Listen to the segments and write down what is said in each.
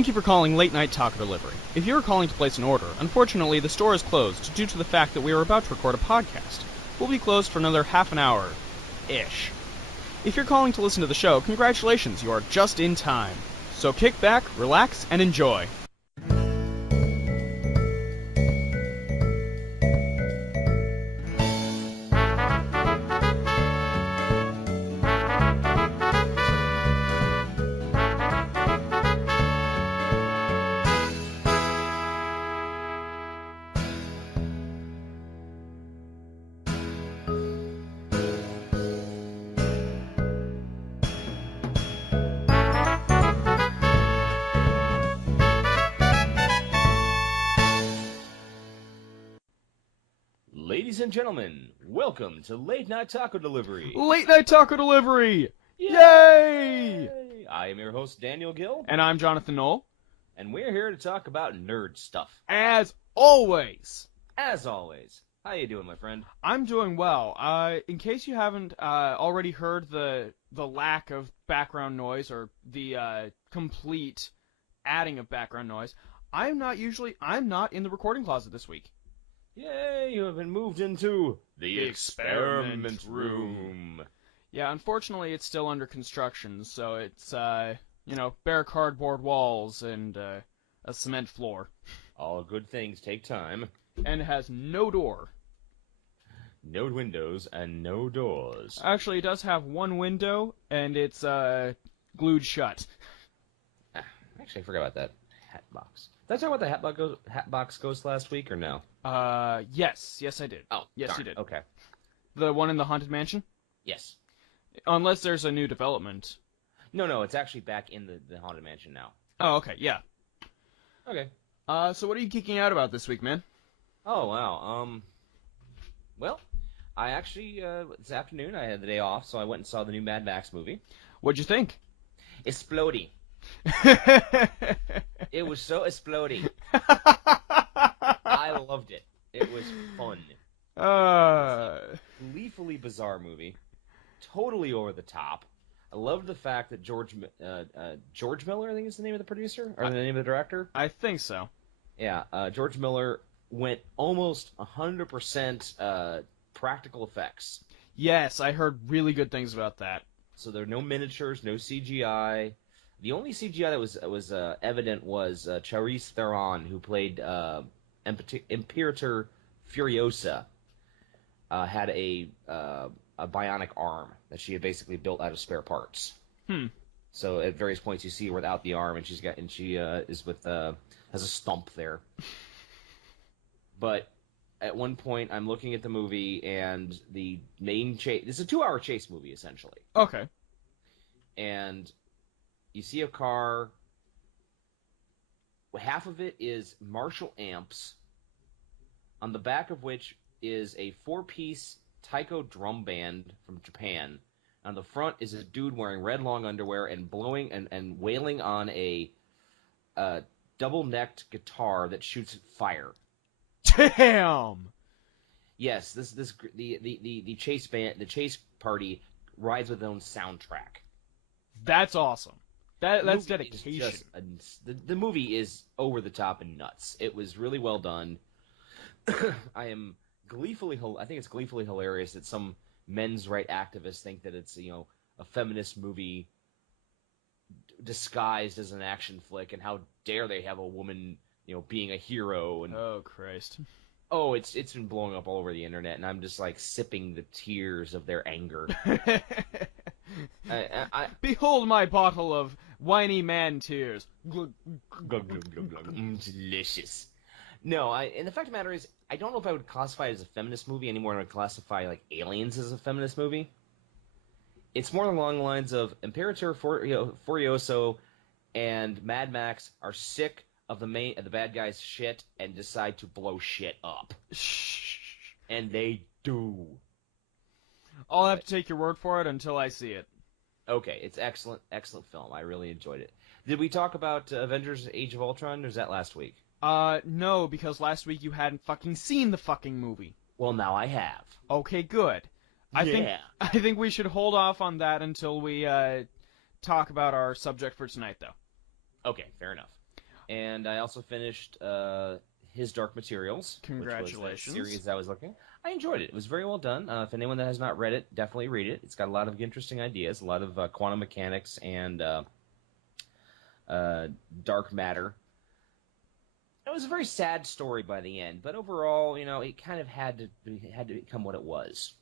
Thank you for calling Late Night Taco Delivery. If you are calling to place an order, unfortunately the store is closed due to the fact that we are about to record a podcast. We'll be closed for another half an hour-ish. If you're calling to listen to the show, congratulations, you are just in time. So kick back, relax, and enjoy. Ladies and gentlemen, welcome to Late Night Taco Delivery. Late Night Taco Delivery! Yay! I am your host, Daniel Gill. And I'm Jonathan Knoll. And we're here to talk about nerd stuff. As always. As always. How you doing, my friend? I'm doing well. In case you haven't already heard the lack of background noise or the complete adding of background noise, I'm not in the recording closet this week. Yay, you have been moved into the experiment room. Yeah, unfortunately it's still under construction, so it's, bare cardboard walls and a cement floor. All good things take time. And it has no door. No windows and no doors. Actually, it does have one window, and it's glued shut. Actually, I forgot about that hat box. Did I talk about the hat box ghost last week, or no? Yes, I did. Oh, yes, darn. You did. Okay. The one in the Haunted Mansion? Yes. Unless there's a new development. No, it's actually back in the Haunted Mansion now. Oh, okay, yeah. Okay. So what are you geeking out about this week, man? Oh, wow. Well, I actually, this afternoon, I had the day off, so I went and saw the new Mad Max movie. What'd you think? Explodey. It was so explodey. I loved it. It was fun. It was a gleefully bizarre movie. Totally over the top. I loved the fact that George Miller, I think is the name of the producer, or the name of the director? I think so. Yeah, George Miller went almost 100% practical effects. Yes, I heard really good things about that. So there are no miniatures, no CGI. The only CGI that was evident was Charlize Theron, who played Imperator Furiosa, had a bionic arm that she had basically built out of spare parts. So at various points you see her without the arm, and she is with has a stump there. But at one point, I'm looking at the movie, and the main chase... It's a 2-hour chase movie, essentially. Okay. And you see a car... Half of it is Marshall amps, on the back of which is a 4-piece taiko drum band from Japan. On the front is a dude wearing red long underwear and blowing and wailing on a double-necked guitar that shoots fire. Damn. Yes, the chase party rides with their own soundtrack. That's awesome. That's dedication. The movie is over the top and nuts. It was really well done. I think it's gleefully hilarious that some men's right activists think that it's a feminist movie disguised as an action flick, and how dare they have a woman being a hero. And oh Christ. Oh, it's been blowing up all over the internet, and I'm just like sipping the tears of their anger. Behold my bottle of whiny man tears. Delicious. No, and the fact of the matter is, I don't know if I would classify it as a feminist movie anymore than I would classify like Aliens as a feminist movie. It's more along the lines of Imperator Furioso and Mad Max are sick of the bad guy's shit and decide to blow shit up. And they do. I'll have to take your word for it until I see it. Okay, it's excellent film. I really enjoyed it. Did we talk about Avengers Age of Ultron, or is that last week? No, because last week you hadn't fucking seen the fucking movie. Well, now I have. Okay, good. I think we should hold off on that until we talk about our subject for tonight, though. Okay, fair enough. And I also finished His Dark Materials. Congratulations. Which was the series I was looking. I enjoyed it. It was very well done. If anyone that has not read it, definitely read it. It's got a lot of interesting ideas, a lot of quantum mechanics and dark matter. It was a very sad story by the end, but overall, it kind of had to become what it was.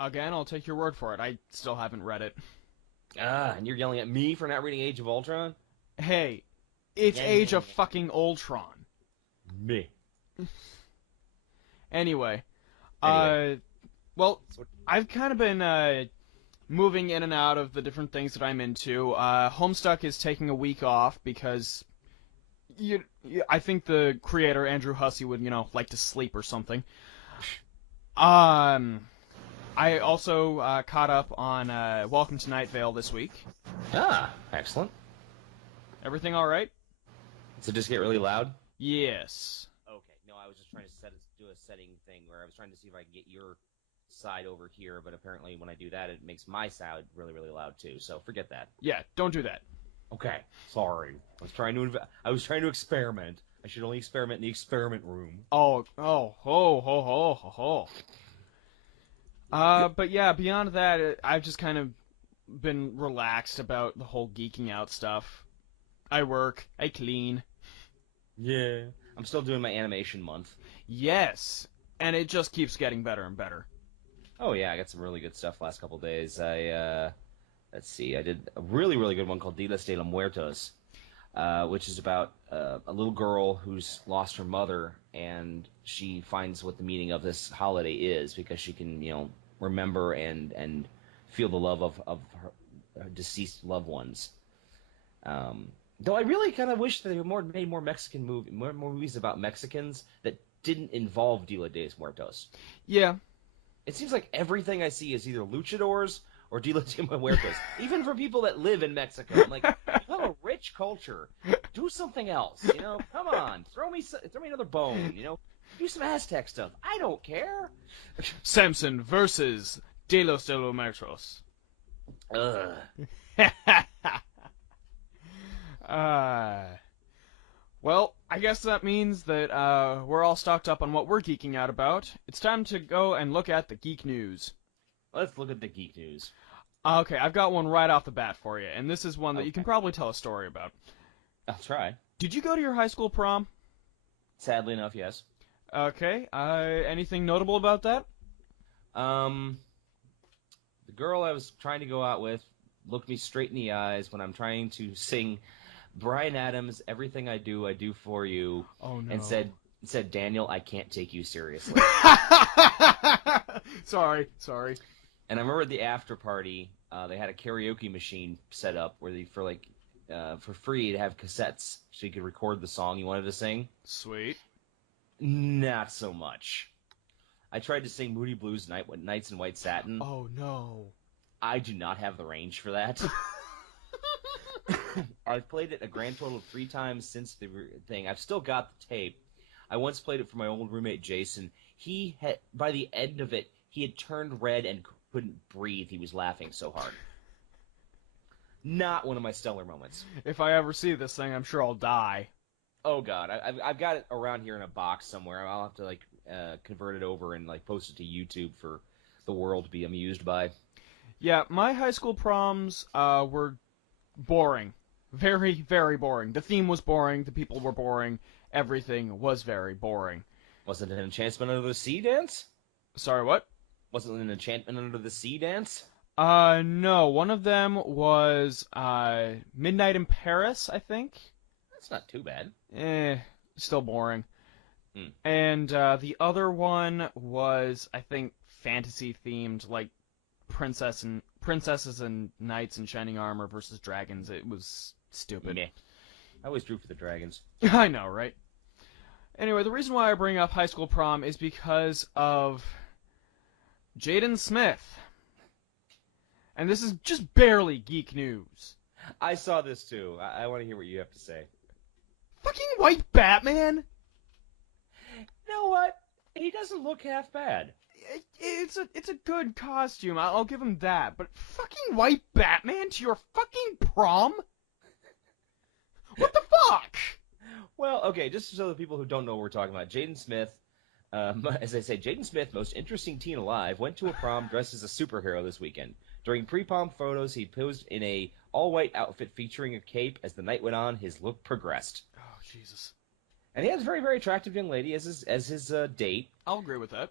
Again, I'll take your word for it. I still haven't read it. And you're yelling at me for not reading Age of Ultron? Hey, it's Age of fucking Ultron. Me. Anyway. Well, I've kind of been moving in and out of the different things that I'm into. Homestuck is taking a week off because I think the creator, Andrew Hussey, would, like to sleep or something. I also caught up on Welcome to Night Vale this week. Excellent. Everything all right? Does it just get really loud? Yes. Okay. No, I was just trying to do a setting thing where I was trying to see if I could get your side over here, but apparently when I do that, it makes my side really, really loud too. So forget that. Yeah, don't do that. Okay. Sorry. I was trying to experiment. I should only experiment in the experiment room. But yeah, beyond that, I've just kind of been relaxed about the whole geeking out stuff. I work, I clean. Yeah. I'm still doing my animation month. Yes, and it just keeps getting better and better. Oh yeah, I got some really good stuff last couple days. Let's see, I did a really, really good one called Dias de los Muertos, which is about a little girl who's lost her mother, and she finds what the meaning of this holiday is because she can, remember and feel the love of her deceased loved ones. Though I really kind of wish they made more Mexican more movies about Mexicans that didn't involve Dia de los Muertos. Yeah. It seems like everything I see is either luchadors or Dia de los Muertos. Even for people that live in Mexico. I'm like, you have a rich culture. Do something else. Come on. Throw me another bone. Do some Aztec stuff. I don't care. Samson versus de los Muertos. Ugh. Well, I guess that means that we're all stocked up on what we're geeking out about. It's time to go and look at the geek news. Let's look at the geek news. Okay, I've got one right off the bat for you, and this is one that you can probably tell a story about. I'll try. Did you go to your high school prom? Sadly enough, yes. Okay, anything notable about that? The girl I was trying to go out with looked me straight in the eyes when I'm trying to sing Bryan Adams' Everything I Do For You, oh, no. and said, Daniel, I can't take you seriously. Sorry. And I remember at the after party, they had a karaoke machine set up where they, for free, to have cassettes so you could record the song you wanted to sing. Sweet. Not so much. I tried to sing Moody Blues Nights in White Satin. Oh, no. I do not have the range for that. I've played it a grand total of 3 times since the thing. I've still got the tape. I once played it for my old roommate, Jason. By the end of it, he had turned red and couldn't breathe. He was laughing so hard. Not one of my stellar moments. If I ever see this thing, I'm sure I'll die. Oh, God. I've got it around here in a box somewhere. I'll have to, convert it over and, post it to YouTube for the world to be amused by. Yeah, my high school proms were boring. Very, very boring. The theme was boring. The people were boring. Everything was very boring. Wasn't it an Enchantment Under the Sea dance? Sorry, what? Wasn't it an Enchantment Under the Sea dance? No. One of them was Midnight in Paris, I think. That's not too bad. Still boring. And the other one was, I think, fantasy-themed, like princesses and knights in shining armor versus dragons. It was stupid. Meh. I always drew for the dragons. I know, right? Anyway, the reason why I bring up high school prom is because of Jaden Smith. And this is just barely geek news. I saw this too. I want to hear what you have to say. Fucking white Batman? You know what? He doesn't look half bad. It's a good costume. I'll give him that. But fucking white Batman to your fucking prom? What the fuck? Well, okay, just so the people who don't know what we're talking about, Jaden Smith, as I say, Jaden Smith, most interesting teen alive, went to a prom dressed as a superhero this weekend. During pre-prom photos, he posed in a all-white outfit featuring a cape. As the night went on, his look progressed. Oh, Jesus. And he has a very, very attractive young lady as his date. I'll agree with that.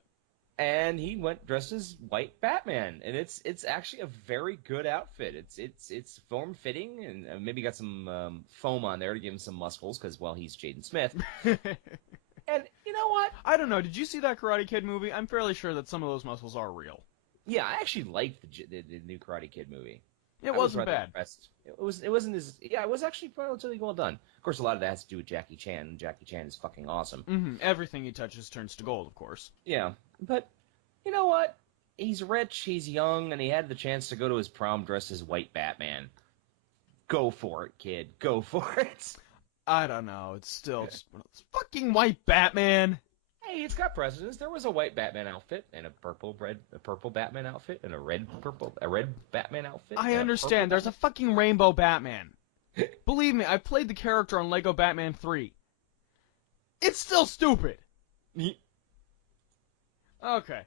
And he went dressed as White Batman, and it's actually a very good outfit. It's form fitting, and maybe got some foam on there to give him some muscles because he's Jaden Smith. And you know what? I don't know. Did you see that Karate Kid movie? I'm fairly sure that some of those muscles are real. Yeah, I actually liked the new Karate Kid movie. It wasn't bad. Impressed. It wasn't as it was actually relatively well done. Of course, a lot of that has to do with Jackie Chan, and Jackie Chan is fucking awesome. Mm-hmm. Everything he touches turns to gold, of course. Yeah, but you know what? He's rich, he's young, and he had the chance to go to his prom dressed as White Batman. Go for it, kid. Go for it. I don't know. It's still just fucking White Batman. Hey, it's got precedence. There was a white Batman outfit and a purple Batman outfit and a red Batman outfit. I understand. There's a fucking rainbow Batman. Believe me, I played the character on Lego Batman 3. It's still stupid. Okay.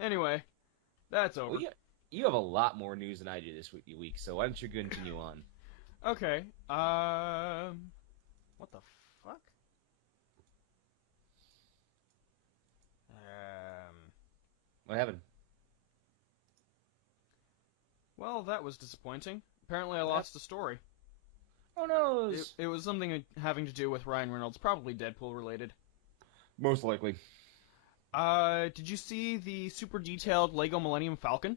Anyway, that's over. Well, you have a lot more news than I do this week, so why don't you continue on? Okay. What the fuck? What happened? Well, that was disappointing. Apparently I lost the story. Oh no! It was something having to do with Ryan Reynolds, probably Deadpool related. Most likely. Did you see the super detailed Lego Millennium Falcon?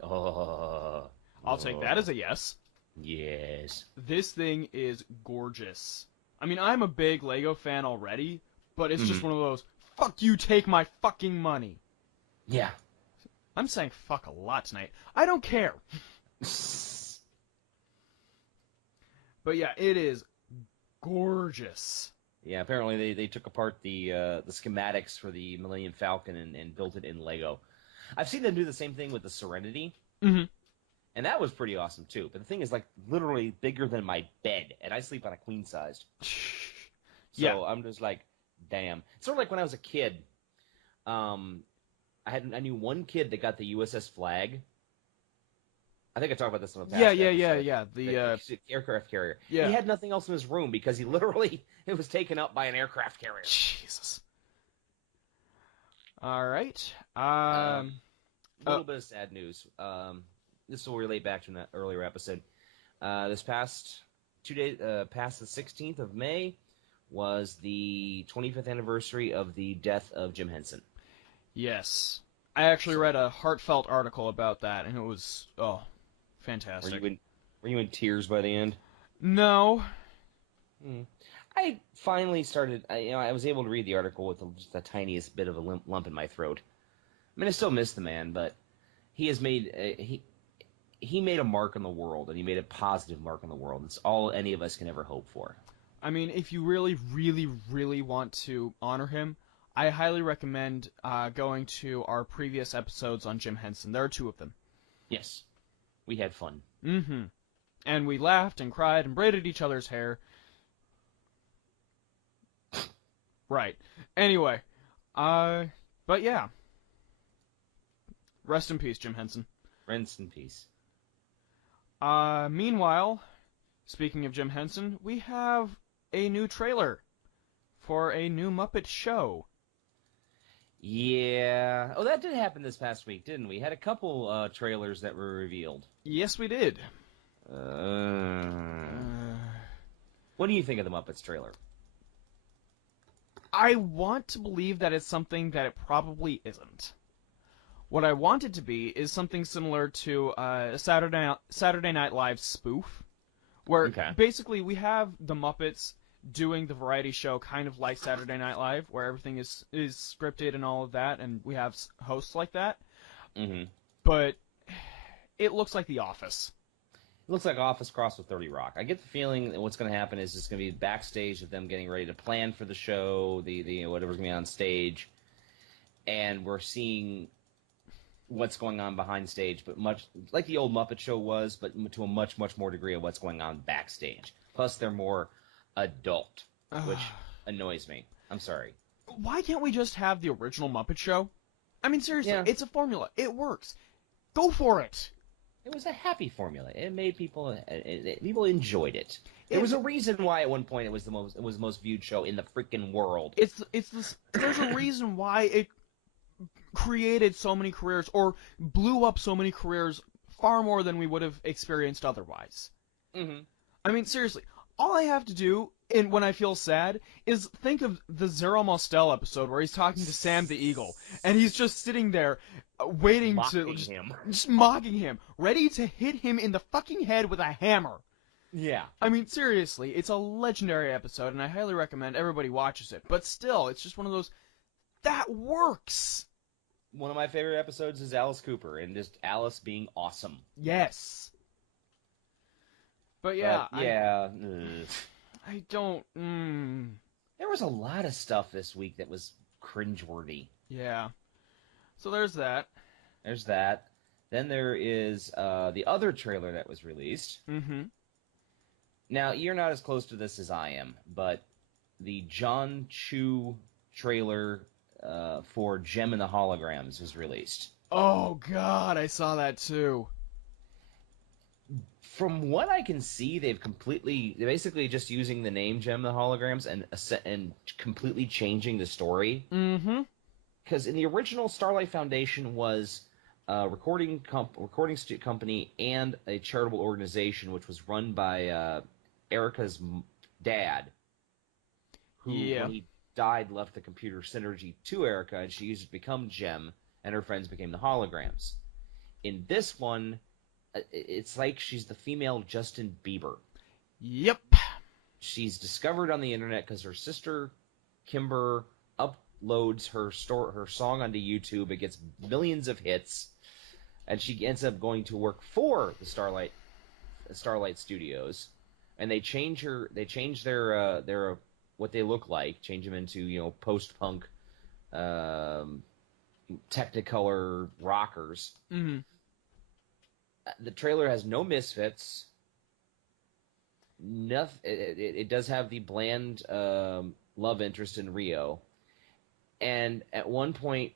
I'll take that as a yes. Yes. This thing is gorgeous. I mean, I'm a big Lego fan already, but it's just one of those, fuck you, take my fucking money. Yeah. I'm saying fuck a lot tonight. I don't care. But yeah, it is gorgeous. Yeah, apparently they took apart the schematics for the Millennium Falcon and built it in Lego. I've seen them do the same thing with the Serenity. Mm-hmm. And that was pretty awesome, too. But the thing is, literally bigger than my bed. And I sleep on a queen size. So I'm just like, damn. It's sort of like when I was a kid. I knew one kid that got the USS Flag. I think I talked about this in the past. Yeah. The aircraft carrier. Yeah. He had nothing else in his room because it was taken up by an aircraft carrier. Jesus. All right. A little bit of sad news. This will relate back to an earlier episode. This past 2 days, past the 16th of May, was the 25th anniversary of the death of Jim Henson. Yes. I actually read a heartfelt article about that, and it was, fantastic. Were you in tears by the end? No. I finally started, I was able to read the article with just the tiniest bit of a lump in my throat. I mean, I still miss the man, but he has made, he made a mark on the world, and he made a positive mark on the world. It's all any of us can ever hope for. I mean, if you really, really, really want to honor him, I highly recommend going to our previous episodes on Jim Henson. There are 2 of them. Yes. We had fun. Mm-hmm. And we laughed and cried and braided each other's hair. Right. Anyway. But yeah. Rest in peace, Jim Henson. Rest in peace. Meanwhile, speaking of Jim Henson, we have a new trailer for a new Muppet show. Yeah. Oh, that did happen this past week, didn't we? Had a couple trailers that were revealed. Yes, we did. What do you think of the Muppets trailer? I want to believe that it's something that it probably isn't. What I want it to be is something similar to a Saturday Night Live spoof, where basically we have the Muppets doing the variety show kind of like Saturday Night Live, where everything is scripted and all of that, and we have hosts like that. Mm-hmm. But it looks like The Office. It looks like Office crossed with 30 Rock. I get the feeling that what's going to happen is it's going to be backstage of them getting ready to plan for the show, the whatever's going to be on stage, and we're seeing what's going on behind stage, but much like the old Muppet Show was, but to a much, much more degree of what's going on backstage. Plus, they're more adult, which annoys me. I'm sorry. Why can't we just have the original Muppet Show? I mean, seriously, Yeah. it's a formula. It works. Go for it. It was a happy formula. It made people people enjoyed it. There was a reason why at one point it was the most viewed show in the freaking world. There's a reason why it created so many careers or blew up so many careers far more than we would have experienced otherwise. Mm-hmm. I mean, seriously, all I have to do when I feel sad is think of the Zero Mostel episode where he's talking to Sam the Eagle, and he's just sitting there waiting just mocking him, ready to hit him in the fucking head with a hammer. Yeah. I mean, seriously, it's a legendary episode, and I highly recommend everybody watches it. But still, it's just one of those, that works. One of my favorite episodes is Alice Cooper, and just Alice being awesome. Yes. But yeah, I don't. There was a lot of stuff this week that was cringeworthy. Yeah. So there's that. There's that. Then there is the other trailer that was released. Mm-hmm. Now, you're not as close to this as I am, but the John Chu trailer for Gem and the Holograms was released. Oh, God, I saw that too. From what I can see, they're basically just using the name Gem and the Holograms and completely changing the story. Mm-hmm. Because in the original, Starlight Foundation was a recording company and a charitable organization, which was run by Erica's dad, who, when he died, left the computer Synergy to Erica, and she used it to become Gem, and her friends became the Holograms. In this one, it's like she's the female Justin Bieber. Yep. She's discovered on the internet because her sister, Kimber, uploads her song onto YouTube. It gets millions of hits, and she ends up going to work for the Starlight Studios, and they change their what they look like, change them into post-punk, Technicolor rockers. Mm-hmm. The trailer has no misfits. Nothing. It does have the bland love interest in Rio, and at one point,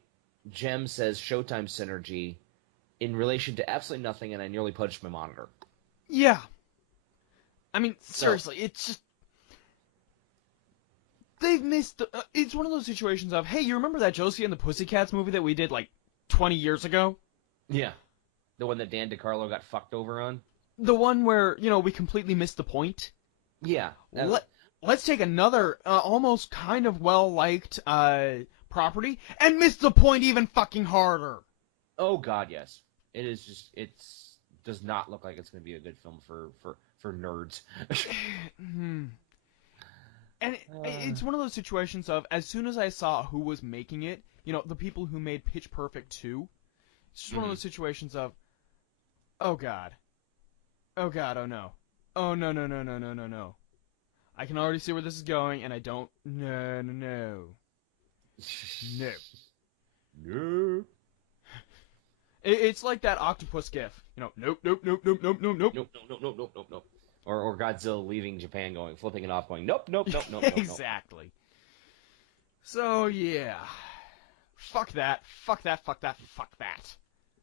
Gem says "Showtime Synergy" in relation to absolutely nothing, and I nearly punched my monitor. Yeah. I mean, seriously, it's just they've missed. It's one of those situations of, hey, you remember that Josie and the Pussycats movie that we did like 20 years ago? Yeah. The one that Dan DiCarlo got fucked over on? The one where, we completely missed the point? Yeah. Let's take another, almost kind of well-liked, property, and miss the point even fucking harder. Oh, God, yes. It is just, does not look like it's going to be a good film for nerds. And it's one of those situations of, as soon as I saw who was making it, the people who made Pitch Perfect 2, it's just one of those situations of, oh God, oh no, oh no. I can already see where this is going, and I don't, no. It's like that octopus gif, nope. Or Godzilla leaving Japan flipping it off going, nope. Exactly. So, yeah. Fuck that.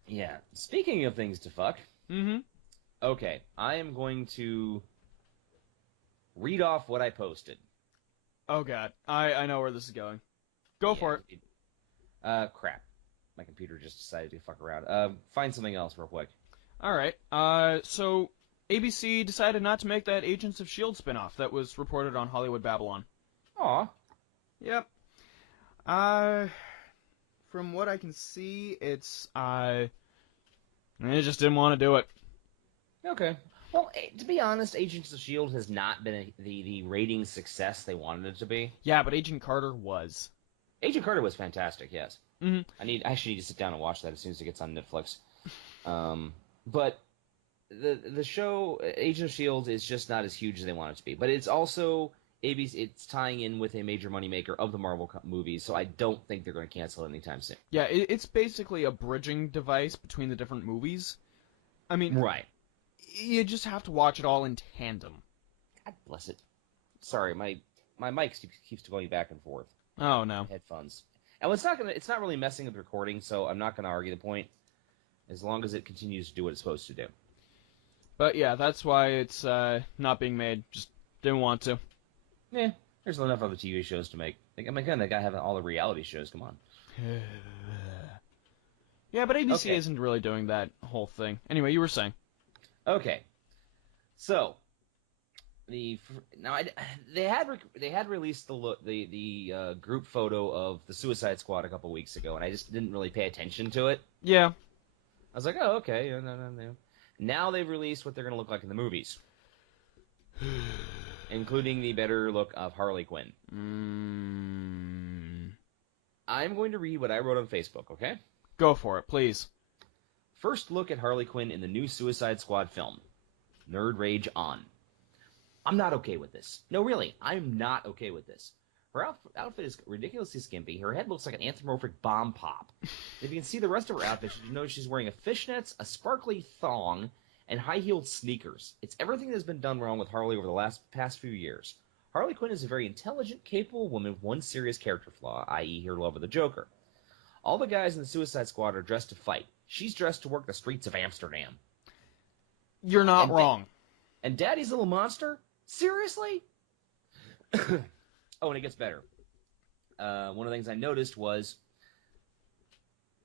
Yeah. Speaking of things to fuck. Mm-hmm. Okay. I am going to read off what I posted. Oh, God. I know where this is going. Go for it. Crap. My computer just decided to fuck around. Find something else real quick. Alright. So ABC decided not to make that Agents of S.H.I.E.L.D. spinoff that was reported on Hollywood Babylon. Aw. Yep. From what I can see, they just didn't want to do it. Okay. Well, to be honest, Agents of S.H.I.E.L.D. has not been the rating success they wanted it to be. Yeah, but Agent Carter was. Agent Carter was fantastic, yes. Mm-hmm. I actually need to sit down and watch that as soon as it gets on Netflix. But the show Agent of S.H.I.E.L.D. is just not as huge as they want it to be. But it's also ABC. It's tying in with a major moneymaker of the Marvel movies, so I don't think they're going to cancel it anytime soon. Yeah, it's basically a bridging device between the different movies. I mean, right. You just have to watch it all in tandem. God bless it. Sorry, my mic keeps going back and forth. Oh no. Headphones. And it's not really messing with the recording, so I'm not gonna argue the point. As long as it continues to do what it's supposed to do. But yeah, that's why it's not being made. Just didn't want to. Yeah, there's enough other TV shows to make. Like, oh my god, that guy having all the reality shows. Come on. Yeah, but ABC Okay. isn't really doing that whole thing. Anyway, you were saying. Okay. So they had released the group photo of the Suicide Squad a couple weeks ago, and I just didn't really pay attention to it. Yeah. I was like, oh, okay. No. Now they've released what they're going to look like in the movies, including the better look of Harley Quinn. I'm going to read what I wrote on Facebook, okay? Go for it, please. First look at Harley Quinn in the new Suicide Squad film. Nerd rage on. I'm not okay with this. No, really, I'm not okay with this. Her outfit is ridiculously skimpy. Her head looks like an anthropomorphic bomb pop. If you can see the rest of her outfit, you know she's wearing a fishnets, a sparkly thong, and high-heeled sneakers. It's everything that's been done wrong with Harley over the past few years. Harley Quinn is a very intelligent, capable woman with one serious character flaw, i.e. her love of the Joker. All the guys in the Suicide Squad are dressed to fight. She's dressed to work the streets of Amsterdam. You're not wrong. And Daddy's little monster? Seriously? Oh, and it gets better. One of the things I noticed was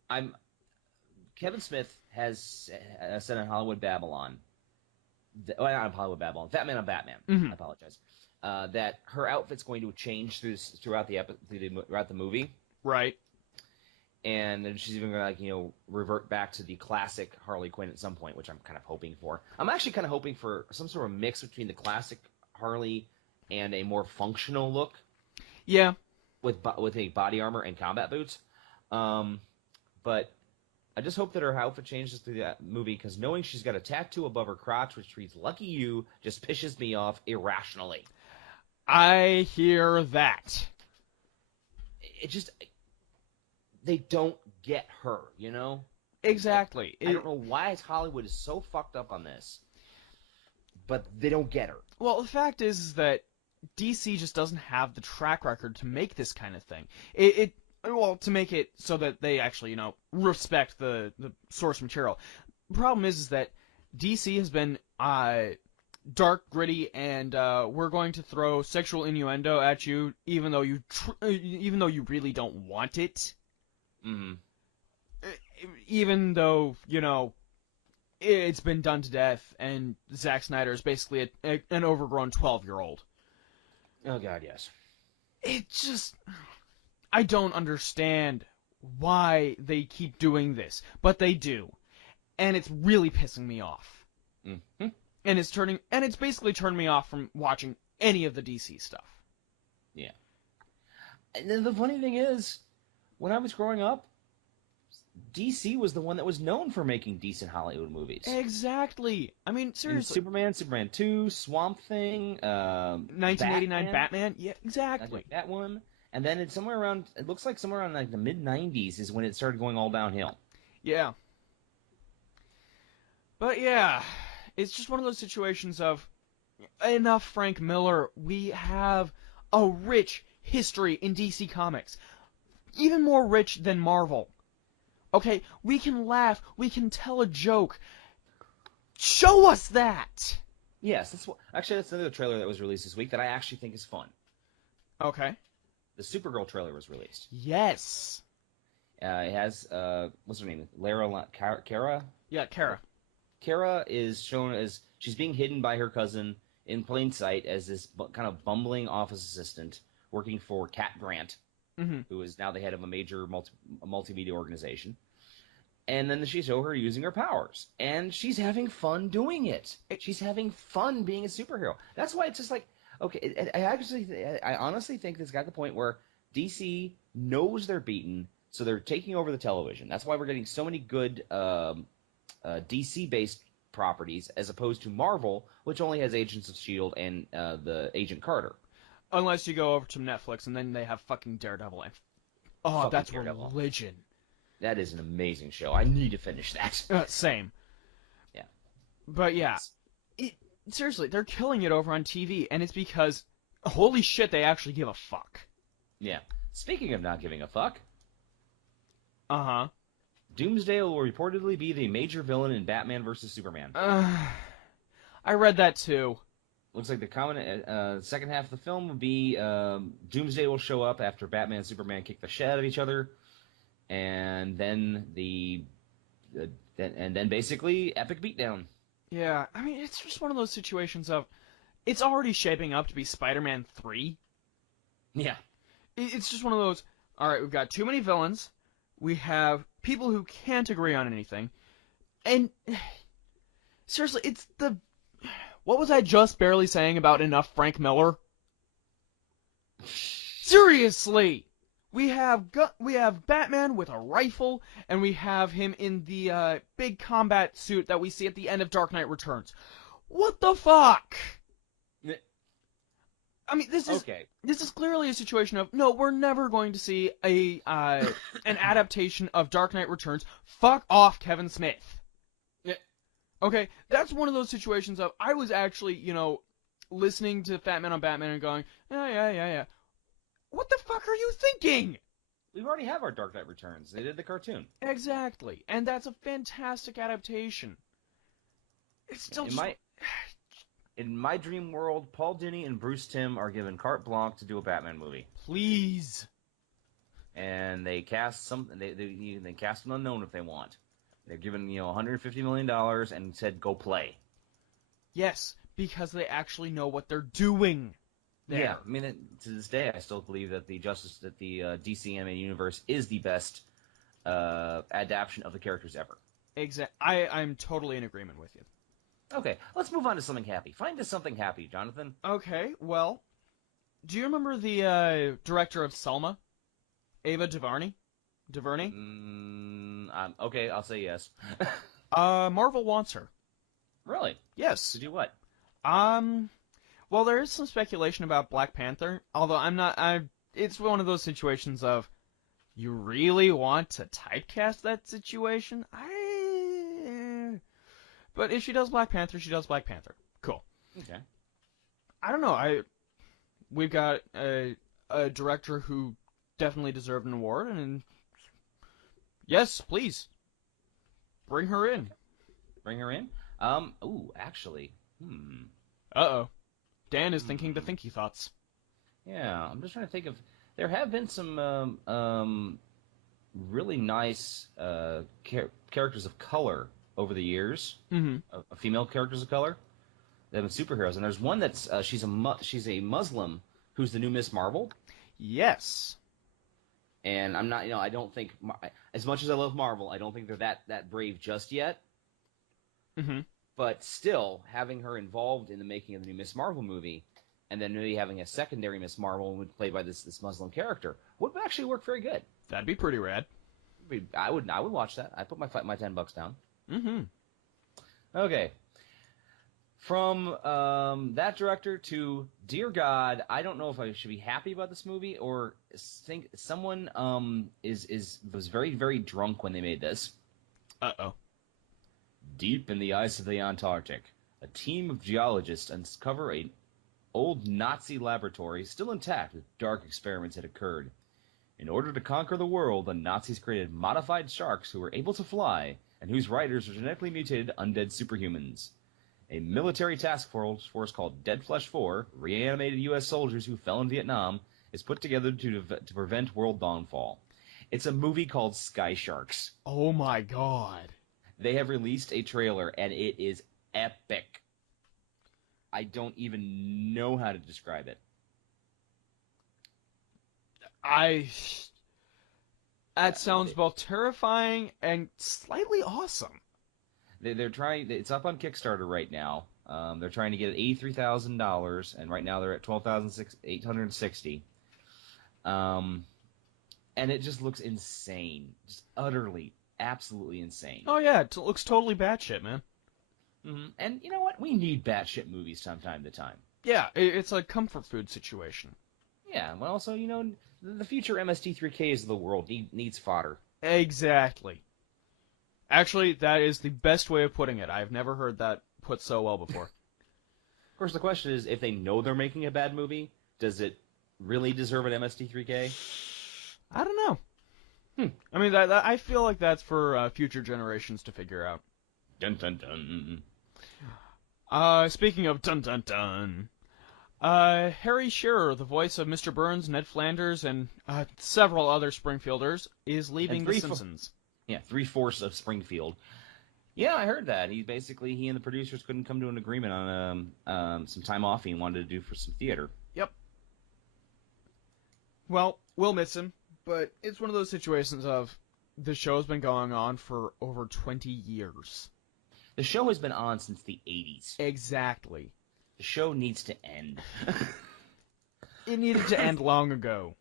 Kevin Smith has said on Hollywood Babylon, not Hollywood Babylon, Batman on Batman. I apologize. That her outfit's going to change throughout the movie. Right. And then she's even going to revert back to the classic Harley Quinn at some point, which I'm kind of hoping for. I'm actually kind of hoping for some sort of mix between the classic Harley and a more functional look. Yeah. With a body armor and combat boots. But I just hope that her outfit changes through that movie, because knowing she's got a tattoo above her crotch which reads "Lucky You" just pisses me off irrationally. I hear that. They don't get her, you know? Exactly. I don't know why Hollywood is so fucked up on this, but they don't get her. Well, the fact is that DC just doesn't have the track record to make this kind of thing. To make it so that they actually, respect the source material. The problem is that DC has been dark, gritty, and we're going to throw sexual innuendo at you, even though you really don't want it. Mm-hmm. Even though it's been done to death, and Zack Snyder is basically an overgrown 12-year-old. Oh God, yes. I don't understand why they keep doing this, but they do, and it's really pissing me off. Mm-hmm. And it's basically turned me off from watching any of the DC stuff. Yeah. And then the funny thing is, when I was growing up, DC was the one that was known for making decent Hollywood movies. Exactly. I mean, seriously. Superman 2, Swamp Thing, 1989 Batman. Yeah, exactly. That one. And then it looks like somewhere around like the mid-90s is when it started going all downhill. Yeah. But yeah, it's just one of those situations of, enough Frank Miller, we have a rich history in DC Comics. Even more rich than Marvel. Okay, we can laugh, we can tell a joke. Show us that! Yes, that's another trailer that was released this week that I actually think is fun. Okay. The Supergirl trailer was released. Yes. It has, what's her name? Kara? Yeah, Kara. Kara is shown as, she's being hidden by her cousin in plain sight as this kind of bumbling office assistant working for Cat Grant, who is now the head of a major multimedia organization. And then she show her using her powers. And she's having fun doing it. She's having fun being a superhero. That's why it's just like, okay, I honestly think this got to the point where DC knows they're beaten, so they're taking over the television. That's why we're getting so many good DC-based properties as opposed to Marvel, which only has Agents of S.H.I.E.L.D. and the Agent Carter. Unless you go over to Netflix, and then they have fucking Daredevil. That's Daredevil. Religion. That is an amazing show. I need to finish that. Same. Yeah. But yeah. seriously, they're killing it over on TV, and it's because, holy shit, they actually give a fuck. Yeah. Speaking of not giving a fuck, Uh-huh. Doomsday will reportedly be the major villain in Batman vs. Superman. I read that too. Looks like the second half of the film will be Doomsday will show up after Batman and Superman kick the shit out of each other, and then basically epic beatdown. Yeah, I mean, it's just one of those situations of, it's already shaping up to be Spider-Man 3. Yeah. It's just one of those, alright, we've got too many villains, we have people who can't agree on anything, and seriously, it's the... What was I just barely saying about enough Frank Miller? Seriously! We have Batman with a rifle, and we have him in the big combat suit that we see at the end of Dark Knight Returns. What the fuck? I mean, this is clearly a situation of, no, we're never going to see an adaptation of Dark Knight Returns. Fuck off, Kevin Smith. Okay, that's one of those situations of, I was actually, listening to Fat Man on Batman and going, yeah. What the fuck are you thinking? We already have our Dark Knight Returns. They did the cartoon. Exactly, and that's a fantastic adaptation. It's still In my dream world, Paul Dini and Bruce Timm are given carte blanche to do a Batman movie. Please. And they cast they cast an unknown if they want. They're given $150 million and said go play. Yes, because they actually know what they're doing. There. Yeah, I mean, to this day, I still believe that the DC animated universe is the best adaptation of the characters ever. I'm totally in agreement with you. Okay, let's move on to something happy. Find us something happy, Jonathan. Okay, well, do you remember the director of Selma, Ava DuVernay? Okay, I'll say yes. Marvel wants her. Really? Yes. To do what? Well, there is some speculation about Black Panther, although it's one of those situations of, you really want to typecast that situation? But if she does Black Panther, she does Black Panther. Cool. Okay. I don't know, we've got a director who definitely deserved an award, and yes, please. Bring her in. Bring her in? Actually, Uh-oh. Dan is thinking the thinky thoughts. Yeah, I'm just trying to think of... There have been some really nice characters of color over the years. Mm-hmm. Female characters of color. They've been superheroes. And there's one that's... she's a Muslim who's the new Miss Marvel. Yes. And I'm not... I don't think... As much as I love Marvel, I don't think they're that brave just yet. Mm-hmm. But still, having her involved in the making of the new Miss Marvel movie, and then maybe having a secondary Miss Marvel played by this Muslim character, would actually work very good. That'd be pretty rad. I would watch that. I'd put my $10 down. Mm-hmm. Okay. From that director to, dear God, I don't know if I should be happy about this movie or think someone was very, very drunk when they made this. Uh-oh. Deep in the ice of the Antarctic, a team of geologists uncover an old Nazi laboratory still intact with dark experiments had occurred. In order to conquer the world, the Nazis created modified sharks who were able to fly and whose riders were genetically mutated undead superhumans. A military task force called Dead Flesh 4, reanimated U.S. soldiers who fell in Vietnam, is put together to prevent world downfall. It's a movie called Sky Sharks. Oh my god. They have released a trailer, and it is epic. I don't even know how to describe it. That sounds both terrifying and slightly awesome. They're trying. It's up on Kickstarter right now. They're trying to get $83,000, and right now they're at $12,860. And it just looks insane, just utterly, absolutely insane. Oh yeah, it looks totally batshit, man. Mm-hmm. And you know what? We need batshit movies from time to time. Yeah, it's a comfort food situation. Yeah, well, also, the future MST3Ks of the world needs fodder. Exactly. Actually, that is the best way of putting it. I've never heard that put so well before. course, the question is, if they know they're making a bad movie, does it really deserve an MST3K? I don't know. I mean, I feel like that's for future generations to figure out. Dun dun dun. Speaking of dun dun dun, Harry Shearer, the voice of Mr. Burns, Ned Flanders, and several other Springfielders, is leaving The Simpsons. Yeah, 3/4 of Springfield. Yeah, I heard that. He and the producers couldn't come to an agreement on some time off he wanted to do for some theater. Yep. Well, we'll miss him, but it's one of those situations of the show's been going on for over 20 years. The show has been on since the 80s. Exactly. The show needs to end. It needed to end long ago.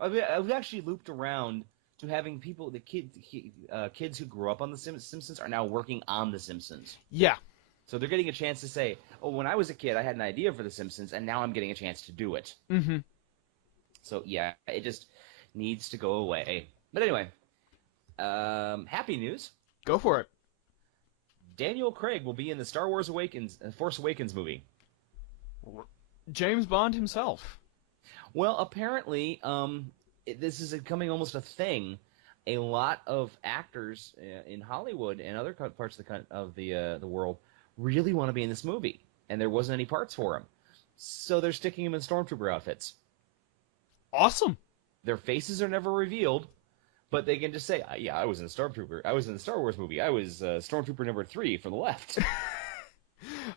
I've actually looped around to having kids who grew up on The Simpsons are now working on The Simpsons. Yeah. So they're getting a chance to say, oh, when I was a kid, I had an idea for The Simpsons, and now I'm getting a chance to do it. Mm-hmm. So, yeah, it just needs to go away. But anyway, happy news. Go for it. Daniel Craig will be in the Star Wars Force Awakens movie. James Bond himself. Well, apparently, this is becoming almost a thing. A lot of actors in Hollywood and other parts of the world really want to be in this movie, and there wasn't any parts for him, so they're sticking him in stormtrooper outfits. Awesome. Their faces are never revealed, but they can just say, "Yeah, I was in Stormtrooper. I was in the Star Wars movie. I was Stormtrooper number 3 from the left."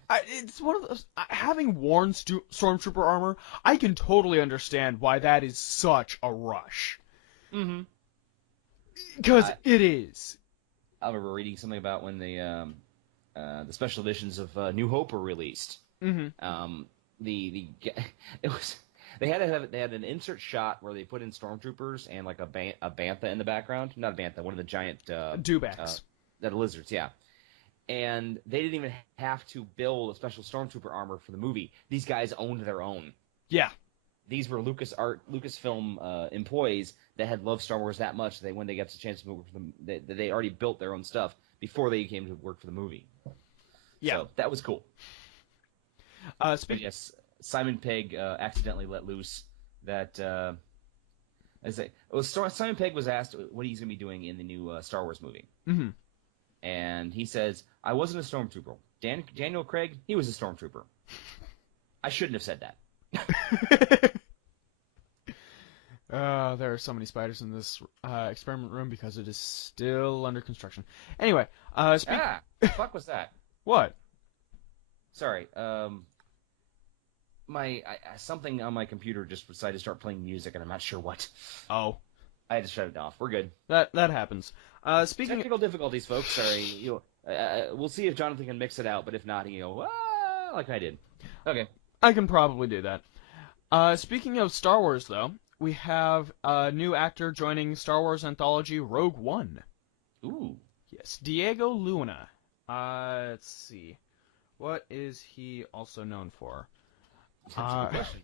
It's one of those. Having worn Stormtrooper armor, I can totally understand why that is such a rush. Mm-hmm. Because it is. I remember reading something about when the special editions of New Hope were released. Mm-hmm. They had an insert shot where they put in stormtroopers and like a bantha in the background. Not a bantha, one of the giant dewbacks. That are lizards, yeah. And they didn't even have to build a special stormtrooper armor for the movie. These guys owned their own. Yeah. These were Lucasfilm employees that had loved Star Wars that much that when they got the chance to work for them, they already built their own stuff before they came to work for the movie. Yeah. So that was cool. Yes, Simon Pegg accidentally let loose that. Simon Pegg was asked what he's going to be doing in the new Star Wars movie. Mm-hmm. And he says, I wasn't a stormtrooper. Daniel Craig, he was a stormtrooper. I shouldn't have said that. There are so many spiders in this experiment room because it is still under construction. Anyway, fuck was that? What? Sorry, something on my computer just decided to start playing music, and I'm not sure what. Oh. I had to shut it off. We're good. That happens. Speaking technical difficulties, folks. Sorry. We'll see if Jonathan can mix it out, but if not, he'll go like I did. Okay. I can probably do that. Speaking of Star Wars, though, we have a new actor joining Star Wars anthology Rogue One. Ooh. Yes, Diego Luna. Let's see. What is he also known for? That's a good question.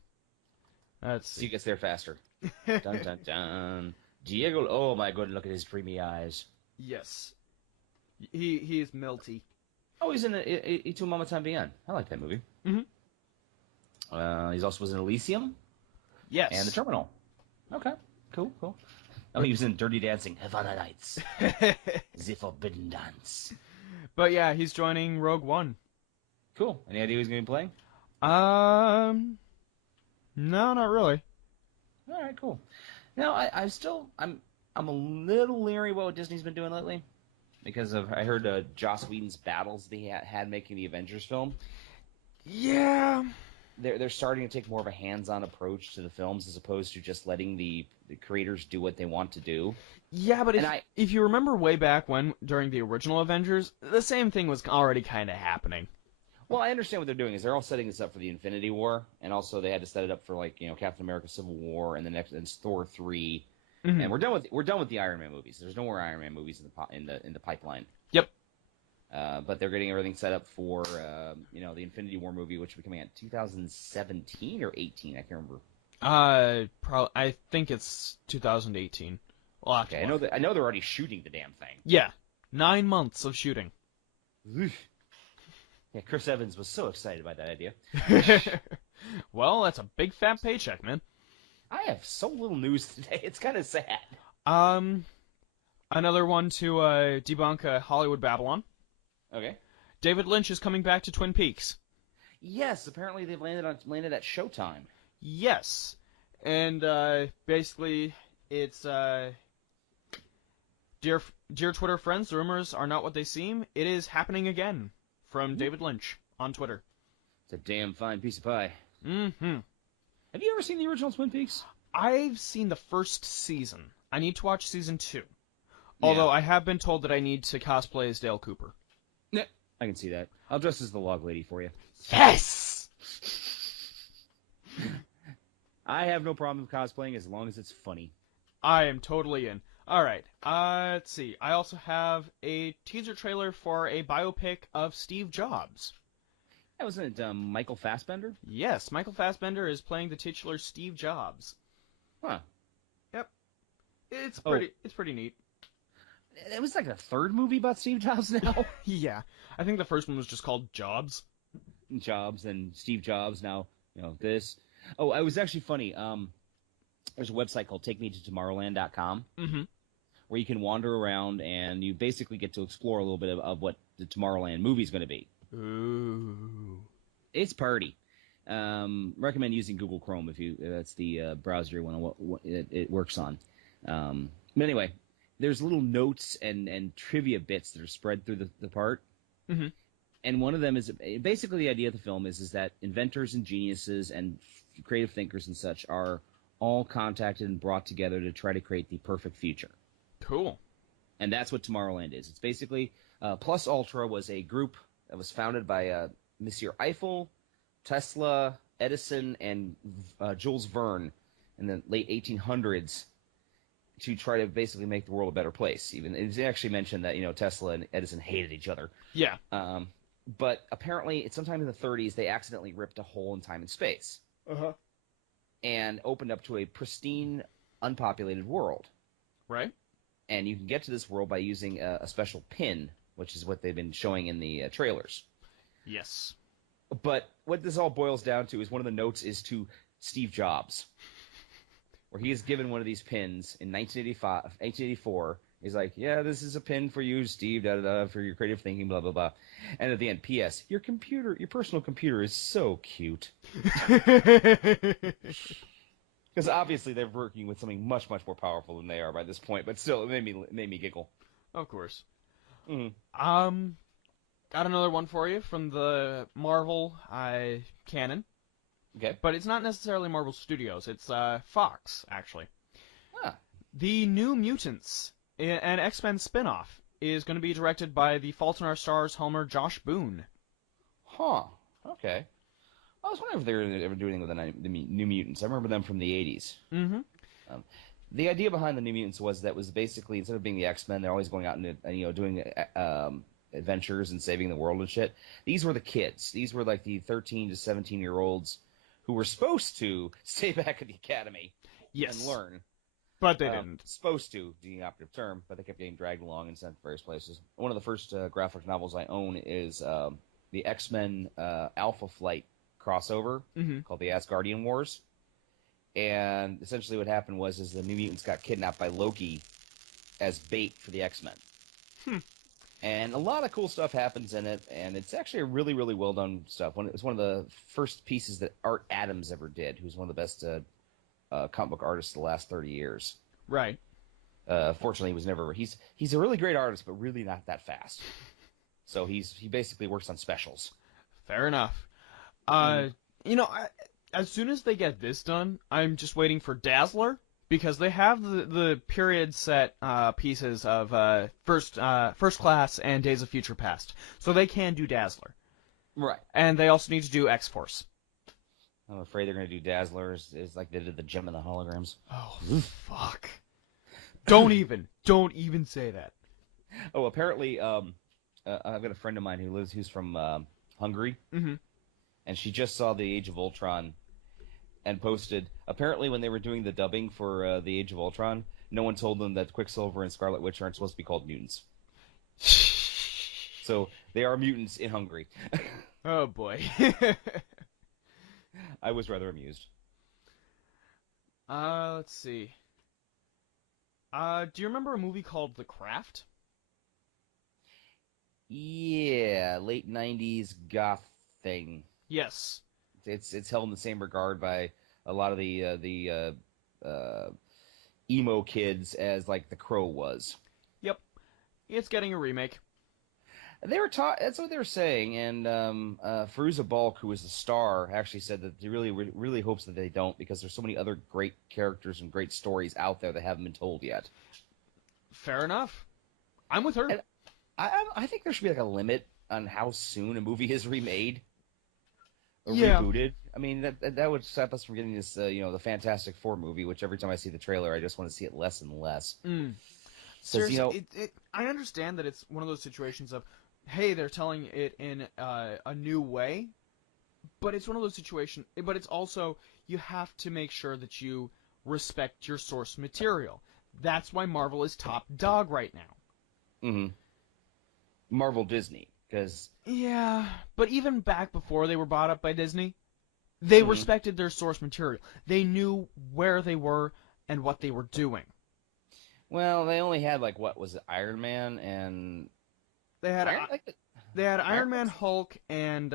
Let's see. So he gets there faster. Dun dun dun. Diego, oh my god, look at his dreamy eyes. Yes. He is melty. Oh, he's in Y Tu Mamá También. I like that movie. Mm-hmm. He also was in Elysium. Yes. And The Terminal. Okay, cool. Oh, he was in Dirty Dancing, Havana Nights. The Forbidden Dance. But yeah, he's joining Rogue One. Cool. Any idea who he's going to be playing? No, not really. All right, cool. Now, I'm a little leery about what Disney's been doing lately, because I heard Joss Whedon's battles that he had making the Avengers film. Yeah. They're starting to take more of a hands-on approach to the films as opposed to just letting the creators do what they want to do. Yeah, but if you remember way back when, during the original Avengers, the same thing was already kind of happening. Well, I understand what they're doing is they're all setting this up for the Infinity War, and also they had to set it up for Captain America: Civil War, and and Thor 3, and we're done with the Iron Man movies. There's no more Iron Man movies in the pipeline. Yep. But they're getting everything set up for the Infinity War movie, which will be coming out in 2017 or 18. I can't remember. I think it's 2018. Well, okay, I know they're already shooting the damn thing. Yeah, 9 months of shooting. Yeah, Chris Evans was so excited by that idea. Well, that's a big fat paycheck, man. I have so little news today. It's kind of sad. Um, Another one to debunk Hollywood Babylon. Okay. David Lynch is coming back to Twin Peaks. Yes, apparently they've landed at Showtime. Yes, and basically it's dear Twitter friends, the rumors are not what they seem. It is happening again from David Lynch on Twitter. It's a damn fine piece of pie. Mm-hmm. Have you ever seen the original Twin Peaks? I've seen the first season. I need to watch season 2. Although I have been told that I need to cosplay as Dale Cooper. Yeah, I can see that. I'll dress as the log lady for you. Yes! I have no problem with cosplaying as long as it's funny. I am totally in. Alright, let's see. I also have a teaser trailer for a biopic of Steve Jobs. Yeah, wasn't it Michael Fassbender? Yes, Michael Fassbender is playing the titular Steve Jobs. Huh. Yep. It's pretty neat. It was like the third movie about Steve Jobs now. Yeah. I think the first one was just called Jobs. Jobs and Steve Jobs, now, this. Oh, it was actually funny. There's a website called TakeMeToTomorrowland.com where you can wander around and you basically get to explore a little bit of what the Tomorrowland movie is going to be. Ooh. It's party. Recommend using Google Chrome if that's the browser you want to it works on. But anyway, there's little notes and trivia bits that are spread through the part. Mm-hmm. And one of them is basically the idea of the film is that inventors and geniuses and creative thinkers and such are all contacted and brought together to try to create the perfect future. Cool. And that's what Tomorrowland is. It's basically Plus Ultra was a group that was founded by Monsieur Eiffel, Tesla, Edison, and Jules Verne in the late 1800s to try to basically make the world a better place. Even it actually mentioned that Tesla and Edison hated each other. Yeah. But apparently, sometime in the 30s, they accidentally ripped a hole in time and space and opened up to a pristine, unpopulated world. Right. And you can get to this world by using a special pin, which is what they've been showing in the trailers. Yes. But what this all boils down to is one of the notes is to Steve Jobs, where he is given one of these pins in 1884. He's like, yeah, this is a pin for you, Steve, for your creative thinking, blah, blah, blah. And at the end, P.S., your personal computer is so cute. Because obviously they're working with something much, much more powerful than they are by this point, but still, it made me giggle. Of course. Mm-hmm. Got another one for you from the Marvel canon. Okay. But it's not necessarily Marvel Studios. It's Fox, actually. Ah. The New Mutants, an X-Men spin-off, is going to be directed by the Fault in Our Stars homer Josh Boone. Huh. Okay. I was wondering if they were ever doing anything with the New Mutants. I remember them from the 80s. Mm-hmm. The idea behind the New Mutants was basically, instead of being the X-Men, they're always going out and doing adventures and saving the world and shit. These were the kids. These were like the 13 to 17-year-olds who were supposed to stay back at the academy and learn. But they didn't. Supposed to, the operative term, but they kept getting dragged along and sent to various places. One of the first graphic novels I own is the X-Men Alpha Flight crossover called the Asgardian Wars. And essentially what happened was the New Mutants got kidnapped by Loki as bait for the X-Men. And a lot of cool stuff happens in it, and it's actually a really, really well-done stuff. It's one of the first pieces that Art Adams ever did, who's one of the best comic book artists of the last 30 years. Right. Fortunately, he was never... He's a really great artist, but really not that fast. So he basically works on specials. Fair enough. As soon as they get this done, I'm just waiting for Dazzler, because they have the period set pieces of First Class and Days of Future Past, so they can do Dazzler. Right. And they also need to do X-Force. I'm afraid they're going to do Dazzler is like they did the Gem and the Holograms. Oh, fuck. Don't even say that. Oh, apparently, I've got a friend of mine who's from Hungary, and she just saw The Age of Ultron and posted, apparently when they were doing the dubbing for The Age of Ultron, no one told them that Quicksilver and Scarlet Witch aren't supposed to be called mutants. So They are mutants in Hungary. Oh boy. I was rather amused. Let's see. Do you remember a movie called The Craft? Yeah, late '90s goth thing. Yes. It's held in the same regard by a lot of the emo kids as like The Crow was. Yep. It's getting a remake. They were taught. That's what they were saying. And Fairuza Balk, who was the star, actually said that he really hopes that they don't, because there's so many other great characters and great stories out there that haven't been told yet. Fair enough. I'm with her. And I think there should be like a limit on how soon a movie is remade or rebooted. I mean, that would stop us from getting this, the Fantastic Four movie, which every time I see the trailer, I just want to see it less and less. Seriously, I understand that it's one of those situations of, hey, they're telling it in a new way, but it's one of those situations. But it's also, you have to make sure that you respect your source material. That's why Marvel is top dog right now. Mm-hmm. Marvel Disney, because yeah, but even back before they were bought up by Disney, they respected their source material. They knew where they were and what they were doing. Well, they only had what was it, Iron Man and they had Iron Man, Hulk, and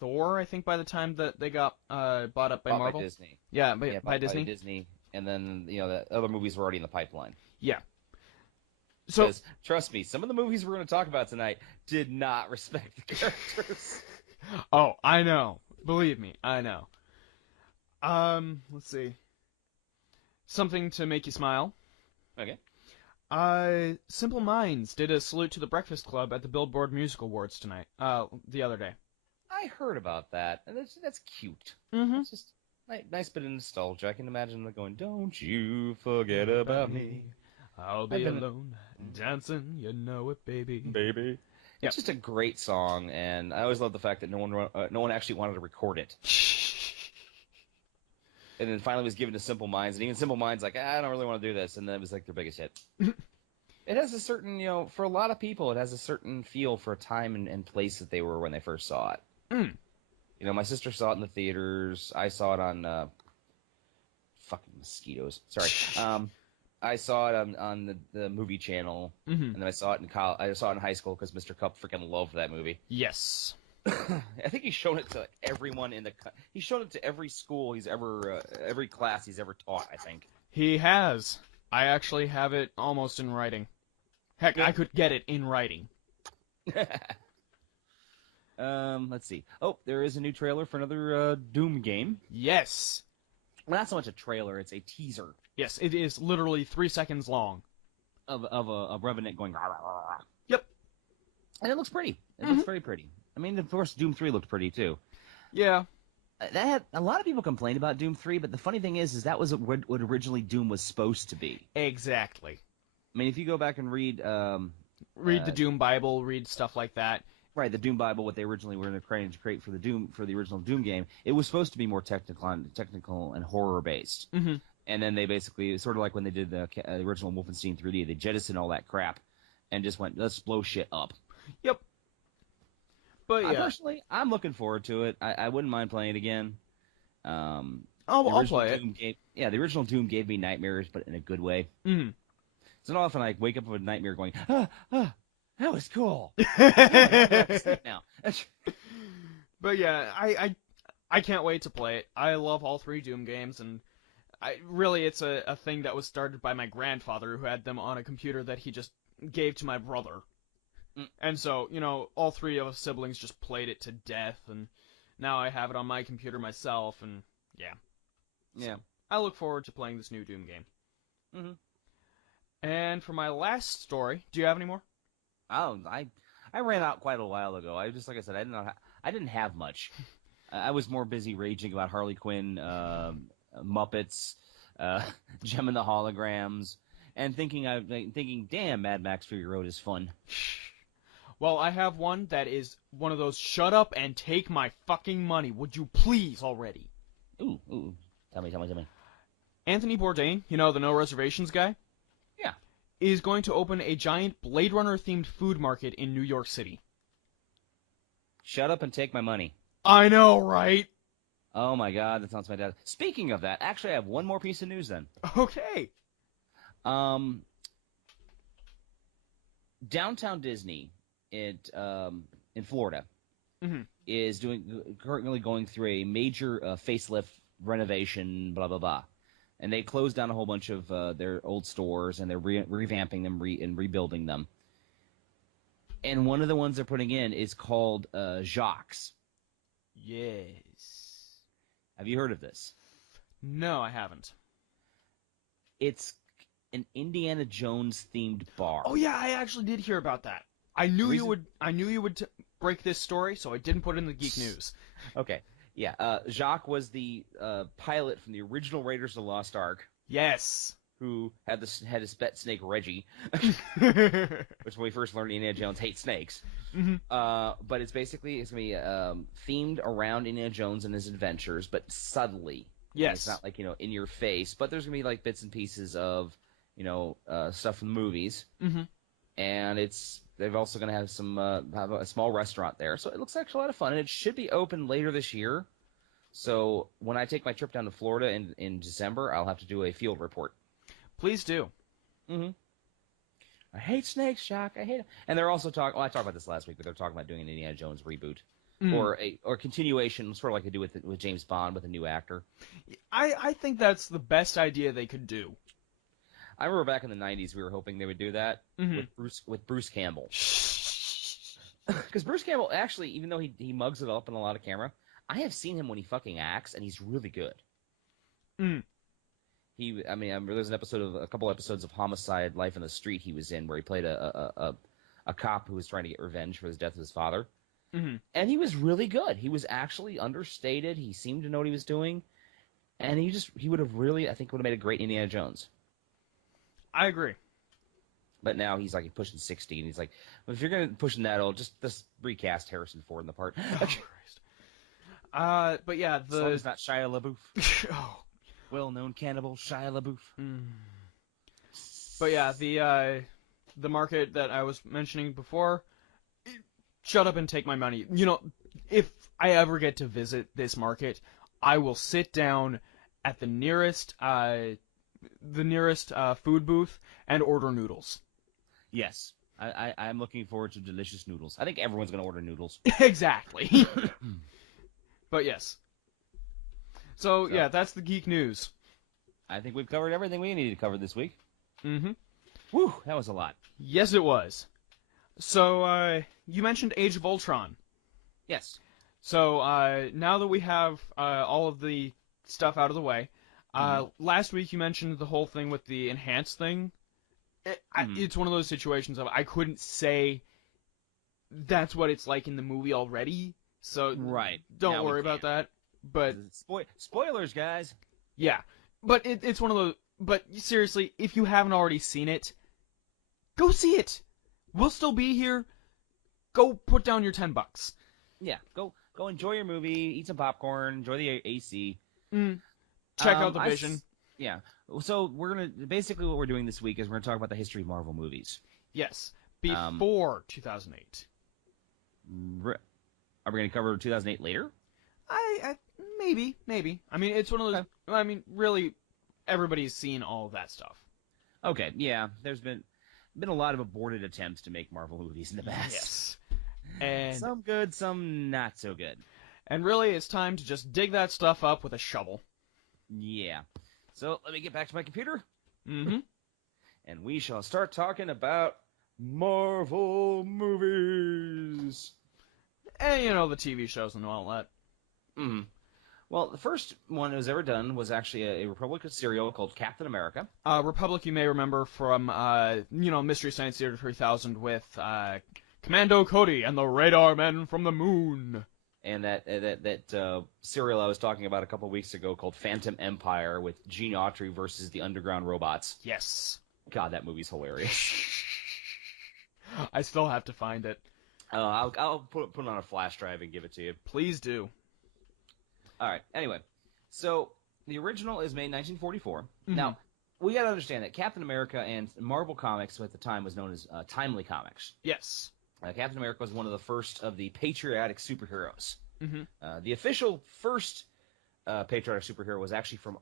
Thor. I think by the time that they got bought up by Marvel, by Disney. Yeah, by Disney. By Disney, and then the other movies were already in the pipeline. Yeah. So trust me, some of the movies we're going to talk about tonight did not respect the characters. Oh, I know. Believe me, I know. Let's see. Something to make you smile. Okay. Simple Minds did a salute to the Breakfast Club at the Billboard Music Awards tonight. The other day. I heard about that, and that's cute. Mm-hmm. It's just nice bit of nostalgia. I can imagine them going, "Don't you forget about me. I'll be alone, dancing, you know it, baby." Baby. It's just a great song, and I always love the fact that no one actually wanted to record it. And then finally was given to Simple Minds, and even Simple Minds I don't really want to do this, and then it was their biggest hit. It has a certain, for a lot of people, it has a certain feel for a time and place that they were when they first saw it. My sister saw it in the theaters. I saw it on fucking mosquitoes. Sorry. I saw it on the movie channel, and then I saw it in I saw it in high school because Mr. Cup freaking loved that movie. Yes. I think he's shown it to everyone he's shown it to every school he's ever, every class he's ever taught, I think. He has. I actually have it almost in writing. Heck, I could get it in writing. Let's see. Oh, there is a new trailer for another Doom game. Yes. Well, not so much a trailer, it's a teaser. Yes, it is literally 3 seconds long. Of a Revenant going rah, rah, rah, rah. Yep. And it looks pretty. It looks very pretty. I mean, of course, Doom 3 looked pretty, too. Yeah. A lot of people complained about Doom 3, but the funny thing is that was what originally Doom was supposed to be. Exactly. I mean, if you go back and read the Doom Bible, read stuff like that. Right, the Doom Bible, what they originally were trying to create for the original Doom game, it was supposed to be more technical and horror based. Mm-hmm. And then they basically, sort of like when they did the original Wolfenstein 3D, they jettisoned all that crap and just went, let's blow shit up. Yep. But yeah, personally, I'm looking forward to it. I wouldn't mind playing it again. I'll play it. The original Doom gave me nightmares, but in a good way. Mm-hmm. So not often I wake up with a nightmare going, that was cool. Now. But yeah, I can't wait to play it. I love all 3 Doom games, and it's a thing that was started by my grandfather, who had them on a computer that he just gave to my brother. And so, all 3 of us siblings just played it to death, and now I have it on my computer myself, and yeah. Yeah. So I look forward to playing this new Doom game. Mm-hmm. And for my last story, do you have any more? Oh, I ran out quite a while ago. Like I said, I didn't have much. I was more busy raging about Harley Quinn, Muppets, Gem and the Holograms, and thinking, damn, Mad Max Fury Road is fun. Well, I have one that is one of those shut up and take my fucking money. Would you please already? Ooh. Tell me. Anthony Bourdain, the No Reservations guy? Yeah. Is going to open a giant Blade Runner-themed food market in New York City. Shut up and take my money. I know, right? Oh my God, that sounds my dad. Speaking of that, actually, I have one more piece of news then. Okay. Downtown Disney in Florida is currently going through a major facelift renovation, blah blah blah, and they closed down a whole bunch of their old stores and they're revamping them and rebuilding them. And one of the ones they're putting in is called Jacques. Yes. Have you heard of this? No, I haven't. It's an Indiana Jones themed bar. Oh yeah, I actually did hear about that. I knew you would break this story, so I didn't put it in the geek news. Okay, yeah. Jacques was the pilot from the original Raiders of the Lost Ark. Yes. Who had his pet snake Reggie, which when we first learned Indiana Jones hates snakes. But it's gonna be themed around Indiana Jones and his adventures, but subtly. Yes. It's not like in your face, but there's gonna be like bits and pieces of stuff from the movies. And they're also gonna have have a small restaurant there, so it looks actually a lot of fun, and it should be open later this year. So when I take my trip down to Florida in December, I'll have to do a field report. Please do. I hate snakes, Jacques. I hate them. And they're also talking. Well, I talked about this last week, but they're talking about doing an Indiana Jones reboot or a continuation, sort of like they do with James Bond with a new actor. I think that's the best idea they could do. I remember back in the '90s, we were hoping they would do that with Bruce Campbell. Because Bruce Campbell, actually, even though he mugs it up in a lot of camera, I have seen him when he fucking acts, and he's really good. There's a couple episodes of Homicide: Life in the Street he was in where he played a cop who was trying to get revenge for the death of his father, and he was really good. He was actually understated. He seemed to know what he was doing, and he would have made a great Indiana Jones. I agree. But now he's pushing 60, and he's like, well, if you're gonna pushing that old, just recast Harrison Ford in the part. Oh, Christ. But yeah, as long as not Shia LaBeouf. Oh. Well-known cannibal Shia LaBeouf. But yeah, the market that I was mentioning before, shut up and take my money. If I ever get to visit this market, I will sit down at the nearest food booth and order noodles. Yes, I'm looking forward to delicious noodles. I think everyone's going to order noodles. Exactly. But yes. So, yeah, that's the geek news. I think we've covered everything we needed to cover this week. Whew, that was a lot. Yes, it was. So, you mentioned Age of Ultron. Yes. So, now that we have all of the stuff out of the way, last week you mentioned the whole thing with the enhanced thing. It's one of those situations of I couldn't say that's what it's like in the movie already, so don't worry about that. But spoilers, guys. Yeah, but it's one of those. But seriously, if you haven't already seen it, go see it. We'll still be here. Go put down your $10. Yeah, go enjoy your movie, eat some popcorn, enjoy the AC. Check out the Vision. Yeah. So basically what we're doing this week is we're gonna talk about the history of Marvel movies. Yes, before 2008. Are we gonna cover 2008 later? Maybe. I mean, it's one of those. Okay. I mean, really, everybody's seen all of that stuff. Okay, yeah. There's been a lot of aborted attempts to make Marvel movies in the past. Yes. And some good, some not so good. And really, it's time to just dig that stuff up with a shovel. Yeah. So let me get back to my computer. And we shall start talking about Marvel movies. And the TV shows and all that. Well, the first one that was ever done was actually a Republic serial called Captain America. Republic you may remember from, Mystery Science Theater 3000 with Commando Cody and the Radar Men from the Moon. And that serial I was talking about a couple weeks ago called Phantom Empire with Gene Autry versus the Underground Robots. Yes. God, that movie's hilarious. I still have to find it. I'll put it on a flash drive and give it to you. Please do. All right. Anyway, so the original is made in 1944. Now, we got to understand that Captain America and Marvel Comics at the time was known as Timely Comics. Yes. Captain America was one of the first of the patriotic superheroes. Mm-hmm. The official first patriotic superhero was actually from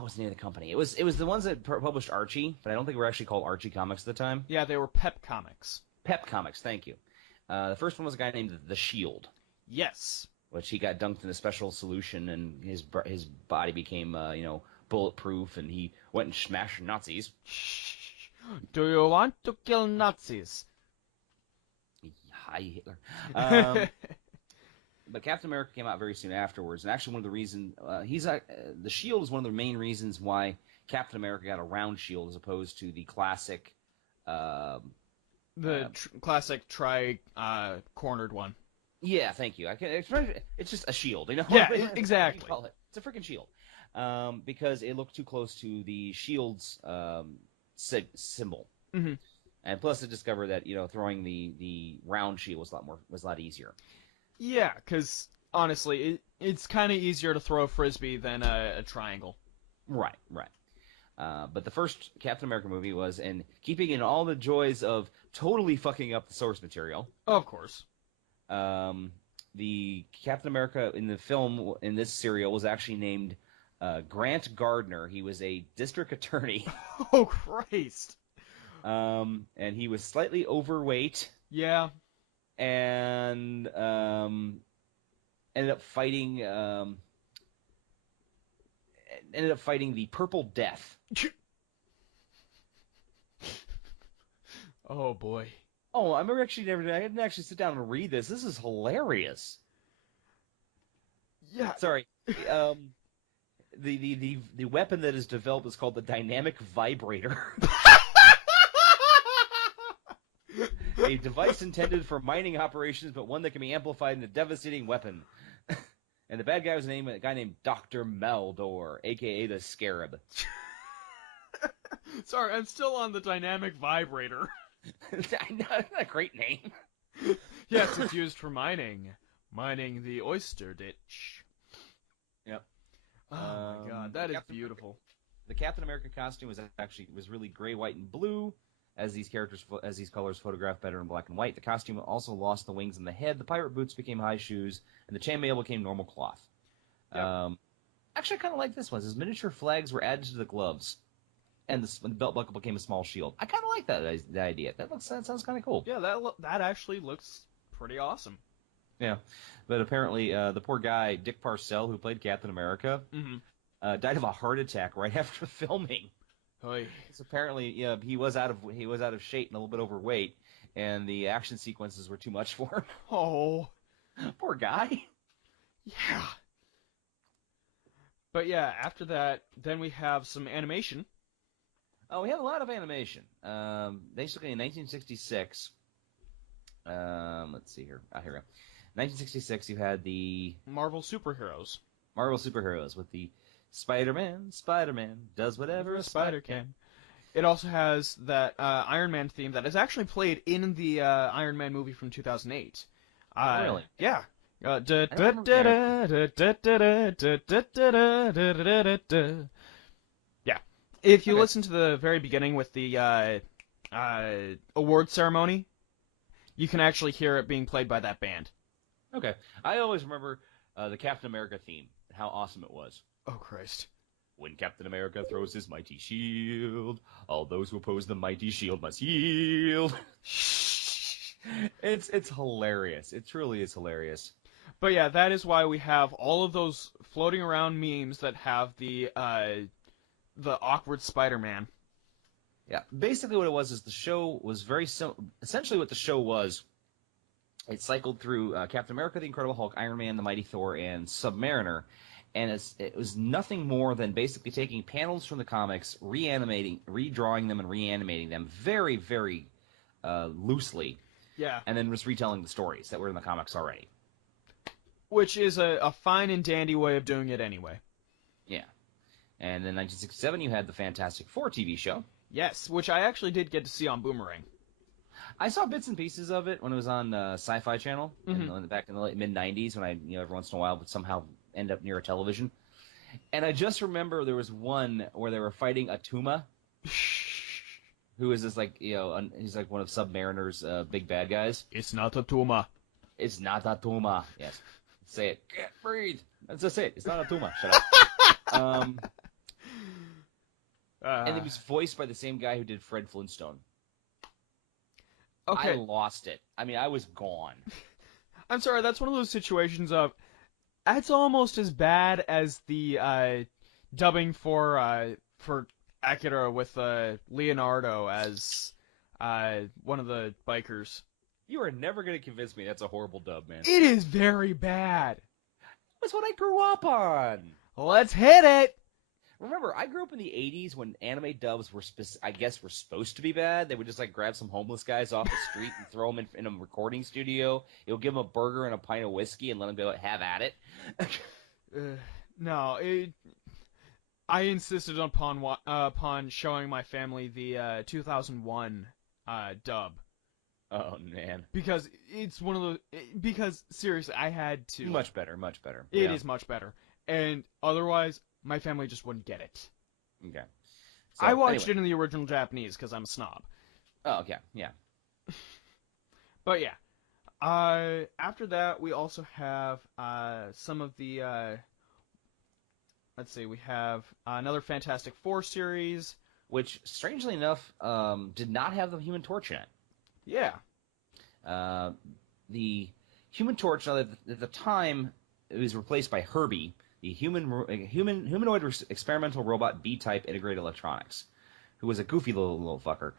what's the name of the company? It was the ones that published Archie, but I don't think they were actually called Archie Comics at the time. Yeah, they were Pep Comics. Pep Comics, thank you. The first one was a guy named the Shield. Yes. Which he got dunked in a special solution, and his body became bulletproof, and he went and smashed Nazis. Do you want to kill Nazis? Hi, Hitler. But Captain America came out very soon afterwards, and actually one of the reasons the shield is one of the main reasons why Captain America got a round shield as opposed to the classic. Classic cornered one. Yeah, thank you. It's just a shield, you know. Yeah, exactly. Call it. It's a freaking shield, because it looked too close to the shield's symbol. Mm-hmm. And plus, I discovered that throwing the round shield was a lot easier. Yeah, because honestly, it's kind of easier to throw a frisbee than a triangle. Right. But the first Captain America movie was, and keeping in all the joys of totally fucking up the source material. Of course. The Captain America in the film, in this serial, was actually named Grant Gardner. He was a district attorney. Oh, Christ. And he was slightly overweight. Yeah. And ended up fighting the Purple Death. Oh boy. Oh, I remember I didn't actually sit down and read this. This is hilarious. Yeah. Sorry. The weapon that is developed is called the dynamic vibrator. A device intended for mining operations, but one that can be amplified in a devastating weapon. And the bad guy was a guy named Dr. Meldor, a.k.a. the Scarab. Sorry, I'm still on the dynamic vibrator. Not a great name. Yes, it's used for mining. Mining the oyster ditch. Yep. Oh my god, that is beautiful. The Captain America costume was really gray, white, and blue. As these colors photographed better in black and white, the costume also lost the wings and the head. The pirate boots became high shoes, and the chainmail became normal cloth. Yep. Actually, I kind of like this one. His miniature flags were added to the gloves, and the belt buckle became a small shield. I kind of like that idea. That sounds kind of cool. Yeah, that actually looks pretty awesome. Yeah, but apparently the poor guy Dick Parcell, who played Captain America, died of a heart attack right after filming. Oy. So apparently, he was out of shape and a little bit overweight, and the action sequences were too much for him. Oh, poor guy. Yeah. But yeah, after that, then we have some animation. Oh, we have a lot of animation. Basically, in 1966, let's see here. Here we go. 1966, you had the Marvel superheroes with the Spider-Man does whatever a spider can. It also has that Iron Man theme that is actually played in the Iron Man movie from 2008. Really? Yeah. Yeah. If you listen to the very beginning with the award ceremony, you can actually hear it being played by that band. Okay. I always remember the Captain America theme, how awesome it was. Oh, Christ. When Captain America throws his mighty shield, all those who oppose the mighty shield must yield. It's hilarious. It truly is hilarious. But yeah, that is why we have all of those floating around memes that have the awkward Spider-Man. Yeah, basically what it was is the show was very simple. Essentially what the show was, it cycled through Captain America, the Incredible Hulk, Iron Man, the Mighty Thor, and Submariner. And it was nothing more than basically taking panels from the comics, redrawing them and reanimating them very, very loosely. Yeah. And then just retelling the stories that were in the comics already. Which is a fine and dandy way of doing it anyway. Yeah. And in 1967, you had the Fantastic Four TV show. Yes, which I actually did get to see on Boomerang. I saw bits and pieces of it when it was on Sci-Fi Channel back in the late mid-'90s when I, every once in a while would somehow end up near a television. And I just remember there was one where they were fighting a Tuma, who is this he's like one of Submariner's big bad guys. It's not a tumor. It's not a tumor. Yes. Say it. Can't breathe. That's just it. It's not a tumor. Shut up. And it was voiced by the same guy who did Fred Flintstone. Okay. I lost it. I mean, I was gone. I'm sorry, that's one of those situations of, that's almost as bad as the dubbing for Akira with Leonardo as one of the bikers. You are never going to convince me that's a horrible dub, man. It is very bad. That's what I grew up on. Let's hit it. Remember, I grew up in the 80s when anime dubs were supposed to be bad. They would just grab some homeless guys off the street and throw them in a recording studio. You'll give them a burger and a pint of whiskey and let them go have at it. No, I insisted upon showing my family the 2001 dub. Oh man! Because it's one of those. Because seriously, I had to. Much better, much better. It is much better, and otherwise, my family just wouldn't get it. Okay. So, I watched it in the original Japanese because I'm a snob. Oh, okay, yeah. But yeah, after that, we also have some of the. Let's see, we have another Fantastic Four series, which strangely enough did not have the Human Torch in it. Yeah. The Human Torch, now at the time, it was replaced by Herbie, the humanoid experimental robot B-type integrated electronics, who was a goofy little fucker.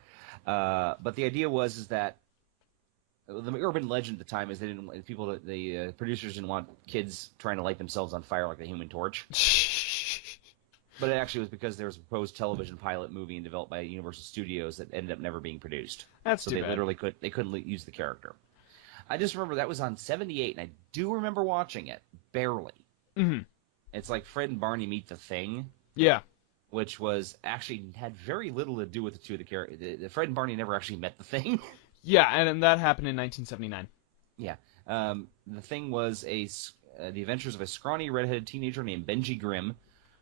But the idea was that the urban legend at the time is the producers didn't want kids trying to light themselves on fire like the Human Torch. But it actually was because there was a proposed television pilot movie developed by Universal Studios that ended up never being produced. That's so too they bad. Literally couldn't use the character. I just remember that was on 78, and I do remember watching it barely. Mm-hmm. It's like Fred and Barney meet the Thing. Yeah. Which was actually had very little to do with the two of the characters. Fred and Barney never actually met the Thing. Yeah, and that happened in 1979. Yeah. The Thing was the adventures of a scrawny redheaded teenager named Benji Grimm,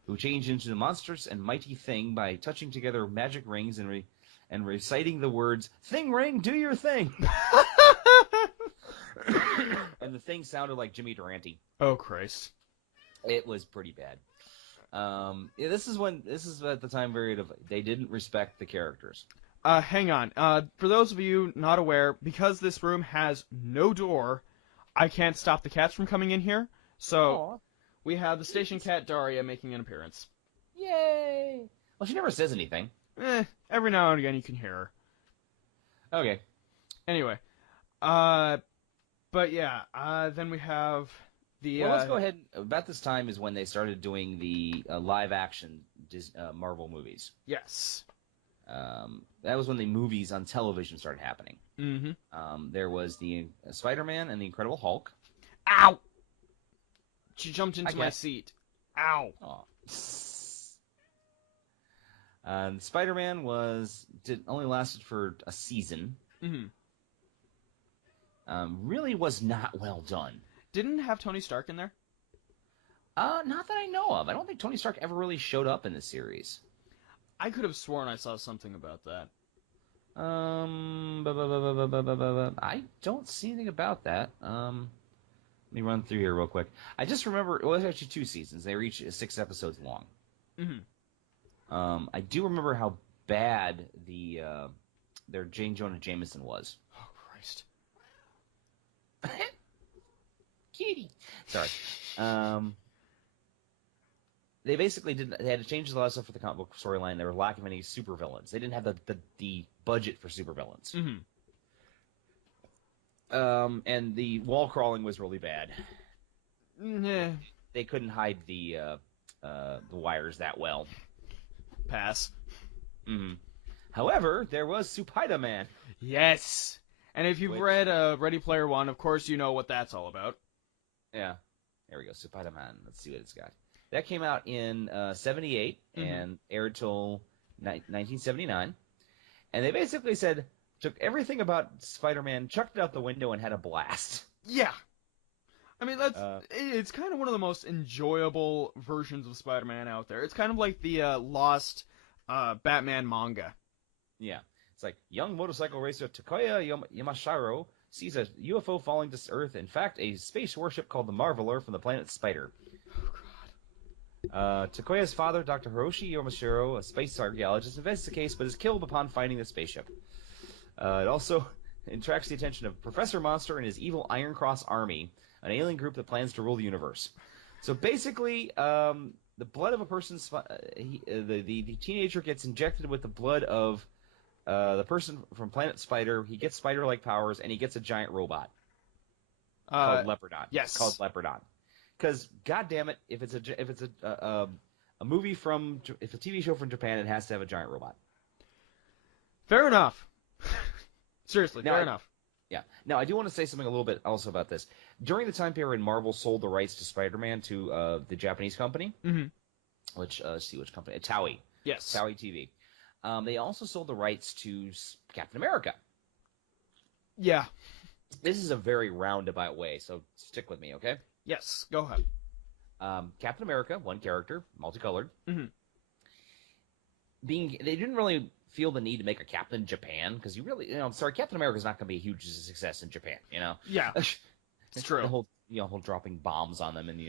who changed into the monstrous and mighty Thing by touching together magic rings and reciting the words, "Thing ring, do your thing." And the Thing sounded like Jimmy Durante. Oh, Christ. It was pretty bad. This is at the time period of they didn't respect the characters. Hang on. For those of you not aware, because this room has no door, I can't stop the cats from coming in here. So Aww. We have the station cat Daria making an appearance. Yay! Well, she never says anything. Every now and again you can hear her. Okay. Anyway, but yeah, then we have the. Well, let's go ahead. About this time is when they started doing the live-action Marvel movies. Yes. That was when the movies on television started happening. Mm-hmm. There was the Spider-Man and the Incredible Hulk. Ow! She jumped into my seat. Ow! Spider-Man only lasted for a season. Mm-hmm. Really was not well done. Didn't have Tony Stark in there? Not that I know of. I don't think Tony Stark ever really showed up in the series. I could have sworn I saw something about that. I don't see anything about that. Let me run through here real quick. I just remember it was actually 2 seasons. They were each 6 episodes long. Mm-hmm. I do remember how bad their Jane Jonah Jameson was. Oh, Christ. Kitty. Sorry. They basically they had to change a lot of stuff for the comic book storyline. They were lacking any supervillains. They didn't have the budget for supervillains. Mm-hmm. And the wall crawling was really bad. Yeah. They couldn't hide the wires that well. Pass. Mm-hmm. However, there was Spider-Man. Yes. And if you've read Ready Player One, of course you know what that's all about. Yeah. There we go. Spider-Man. Let's see what it's got. That came out in 78 and aired till 1979. And they basically took everything about Spider-Man, chucked it out the window, and had a blast. Yeah. I mean, it's kind of one of the most enjoyable versions of Spider-Man out there. It's kind of like the lost Batman manga. Yeah. It's like, young motorcycle racer Takuya Yamashiro sees a UFO falling to Earth. In fact, a space warship called the Marveler from the planet Spider. Takuya's father, Dr. Hiroshi Yamashiro, a space archaeologist, investigates the case but is killed upon finding the spaceship. It also attracts the attention of Professor Monster and his evil Iron Cross army, an alien group that plans to rule the universe. So basically, the blood of a person's the teenager gets injected with the blood of the person from Planet Spider. He gets spider-like powers, and he gets a giant robot called Leopardon. Yes, called Leopardon. Because, goddammit, if it's a movie from if a TV show from Japan, it has to have a giant robot. Fair enough. Seriously, Now, fair enough. Yeah. Now, I do want to say something a little bit also about this. During the time period, Marvel sold the rights to Spider-Man to the Japanese company, which, let's see which company, Toei. Yes. Toei TV. They also sold the rights to Captain America. Yeah. This is a very roundabout way, so stick with me, okay? Yes, go ahead. Captain America, one character, multicolored. Mm-hmm. They didn't really feel the need to make a Captain Japan, because Captain America's not going to be a huge success in Japan, you know? Yeah, it's true. The whole dropping bombs on them, and,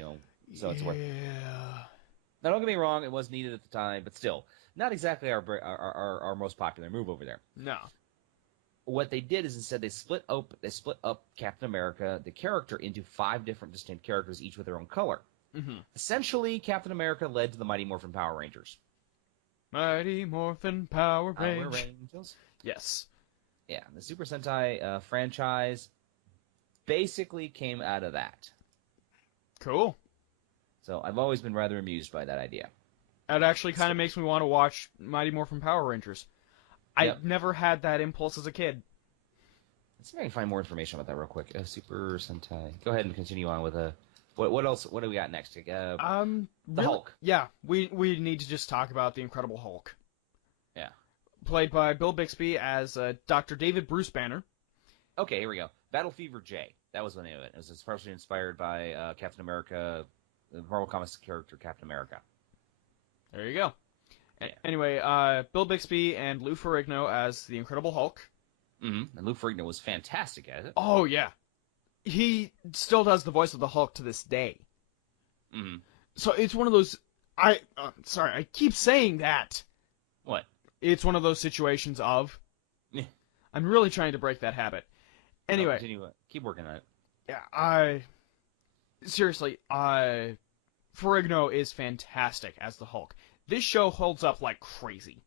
so it's worth. Yeah. Now, don't get me wrong, it was needed at the time, but still, not exactly our most popular move over there. No. What they did is instead they split up Captain America, the character, into 5 different distinct characters, each with their own color. Mm-hmm. Essentially, Captain America led to the Mighty Morphin Power Rangers. Mighty Morphin Power Rangers. Rangers. Yes. Yeah, the Super Sentai franchise basically came out of that. Cool. So I've always been rather amused by that idea. That actually kind of makes me want to watch Mighty Morphin Power Rangers. Yep. I never had that impulse as a kid. Let's see if I can find more information about that real quick. Super Sentai. Go ahead and continue on with what else? What do we got next? The Hulk. Yeah, we need to just talk about the Incredible Hulk. Yeah. Played by Bill Bixby as Dr. David Bruce Banner. Okay, here we go. Battle Fever J. That was the name of it. It was partially inspired by Captain America, the Marvel Comics character Captain America. There you go. Yeah. Anyway, Bill Bixby and Lou Ferrigno as the Incredible Hulk. Mm-hmm. And Lou Ferrigno was fantastic at it. Oh, yeah. He still does the voice of the Hulk to this day. Mm-hmm. So it's one of those... sorry, I keep saying that. What? It's one of those situations of... Yeah. I'm really trying to break that habit. Anyway. Continue. Keep working on it. Yeah, seriously, Ferrigno is fantastic as the Hulk. This show holds up like crazy.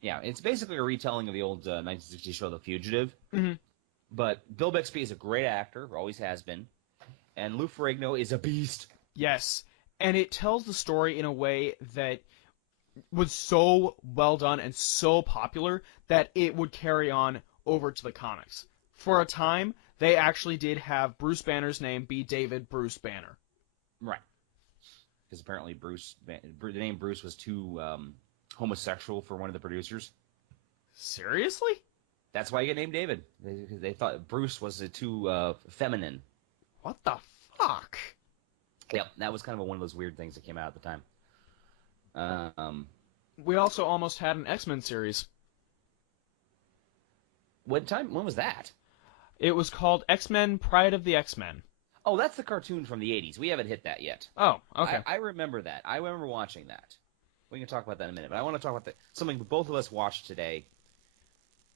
Yeah, it's basically a retelling of the old 1960s show The Fugitive. Mm-hmm. But Bill Bixby is a great actor, always has been. And Lou Ferrigno is a beast. Yes, and it tells the story in a way that was so well done and so popular that it would carry on over to the comics. For a time, they actually did have Bruce Banner's name be David Bruce Banner. Right. Because apparently the name Bruce was too homosexual for one of the producers. Seriously? That's why he got named David. They thought Bruce was too feminine. What the fuck? Yep, that was kind of one of those weird things that came out at the time. We also almost had an X-Men series. What time? When was that? It was called X-Men Pride of the X-Men. Oh, that's the cartoon from the 80s. We haven't hit that yet. Oh, okay. I remember that. I remember watching that. We can talk about that in a minute. But I want to talk about something both of us watched today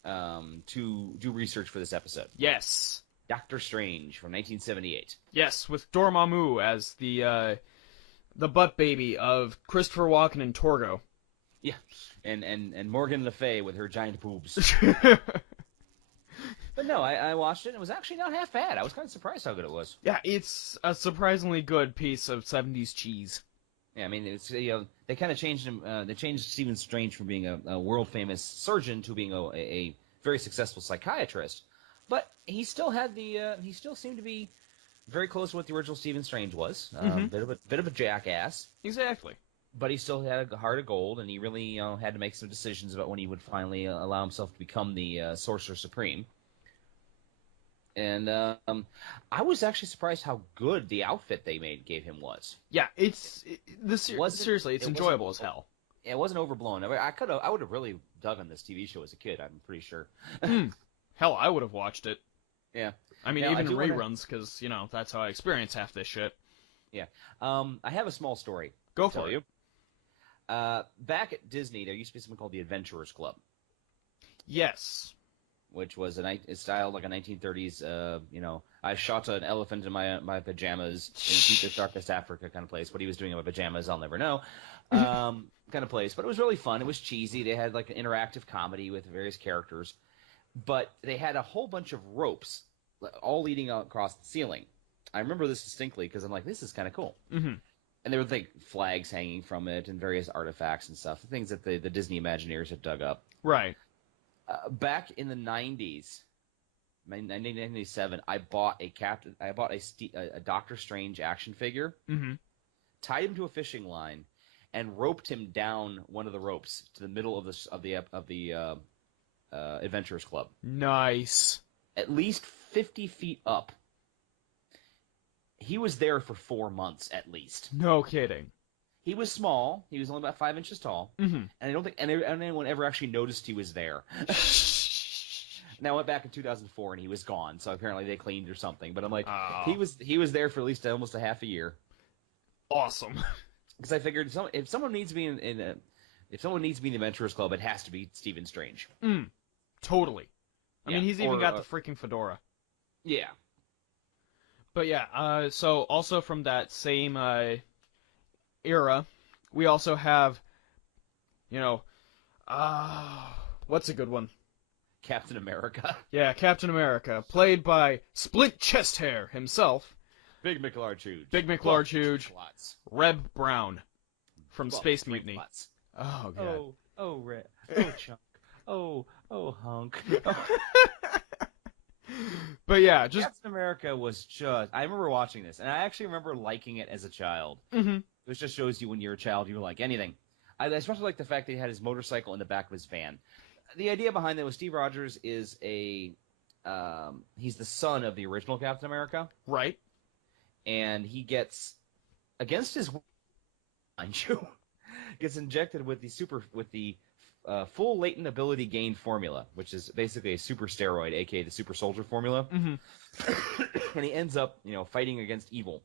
to do research for this episode. Yes. Doctor Strange from 1978. Yes, with Dormammu as the butt baby of Christopher Walken and Torgo. Yeah, and Morgan Le Fay with her giant boobs. But no, I watched it, and it was actually not half bad. I was kind of surprised how good it was. Yeah, it's a surprisingly good piece of 70s cheese. Yeah, I mean, it's they kind of changed him. They changed Stephen Strange from being a world-famous surgeon to being a very successful psychiatrist. But he still had he still seemed to be very close to what the original Stephen Strange was. Bit of a jackass. Exactly. But he still had a heart of gold, and he really had to make some decisions about when he would finally allow himself to become the Sorcerer Supreme. And I was actually surprised how good the outfit they gave him was. Yeah, seriously, it's enjoyable as hell. It wasn't overblown. I would have really dug on this TV show as a kid. I'm pretty sure. Hell, I would have watched it. Yeah. I mean, Now, even I reruns, because, that's how I experience half this shit. Yeah. I have a small story. Go for it. You. Back at Disney, there used to be something called the Adventurers Club. Yes. Which was it's styled like a 1930s, I shot an elephant in my pajamas in deepest, darkest Africa kind of place. What he was doing in my pajamas, I'll never know. Kind of place. But it was really fun. It was cheesy. They had like an interactive comedy with various characters. But they had a whole bunch of ropes all leading out across the ceiling. I remember this distinctly because I'm like, this is kind of cool. Mm-hmm. And there were like flags hanging from it and various artifacts and stuff, things that the Disney Imagineers had dug up. Right. Back in the 90s, 1997, I bought a Doctor Strange action figure, tied him to a fishing line, and roped him down one of the ropes to the middle of the Adventurers Club. Nice. At least 50 feet up. He was there for 4 months at least. No kidding. He was small. He was only about 5 inches tall. Mm-hmm. And I don't think anyone ever actually noticed he was there. Now I went back in 2004 and he was gone. So apparently they cleaned or something. But I'm like, he was there for at least almost a half a year. Awesome. Because I figured if someone needs to be in the Adventurers Club, it has to be Stephen Strange. Totally. I mean, he's even got the freaking fedora. Yeah. But yeah, so also from that same era, we also have, what's a good one? Captain America. Yeah, Captain America, played by Split Chest Hair himself. Big McLarge Huge. Big McLarge Huge. Reb Brown from Space Mutiny. Lots. Oh, God. Oh, Reb. Oh, Chunk. Oh, hunk. But yeah, Captain America was just... I remember watching this, and I actually remember liking it as a child. Mm-hmm. It just shows you when you're a child, you like anything. I especially like the fact that he had his motorcycle in the back of his van. The idea behind that was Steve Rogers is he's the son of the original Captain America. Right. And he gets, against his will, mind you, gets injected with the full latent ability gain formula, which is basically a super steroid, aka the super soldier formula. Mm-hmm. And he ends up, fighting against evil.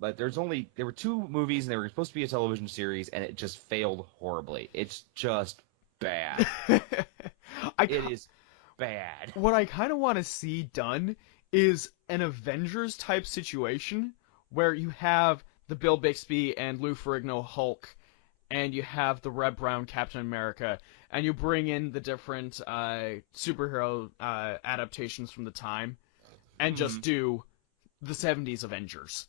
But there were 2 movies, and they were supposed to be a television series, and it just failed horribly. It's just bad. It is bad. What I kind of want to see done is an Avengers type situation where you have the Bill Bixby and Lou Ferrigno Hulk, and you have the Reb Brown Captain America, and you bring in the different superhero adaptations from the time, and just do the 70s Avengers.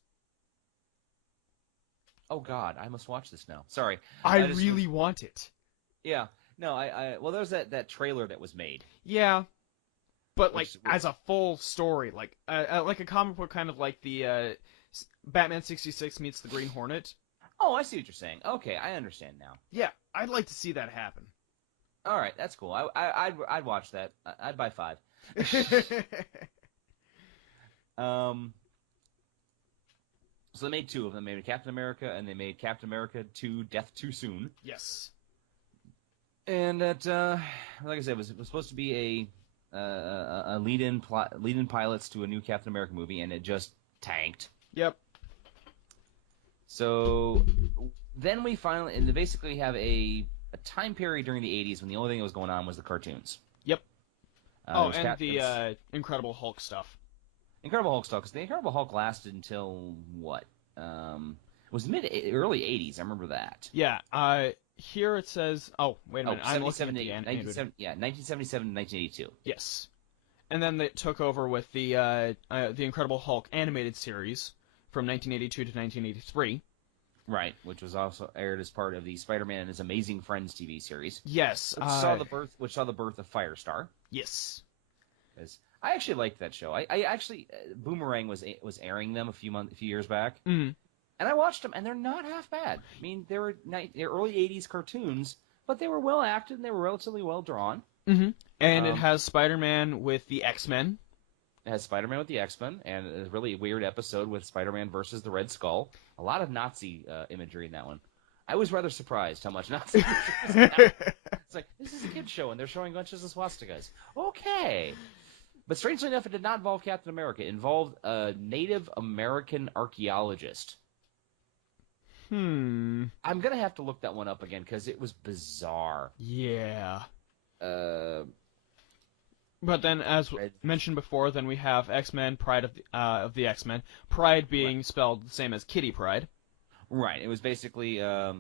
Oh God, I must watch this now. Sorry. I really want it. Yeah. No, well, there's that trailer that was made. Yeah. But, as a full story, like a comic book, kind of like the Batman 66 meets the Green Hornet. Oh, I see what you're saying. Okay, I understand now. Yeah, I'd like to see that happen. All right, that's cool. I'd watch that. I'd buy 5. So they made 2 of them. They made Captain America, and they made Captain America 2: Death Too Soon. Yes. And that, like I said, it was supposed to be a lead-in pilots to a new Captain America movie, and it just tanked. Yep. So then we finally, they basically have a time period during the 80s when the only thing that was going on was the cartoons. Yep. And the Incredible Hulk stuff. Incredible Hulk stuff, because the Incredible Hulk lasted until what? It was early 80s. I remember that. Yeah. Here it says. Oh, wait a minute. I'm looking at the 1977 to 1982. Yes. And then they took over with the Incredible Hulk animated series from 1982 to 1983. Right, which was also aired as part of the Spider-Man and His Amazing Friends TV series. Yes. Which saw the birth of Firestar. Yes. Because I actually liked that show. I actually Boomerang was airing them a few years back, and I watched them, and they're not half bad. I mean, they're early '80s cartoons, but they were well acted and they were relatively well drawn. Mm-hmm. And it has Spider-Man with the X-Men. It has Spider-Man with the X-Men, and a really weird episode with Spider-Man versus the Red Skull. A lot of Nazi imagery in that one. I was rather surprised how much Nazi It's like, this is a kid's show, and they're showing bunches of swastikas. Okay. But strangely enough, it did not involve Captain America. It involved a Native American archaeologist. I'm going to have to look that one up again, because it was bizarre. Yeah. But then, as mentioned before, then we have X-Men, Pride of the X-Men. Pride being spelled the same as Kitty Pryde. Right. It was basically, it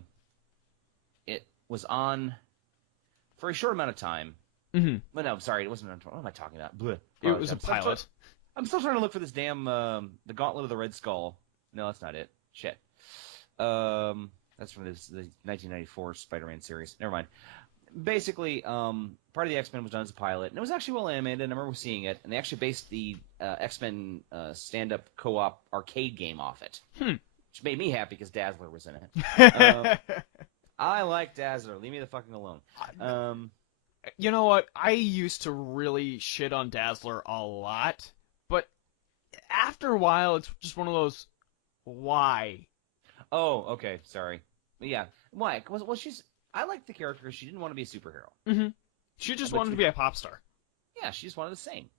was on for a short amount of time. Mm-hmm. But no, I'm sorry, it wasn't. What am I talking about? Blech. It was a pilot. I'm still trying to look for this damn the Gauntlet of the Red Skull. No, that's not it. Shit. That's from the 1994 Spider-Man series. Never mind. Basically, part of the X-Men was done as a pilot, and it was actually well animated. I remember seeing it, and they actually based the X-Men stand-up co-op arcade game off it, which made me happy because Dazzler was in it. I like Dazzler. Leave me the fucking alone. You know what? I used to really shit on Dazzler a lot, but after a while, it's just one of those, why? Oh, okay, sorry. Yeah, why? Well, I liked the character because she didn't want to be a superhero. Mm-hmm. She just wanted to be a pop star. Yeah, she just wanted to sing.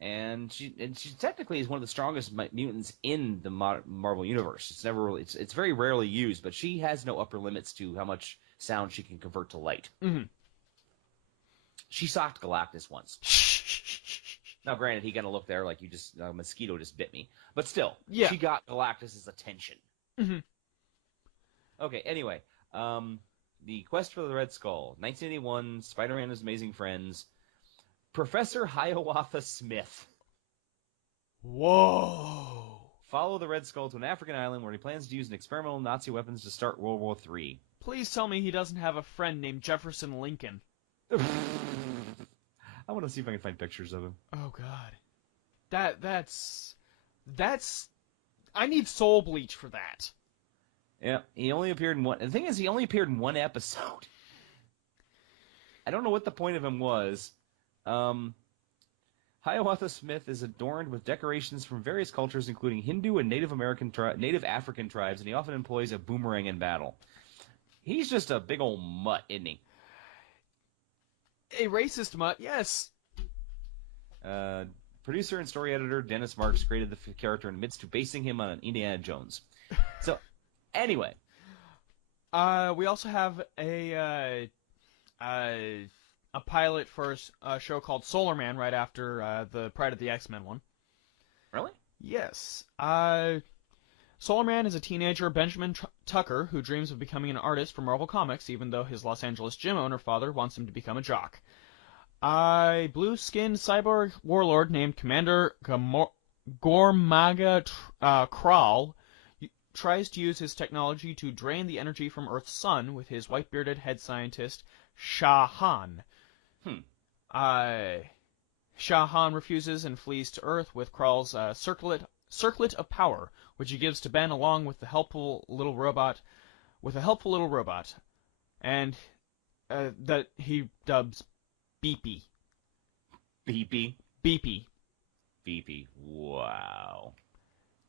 And she technically is one of the strongest mutants in the Marvel universe. It's never really, it's very rarely used, but she has no upper limits to how much sound she can convert to light. Mm-hmm. She socked Galactus once. Now, granted, he got to look there like a mosquito just bit me, but still, she got Galactus's attention. Mm-hmm. Okay, anyway, the Quest for the Red Skull, 1981, Spider-Man and His Amazing Friends, Professor Hiawatha Smith. Whoa! Follow the Red Skull to an African island where he plans to use an experimental Nazi weapons to start World War III. Please tell me he doesn't have a friend named Jefferson Lincoln. I want to see if I can find pictures of him. Oh God, that's. I need Soul Bleach for that. Yeah, he only appeared in one. The thing is, he only appeared in one episode. I don't know what the point of him was. Hiawatha Smith is adorned with decorations from various cultures, including Hindu and Native African tribes, and he often employs a boomerang in battle. He's just a big old mutt, isn't he? A racist mutt, yes. Producer and story editor Dennis Marks created the character and admits to basing him on Indiana Jones. So, anyway. We also have a pilot for a show called Solar Man right after the Pride of the X-Men one. Really? Yes. Solar Man is a teenager, Benjamin Tucker, who dreams of becoming an artist for Marvel Comics, even though his Los Angeles gym owner father wants him to become a jock. A blue-skinned cyborg warlord named Commander Gormaga Kral tries to use his technology to drain the energy from Earth's sun with his white-bearded head scientist, Shah Han. Shah Han refuses and flees to Earth with Kral's circlet of power, which he gives to Ben along with a helpful little robot, and that he dubs Beepy. Beepy? Beepy. Beepy. Wow.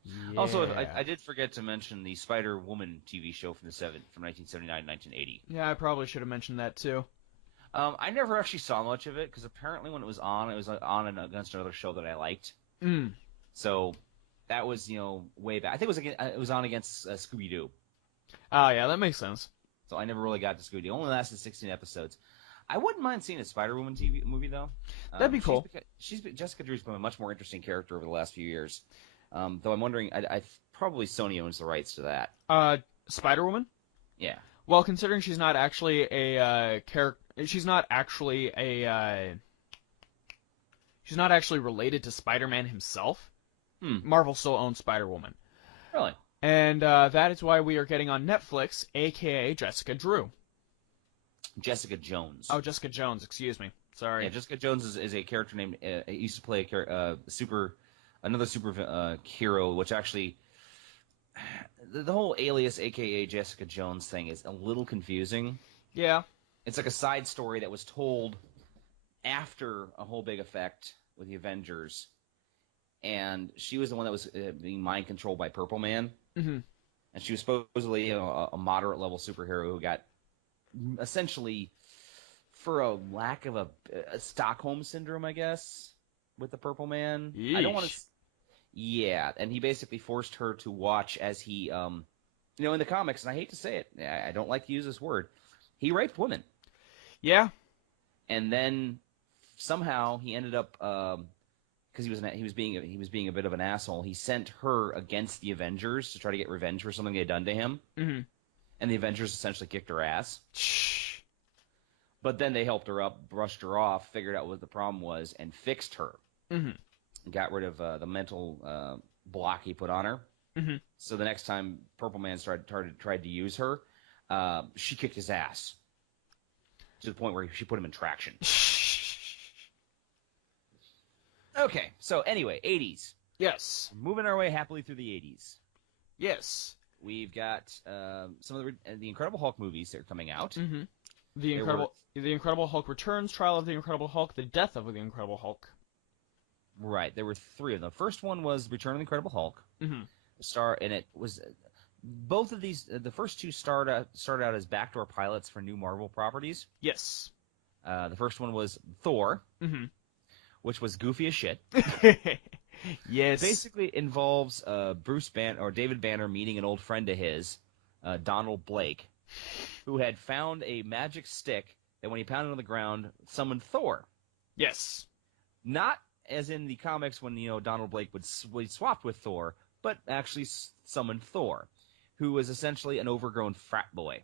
Yeah. Also, I did forget to mention the Spider-Woman TV show from 1979 and 1980. Yeah, I probably should have mentioned that too. I never actually saw much of it, because apparently when it was on against another show that I liked. So, that was, way back. I think it was on against Scooby-Doo. Oh, yeah, that makes sense. So I never really got to Scooby-Doo. It only lasted 16 episodes. I wouldn't mind seeing a Spider-Woman TV movie, though. That'd be cool. Jessica Drew's been a much more interesting character over the last few years. Though I'm wondering, probably Sony owns the rights to that. Spider-Woman? Yeah. Well, considering she's not actually a she's not actually related to Spider-Man himself. Marvel still owns Spider-Woman. Really? And that is why we are getting on Netflix, a.k.a. Jessica Drew. Jessica Jones. Oh, Jessica Jones, excuse me. Sorry. Yeah, Jessica Jones is a character named, used to play another super hero, which actually, the whole alias, a.k.a. Jessica Jones thing is a little confusing. Yeah. It's like a side story that was told after a whole big effect with the Avengers, and she was the one that was being mind controlled by Purple Man. Mm-hmm. And she was supposedly, you know, a moderate level superhero who got essentially, for a lack of a Stockholm syndrome, I guess, with the Purple Man. Yeesh. I don't want to. Yeah, and he basically forced her to watch as he, you know, in the comics, and I hate to say it, I don't like to use this word, he raped women. Yeah. And then somehow he ended up, because he was being a bit of an asshole. He sent her against the Avengers to try to get revenge for something they had done to him. Mm-hmm. And the Avengers essentially kicked her ass. Shh. But then they helped her up, brushed her off, figured out what the problem was, and fixed her. Mm-hmm. Got rid of the mental block he put on her. Mm-hmm. So the next time Purple Man tried to use her, she kicked his ass to the point where she put him in traction. Okay, so anyway, 80s. Yes. Moving our way happily through the 80s. Yes. We've got some of the Incredible Hulk movies that are coming out. Mm-hmm. The Incredible Hulk Returns, Trial of the Incredible Hulk, The Death of the Incredible Hulk. Right, there were 3 of them. The first one was Return of the Incredible Hulk. Mm-hmm. And it was both of these. The first 2 started out as backdoor pilots for new Marvel properties. Yes. The first one was Thor, Mm-hmm. which was goofy as shit. Yes. Basically involves David Banner meeting an old friend of his, Donald Blake, who had found a magic stick that when he pounded on the ground summoned Thor. Yes. Not as in the comics when, you know, Donald Blake would swap with Thor, but actually summoned Thor, who was essentially an overgrown frat boy.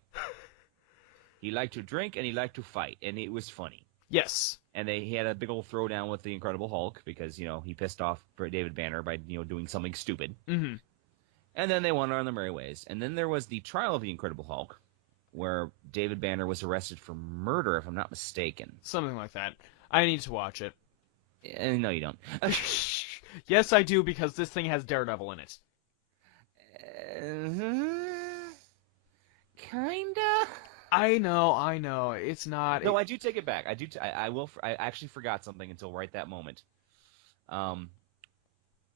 He liked to drink and he liked to fight, and it was funny. Yes. And he had a big old throwdown with the Incredible Hulk because, you know, he pissed off David Banner by, you know, doing something stupid. Mm-hmm. And then they went on their merry ways. And then there was the Trial of the Incredible Hulk, where David Banner was arrested for murder, if I'm not mistaken. Something like that. I need to watch it. No, you don't. Yes, I do, because this thing has Daredevil in it. Kinda. I know. It's not. No, I do take it back. I actually forgot something until right that moment.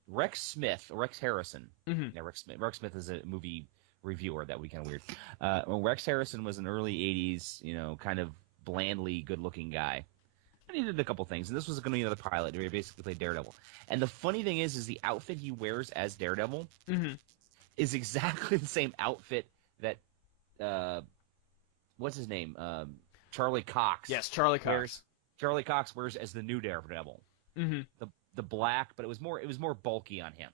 Rex Harrison. Mm-hmm. Yeah, Rex Smith is a movie reviewer. That would be kind of weird. Rex Harrison was an early '80s, you know, kind of blandly good-looking guy. And he did a couple things, and this was going to be another pilot where he basically played Daredevil. And the funny thing is the outfit he wears as Daredevil Mm-hmm. is exactly the same outfit that, what's his name? Charlie Cox. Yes, Charlie Cox. Charlie Cox wears as the new Daredevil. Mm-hmm. The black, but it was more bulky on him.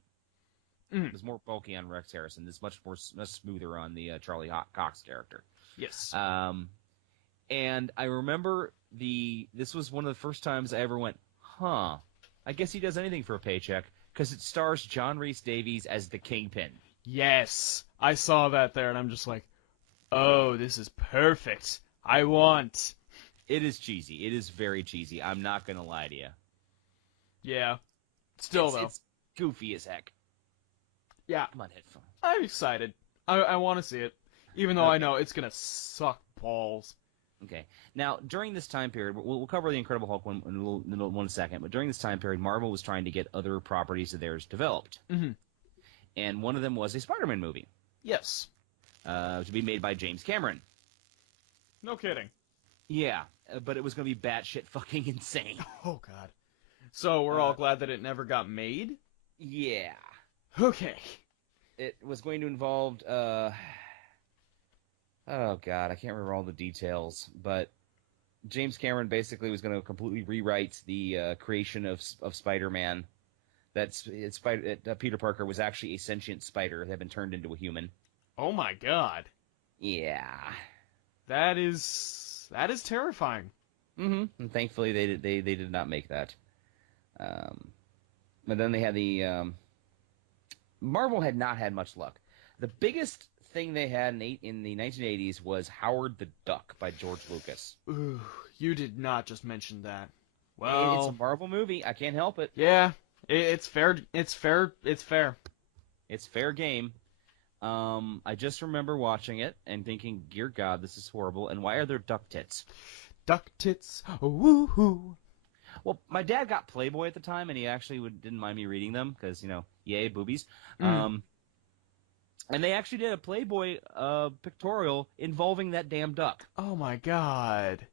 Mm-hmm. It was more bulky on Rex Harrison. It's much smoother on the Charlie Cox character. Yes. And I remember this was one of the first times I ever went, huh, I guess he does anything for a paycheck, because it stars John Rhys Davies as the Kingpin. Yes. I saw that there, and I'm just like, oh, this is perfect. I want. It is cheesy. It is very cheesy. I'm not going to lie to you. Yeah. Still, though. It's goofy as heck. Yeah. Come on, headphone. I'm excited. I want to see it, even though I know it's going to suck balls. Okay. Now, during this time period, we'll cover the Incredible Hulk in one second, but during this time period, Marvel was trying to get other properties of theirs developed. Mm-hmm. And one of them was a Spider-Man movie. Yes. To be made by James Cameron. No kidding. Yeah, but it was going to be batshit fucking insane. Oh, God. So we're all glad that it never got made? Yeah. Okay. It was going to involve, oh, God, I can't remember all the details, but James Cameron basically was going to completely rewrite the creation of Spider-Man. That Peter Parker was actually a sentient spider that had been turned into a human. Oh, my God. Yeah. That is terrifying. Mm-hmm. And thankfully, they did not make that. But then they had the Marvel had not had much luck. The biggest thing they had in the 1980s was Howard the Duck by George Lucas. Ooh, you did not just mention that. Well, it's a Marvel movie. I can't help it. Yeah, it's fair. It's fair. It's fair. It's fair game. I just remember watching it and thinking, "Dear God, this is horrible." And why are there duck tits? Duck tits. Woohoo. Well, my dad got Playboy at the time, and he actually didn't mind me reading them because, you know, yay, boobies. And they actually did a Playboy pictorial involving that damn duck. Oh my god.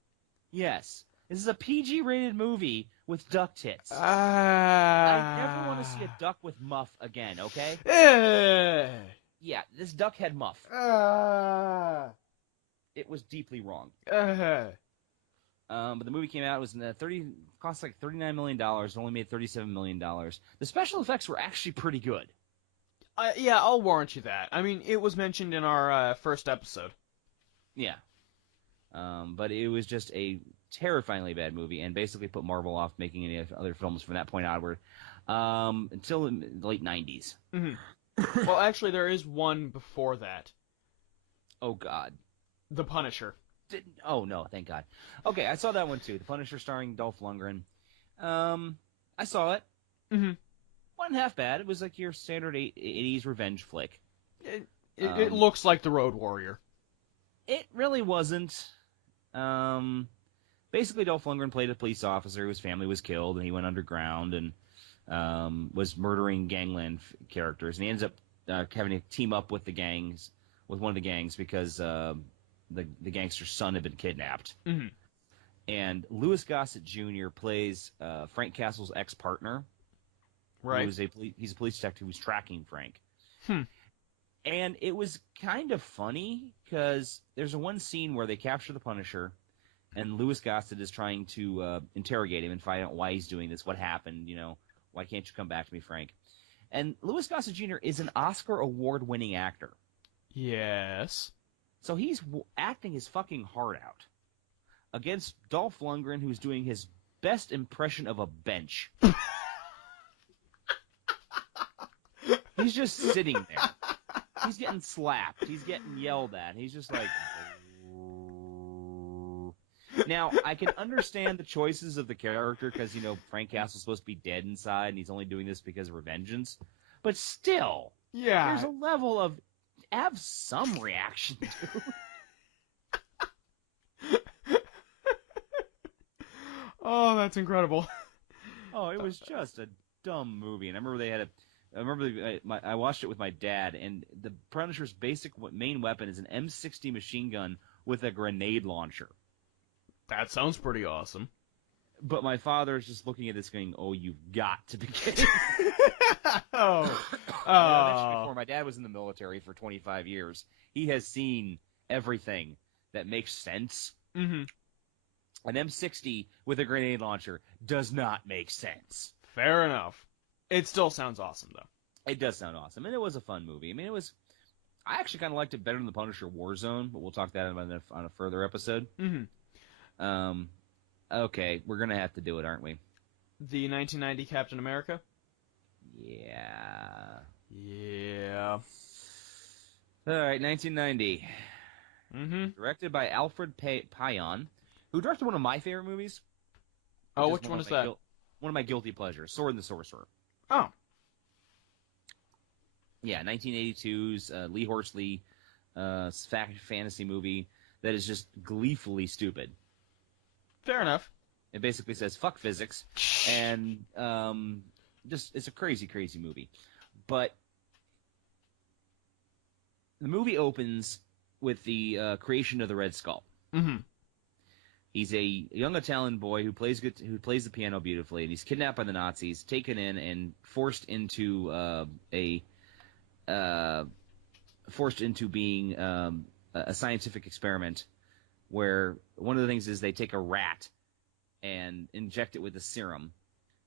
Yes. This is a PG-rated movie with duck tits. I I never want to see a duck with muff again, okay? Yeah, this duck had muff. It was deeply wrong. But the movie came out. It was cost like $39 million. It only made $37 million. The special effects were actually pretty good. Yeah, I'll warrant you that. I mean, it was mentioned in our first episode. Yeah. But it was just a terrifyingly bad movie and basically put Marvel off making any other films from that point onward until the late 90s. Mm-hmm. Well, actually, there is one before that. Oh, God. The Punisher. Oh, no, thank God. Okay, I saw that one, too. The Punisher starring Dolph Lundgren. I saw it. Mm-hmm. Wasn't half bad. It was like your standard 80s revenge flick. It looks like The Road Warrior. It really wasn't. Basically, Dolph Lundgren played a police officer whose family was killed, and he went underground and was murdering gangland characters. And he ends up having to team up with one of the gangs, because the gangster's son had been kidnapped. Mm-hmm. And Louis Gossett Jr. plays Frank Castle's ex-partner. Right. He's a police detective who's tracking Frank. Hmm. And it was kind of funny because there's one scene where they capture the Punisher, and Louis Gossett is trying to interrogate him and find out why he's doing this, what happened, why can't you come back to me, Frank? And Louis Gossett Jr. is an Oscar award-winning actor. Yes. So he's acting his fucking heart out against Dolph Lundgren, who's doing his best impression of a bench. He's just sitting there. He's getting slapped. He's getting yelled at. He's just like... Now, I can understand the choices of the character because, Frank Castle's supposed to be dead inside, and he's only doing this because of revengeance. But still, yeah, there's a level of... Have some reaction to. Oh, that's incredible. Oh, it was just a dumb movie, and I remember I watched it with my dad, and the Punisher's basic main weapon is an M60 machine gun with a grenade launcher. That sounds pretty awesome. But my father is just looking at this going, "Oh, you've got to be kidding." Before, my dad was in the military for 25 years. He has seen everything that makes sense. Mm-hmm. An M60 with a grenade launcher does not make sense. Fair enough. It still sounds awesome, though. It does sound awesome, and it was a fun movie. I mean, I actually kind of liked it better than the Punisher Warzone, but we'll talk that about on a further episode. Mm-hmm. Okay, we're gonna have to do it, aren't we? The 1990 Captain America? Yeah. All right, 1990. Mm-hmm. Directed by Alfred Payan, who directed one of my favorite movies. Oh, which one is that? One of my guilty pleasures, Sword and the Sorcerer. Oh. Yeah, 1982's Lee Horsley fantasy movie that is just gleefully stupid. Fair enough. It basically says fuck physics, and it's a crazy, crazy movie. But the movie opens with the creation of the Red Skull. Mm-hmm. He's a young Italian boy who plays the piano beautifully, and he's kidnapped by the Nazis, taken in, and forced into being a scientific experiment, where one of the things is they take a rat and inject it with a serum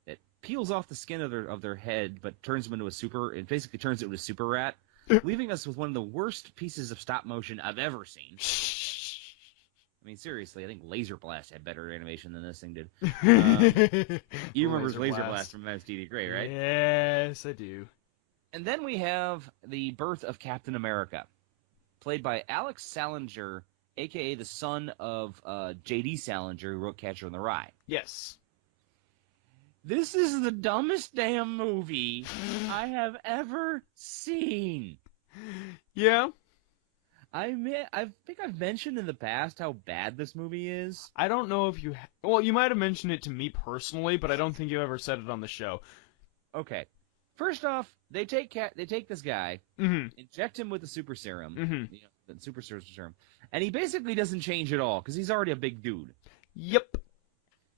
that peels off the skin of their head, but turns them into it basically turns it into a super rat, leaving us with one of the worst pieces of stop motion I've ever seen. I mean, seriously, I think Laser Blast had better animation than this thing did. You remember Laser Blast from MSDD Gray, right? Yes, I do. And then we have the birth of Captain America, played by Alex Salinger, a.k.a. the son of J.D. Salinger, who wrote Catcher in the Rye. Yes. This is the dumbest damn movie I have ever seen. Yeah. I think I've mentioned in the past how bad this movie is. I don't know if you... Well, you might have mentioned it to me personally, but I don't think you ever said it on the show. Okay. First off, they take this guy, inject him with the super serum, the super serum, and he basically doesn't change at all because he's already a big dude. Yep.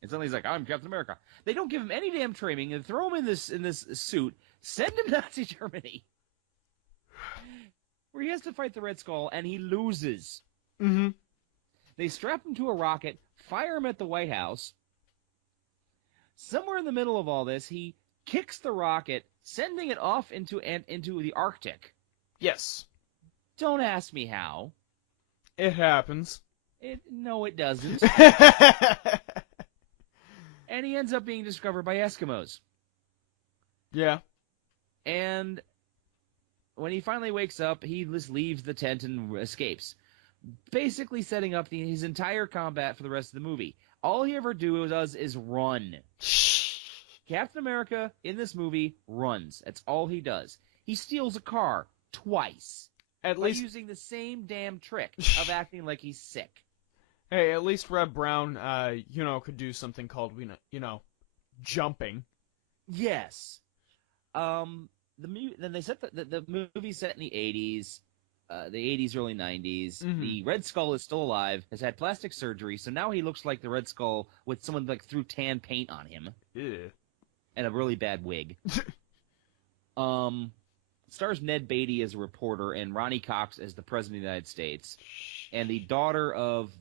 And suddenly he's like, I'm Captain America. They don't give him any damn training and throw him in this suit, send him to Nazi Germany, where he has to fight the Red Skull, and he loses. Mm-hmm. They strap him to a rocket, fire him at the White House. Somewhere in the middle of all this, he kicks the rocket, sending it off into the Arctic. Yes. Don't ask me how. It happens. No, it doesn't. And he ends up being discovered by Eskimos. Yeah. And when he finally wakes up, he just leaves the tent and escapes. Basically setting up his entire combat for the rest of the movie. All he ever does is run. Captain America, in this movie, runs. That's all he does. He steals a car twice. At least using the same damn trick of acting like he's sick. Hey, at least Reb Brown, could do something called, jumping. Yes. Then they set the movie set in the 80s, early 90s. Mm-hmm. The Red Skull is still alive, has had plastic surgery, so now he looks like the Red Skull with someone threw tan paint on him. Ew. And a really bad wig. Stars Ned Beatty as a reporter and Ronnie Cox as the President of the United States. And the daughter of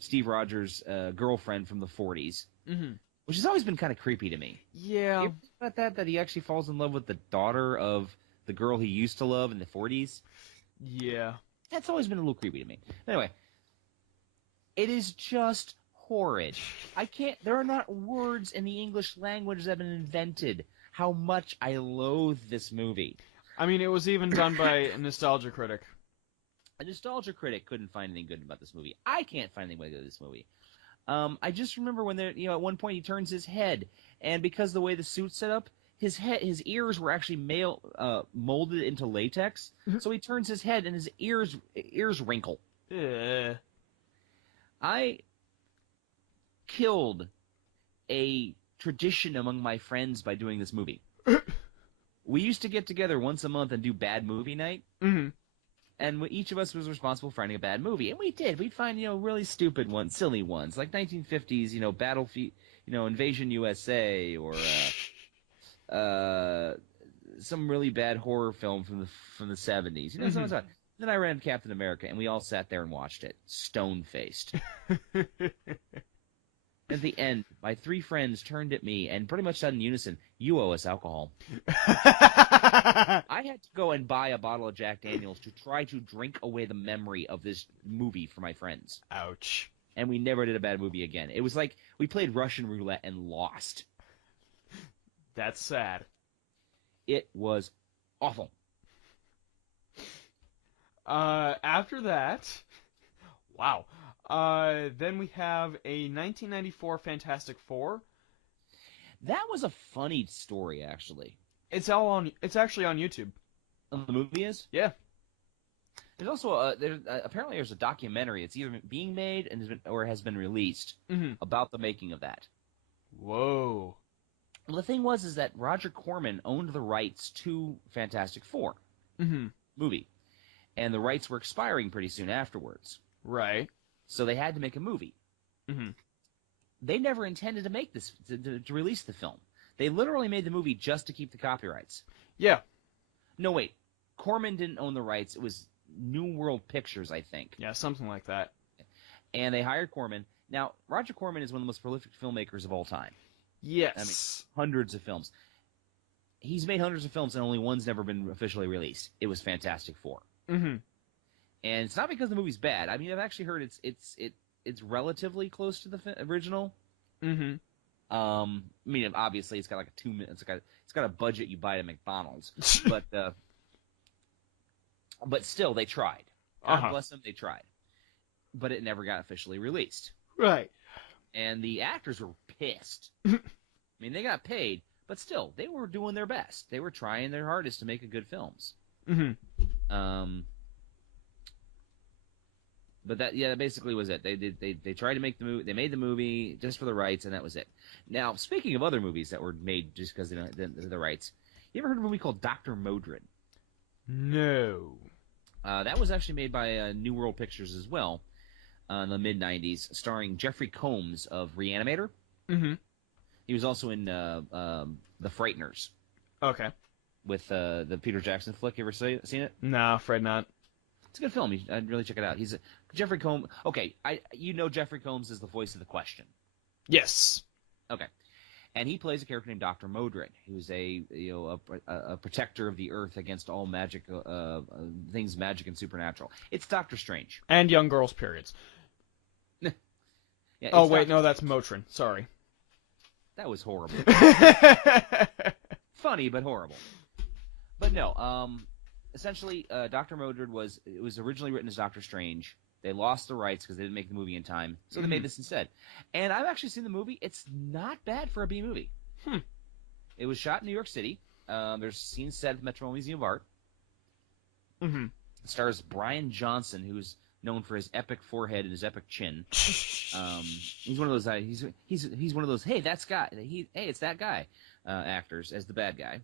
Steve Rogers' girlfriend from the 40s. Mm-hmm. Which has always been kind of creepy to me. Yeah. You ever thought that he actually falls in love with the daughter of the girl he used to love in the 40s? Yeah. That's always been a little creepy to me. Anyway, it is just horrid. There are not words in the English language that have been invented. How much I loathe this movie. I mean, it was even done by a nostalgia critic. A nostalgia critic couldn't find anything good about this movie. I can't find anything good about this movie. I just remember when at one point he turns his head, and because the way the suit's set up, his ears were actually molded into latex. So he turns his head, and his ears wrinkle. I killed a tradition among my friends by doing this movie. We used to get together once a month and do bad movie night. Mm-hmm. And each of us was responsible for finding a bad movie. And we did. We'd find, really stupid ones, silly ones, like 1950s, Battlefield, Invasion USA, or some really bad horror film from the 70s. So then I ran Captain America, and we all sat there and watched it, stone-faced. At the end, my three friends turned at me and pretty much said in unison, "You owe us alcohol." I had to go and buy a bottle of Jack Daniels to try to drink away the memory of this movie for my friends. Ouch. And we never did a bad movie again. It was like we played Russian roulette and lost. That's sad. It was awful. After that, wow. Then we have a 1994 Fantastic Four. That was a funny story, actually. It's actually on YouTube. The movie is? Yeah. There's also apparently there's a documentary. It's either being made and has been released about the making of that. Whoa. Well, the thing is that Roger Corman owned the rights to Fantastic Four movie, and the rights were expiring pretty soon afterwards. Right. So they had to make a movie. Mm-hmm. They never intended to make this to release the film. They literally made the movie just to keep the copyrights. Yeah. No, wait. Corman didn't own the rights. It was New World Pictures, I think. Yeah, something like that. And they hired Corman. Now, Roger Corman is one of the most prolific filmmakers of all time. Yes. I mean, hundreds of films. He's made hundreds of films, and only one's never been officially released. It was Fantastic Four. Mm-hmm. And it's not because the movie's bad. I mean, I've actually heard it's relatively close to the original. Mm-hmm. I mean, obviously, it's got like it's got a budget you buy at McDonald's, but still, they tried. God bless them, they tried, but it never got officially released. Right. And the actors were pissed. I mean, they got paid, but still, they were doing their best. They were trying their hardest to make good films. Mm-hmm. But that basically was it. They tried to make the movie. They made the movie just for the rights, and that was it. Now, speaking of other movies that were made just because of the rights, you ever heard of a movie called Dr. Modred? No. That was actually made by New World Pictures as well in the mid-'90s, starring Jeffrey Combs of Reanimator. Mm-hmm. He was also in The Frighteners. Okay. With the Peter Jackson flick. You ever seen it? No, afraid not. It's a good film. I'd really check it out. Jeffrey Combs. Okay, Jeffrey Combs is the voice of the Question. Yes. Okay, and he plays a character named Dr. Modred, who's a protector of the Earth against all magic things, magic and supernatural. It's Doctor Strange and young girls' periods. Yeah, oh wait, no, that's Motrin. Sorry. That was horrible. Funny but horrible. But no, essentially, Dr. Modred was originally written as Doctor Strange. They lost the rights because they didn't make the movie in time, so they made this instead. And I've actually seen the movie. It's not bad for a B movie. It was shot in New York City. There's scenes set at the Metro Museum of Art. Mm-hmm. It stars Brian Johnson, who's known for his epic forehead and his epic chin. He's one of those. He's one of those. Hey, that's guy. Hey, it's that guy. Actors as the bad guy,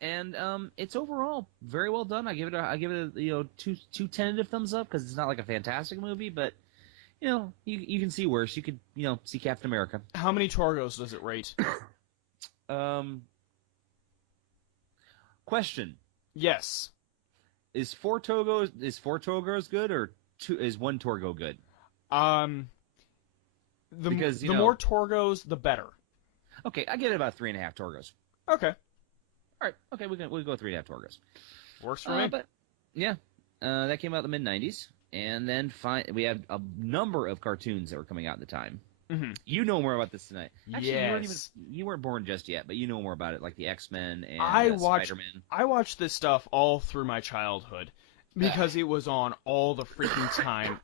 and it's overall very well done. I give it two tentative thumbs up because it's not like a fantastic movie, but you can see worse. You could see Captain America. How many Torgos does it rate? Question. Yes. Is four Torgos good or is one Torgo good? The more Torgos, the better. Okay, I give it about 3.5 Torgos. Okay. All right. Okay, we'll go 3.5 Torgos. Works for me. But yeah, that came out in the mid-'90s, and then we had a number of cartoons that were coming out at the time. Mm-hmm. You know more about this tonight. Actually, yes. you weren't born just yet, but you know more about it, like the X-Men and Spider-Man. I watched this stuff all through my childhood because it was on all the freaking time.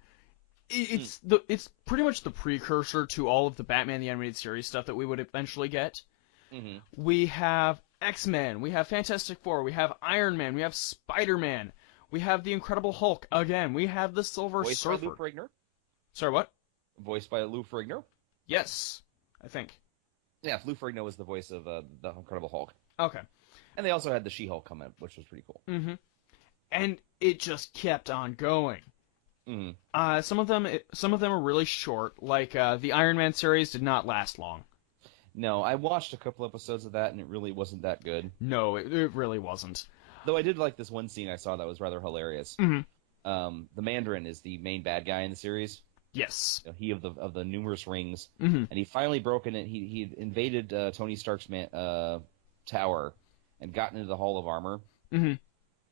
It's pretty much the precursor to all of the Batman the Animated Series stuff that we would eventually get. Mm-hmm. We have X-Men, we have Fantastic Four, we have Iron Man, we have Spider-Man, we have the Incredible Hulk. Again, we have the Silver Surfer. Voiced by Lou Ferrigno. Sorry, what? Voiced by Lou Ferrigno. Yes, I think. Yeah, Lou Ferrigno was the voice of the Incredible Hulk. Okay. And they also had the She-Hulk come in, which was pretty cool. Mm-hmm. And it just kept on going. Mm-hmm. Some of them are really short. Like the Iron Man series did not last long. No, I watched a couple episodes of that, and it really wasn't that good. No, it really wasn't. Though I did like this one scene I saw that was rather hilarious. Mm-hmm. The Mandarin is the main bad guy in the series. Yes. He of the numerous rings, and he finally broken it. He invaded Tony Stark's tower and gotten into the Hall of Armor. Mm-hmm.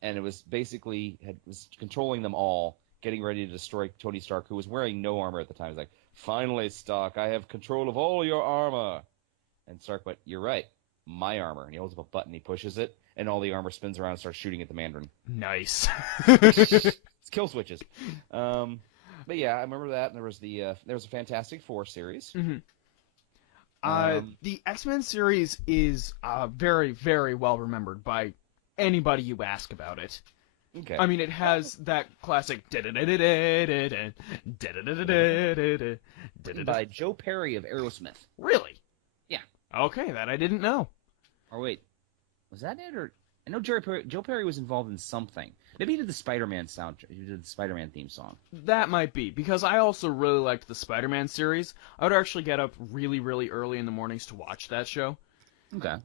And it was basically was controlling them all, getting ready to destroy Tony Stark, who was wearing no armor at the time. He's like, "Finally, Stark, I have control of all your armor." And Stark went, "You're right, my armor." And he holds up a button, he pushes it, and all the armor spins around and starts shooting at the Mandarin. Nice. It's kill switches. But yeah, I remember that. And there was a Fantastic Four series. Mm-hmm. The X-Men series is very, very well remembered by anybody you ask about it. Okay. I mean, it has that classic by Joe Perry of Aerosmith. Really? Yeah. Okay, that I didn't know. Or wait, was that it? Or I know Joe Perry was involved in something. Maybe he did the Spider-Man soundtrack. He did the Spider-Man theme song. That might be, because I also really liked the Spider-Man series. I would actually get up really, really early in the mornings to watch that show. Okay.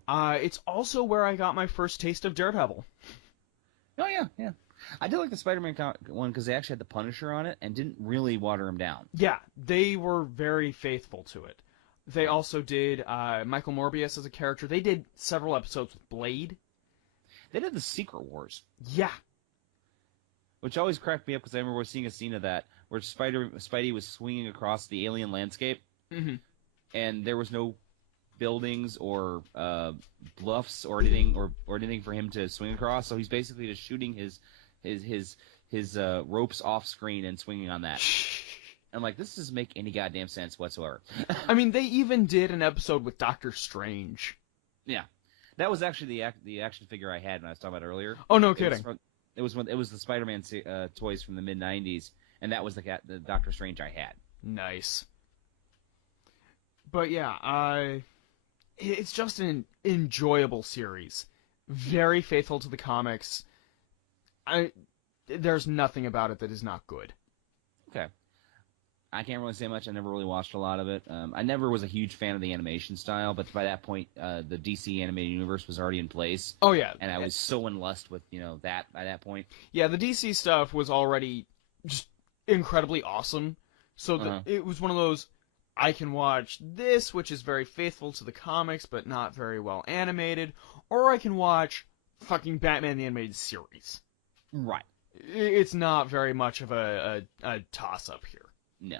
It's also where I got my first taste of Daredevil. Oh, yeah. I did like the Spider-Man one because they actually had the Punisher on it and didn't really water him down. Yeah, they were very faithful to it. They also did Michael Morbius as a character. They did several episodes with Blade. They did the Secret Wars. Yeah. Which always cracked me up because I remember seeing a scene of that where Spidey was swinging across the alien landscape, and there was no buildings or bluffs or anything for him to swing across. So he's basically just shooting his ropes off screen and swinging on that. I'm like, this doesn't make any goddamn sense whatsoever. I mean, they even did an episode with Doctor Strange. Yeah, that was actually the action figure I had when I was talking about earlier. Oh, no kidding. It was the Spider-Man toys from the mid-'90s, And that was the Doctor Strange I had. Nice. But yeah, it's just an enjoyable series. Very faithful to the comics. There's nothing about it that is not good. Okay. I can't really say much. I never really watched a lot of it. I never was a huge fan of the animation style, but by that point, the DC animated universe was already in place. Oh yeah, and I was so in lust with that by that point. Yeah, the DC stuff was already just incredibly awesome. So it was one of those, I can watch this, which is very faithful to the comics, but not very well animated, or I can watch fucking Batman the Animated Series. Right. It's not very much of a toss-up here. No.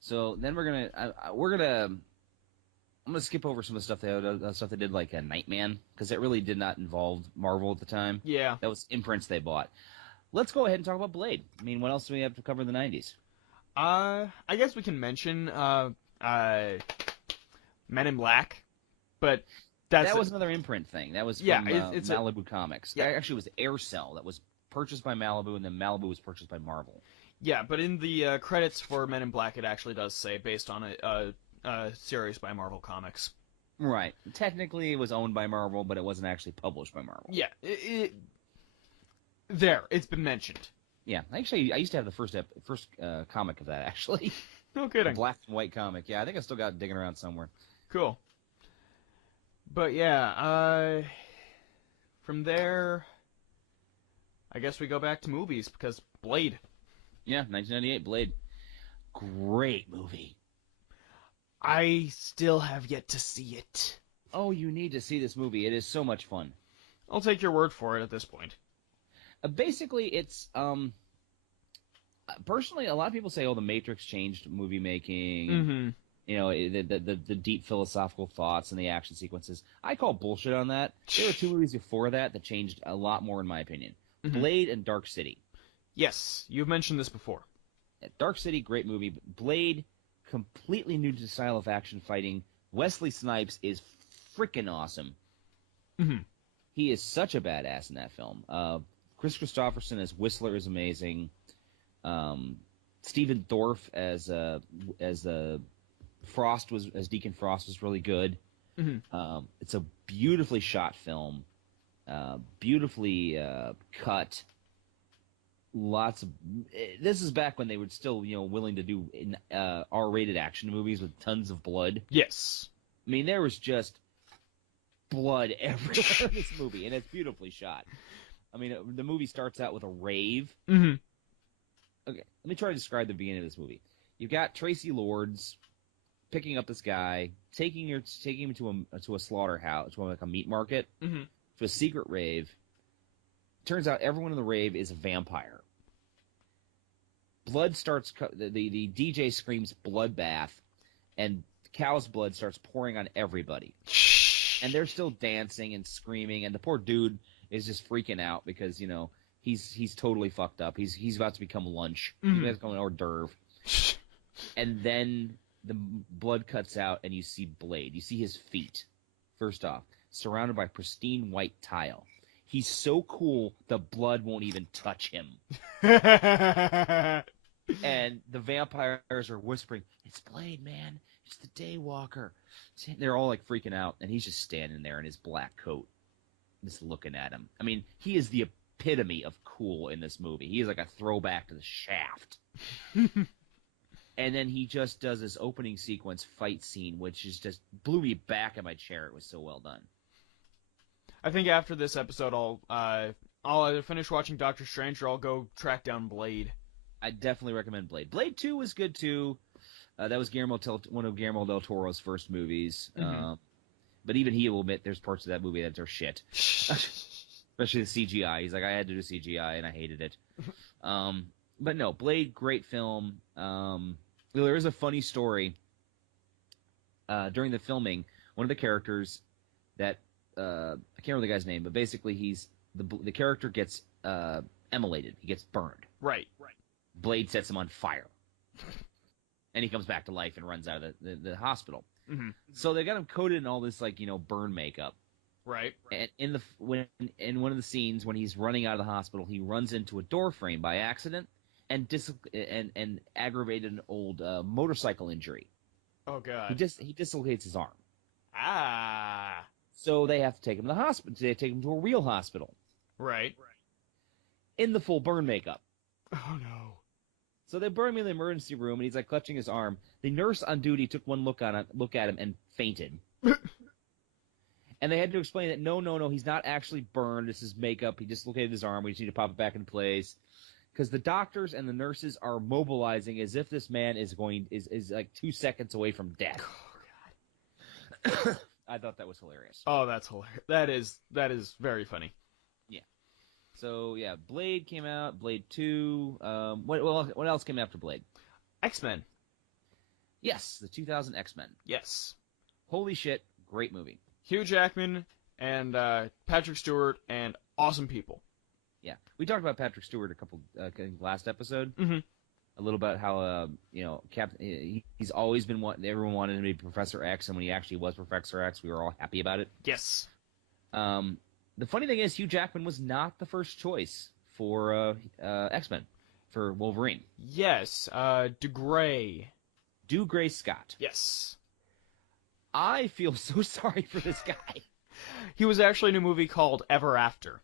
So then I'm gonna skip over some of the stuff they did, like Nightman, because it really did not involve Marvel at the time. Yeah. That was imprints they bought. Let's go ahead and talk about Blade. I mean, what else do we have to cover in the 90s? I guess we can mention Men in Black, but that was another imprint thing. That was from it's Malibu Comics. Yeah. Actually, it was Aircell that was purchased by Malibu, and then Malibu was purchased by Marvel. Yeah, but in the credits for Men in Black, it actually does say based on a series by Marvel Comics. Right. Technically, it was owned by Marvel, but it wasn't actually published by Marvel. Yeah. It's been mentioned. Yeah. Actually, I used to have the first comic of that, actually. No kidding. Black and white comic. Yeah, I think I still got it digging around somewhere. Cool. But yeah, from there, I guess we go back to movies, because Blade. Yeah, 1998, Blade. Great movie. I still have yet to see it. Oh, you need to see this movie. It is so much fun. I'll take your word for it at this point. Basically, it's personally, a lot of people say, "Oh, The Matrix changed movie making." Mm-hmm. You know, the deep philosophical thoughts and the action sequences. I call bullshit on that. There were two movies before that changed a lot more, in my opinion. Mm-hmm. Blade and Dark City. Yes, you've mentioned this before. Dark City, great movie. Blade, completely new to the style of action fighting. Wesley Snipes is freaking awesome. Mm-hmm. He is such a badass in that film. Chris Christopherson as Whistler is amazing. Stephen Dorff as Frost as Deacon Frost was really good. Mm-hmm. It's a beautifully shot film, beautifully cut. This is back when they were still, willing to do R-rated action movies with tons of blood. Yes. I mean, there was just blood everywhere in this movie, and it's beautifully shot. I mean, the movie starts out with a rave. Mm-hmm. Okay, let me try to describe the beginning of this movie. You've got Tracy Lords picking up this guy, taking him to a slaughterhouse, to like a meat market, mm-hmm. to a secret rave. Turns out everyone in the rave is a vampire. Blood starts. The DJ screams bloodbath, and cow's blood starts pouring on everybody. And they're still dancing and screaming, and the poor dude is just freaking out because he's totally fucked up. He's about to become lunch. Mm-hmm. He's about to become an hors d'oeuvre. And then the blood cuts out, and you see Blade. You see his feet. First off, surrounded by pristine white tile. He's so cool, the blood won't even touch him. And the vampires are whispering, "It's Blade, man. It's the Daywalker." They're all like freaking out, and he's just standing there in his black coat, just looking at him. I mean, he is the epitome of cool in this movie. He is like a throwback to the Shaft. And then he just does this opening sequence fight scene, which is just blew me back in my chair. It was so well done. I think after this episode, I'll either finish watching Doctor Strange or I'll go track down Blade. I definitely recommend Blade. Blade 2 was good too. That was one of Guillermo del Toro's first movies. Mm-hmm. But even he will admit there's parts of that movie that are shit. Especially the CGI. He's like, I had to do CGI and I hated it. But no, Blade, great film. There is a funny story. During the filming, one of the characters that I can't remember the guy's name, but basically he's the character gets immolated. He gets burned. Right. Blade sets him on fire. And he comes back to life and runs out of the hospital. Mm-hmm. So they got him coated in all this burn makeup. Right. And in one of the scenes when he's running out of the hospital, he runs into a door frame by accident, and aggravated an old motorcycle injury. Oh God. He dislocates his arm. Ah. So they have to take him to the hospital. They take him to a real hospital Right. in the full burn makeup. Oh no. So they burn him in the emergency room, and he's like clutching his arm. The nurse on duty took one look at him, and fainted. And they had to explain that no, he's not actually burned. This is makeup. He dislocated his arm. We just need to pop it back into place. Because the doctors and the nurses are mobilizing as if this man is like 2 seconds away from death. Oh God. I thought that was hilarious. Oh, that's hilarious. That is very funny. Yeah. So yeah, Blade came out. Blade 2. What else came after Blade? X-Men. Yes, the 2000 X-Men. Yes. Holy shit, great movie. Hugh Jackman and Patrick Stewart and awesome people. Yeah, we talked about Patrick Stewart a couple last episode. Mm-hmm. A little about how he's always been everyone wanted him to be Professor X, and when he actually was Professor X, we were all happy about it. Yes. The funny thing is, Hugh Jackman was not the first choice for X-Men for Wolverine. Yes. DeGray. Dougray Scott. Yes. I feel so sorry for this guy. He was actually in a movie called Ever After.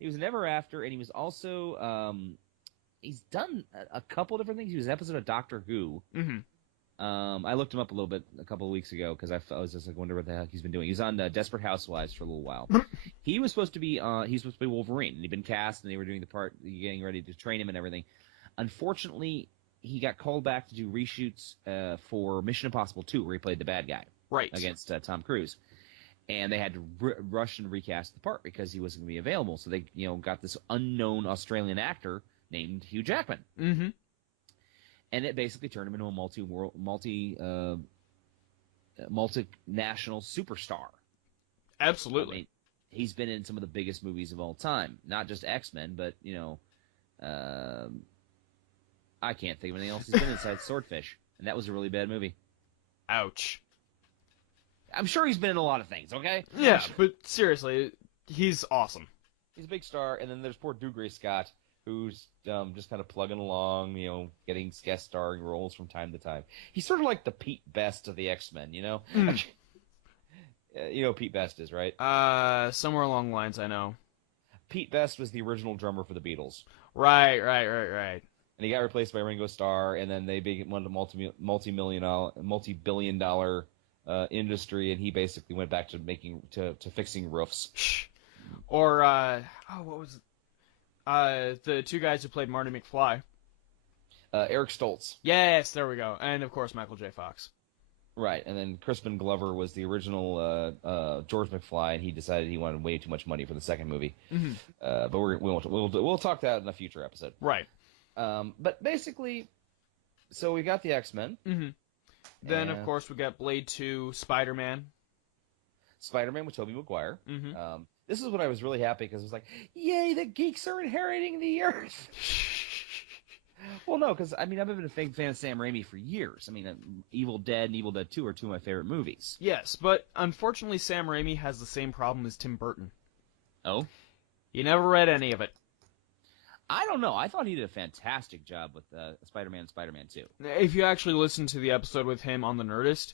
He was in Ever After, and he was also he's done a couple different things. He was an episode of Doctor Who. Mm-hmm. I looked him up a little bit a couple of weeks ago because I was just like, wonder what the heck he's been doing. He was on Desperate Housewives for a little while. He was supposed to be Wolverine, and he'd been cast, and they were doing the part, getting ready to train him and everything. Unfortunately, he got called back to do reshoots for Mission Impossible 2, where he played the bad guy against Tom Cruise. And they had to rush and recast the part because he wasn't going to be available. So they, got this unknown Australian actor named Hugh Jackman. Mm-hmm. And it basically turned him into a multinational superstar. Absolutely. I mean, he's been in some of the biggest movies of all time. Not just X-Men, but, I can't think of anything else he's been inside Swordfish. And that was a really bad movie. Ouch. I'm sure he's been in a lot of things, okay? Yeah, but seriously, he's awesome. He's a big star, and then there's poor Dougray Scott, who's just kind of plugging along, getting guest starring roles from time to time. He's sort of like the Pete Best of the X-Men, Mm. You know who Pete Best is, right? Somewhere along the lines, I know. Pete Best was the original drummer for the Beatles. Right. And he got replaced by Ringo Starr, and then they went to multi-billion dollar industry, and he basically went back to fixing roofs. Or what was it? The two guys who played Marty McFly. Eric Stoltz. Yes, there we go. And of course Michael J. Fox. Right, and then Crispin Glover was the original George McFly, and he decided he wanted way too much money for the second movie. Mm-hmm. But we'll talk that in a future episode. Right. But basically, so we got the X-Men. Mm-hmm. Then, of course, we got Blade 2, Spider-Man. Spider-Man with Tobey Maguire. Mm-hmm. This is when I was really happy because it was like, yay, the geeks are inheriting the Earth. Well, no, because, I've been a big fan of Sam Raimi for years. Evil Dead and Evil Dead 2 are two of my favorite movies. Yes, but unfortunately Sam Raimi has the same problem as Tim Burton. Oh? You never read any of it. I don't know. I thought he did a fantastic job with Spider-Man and Spider-Man 2. If you actually listen to the episode with him on The Nerdist,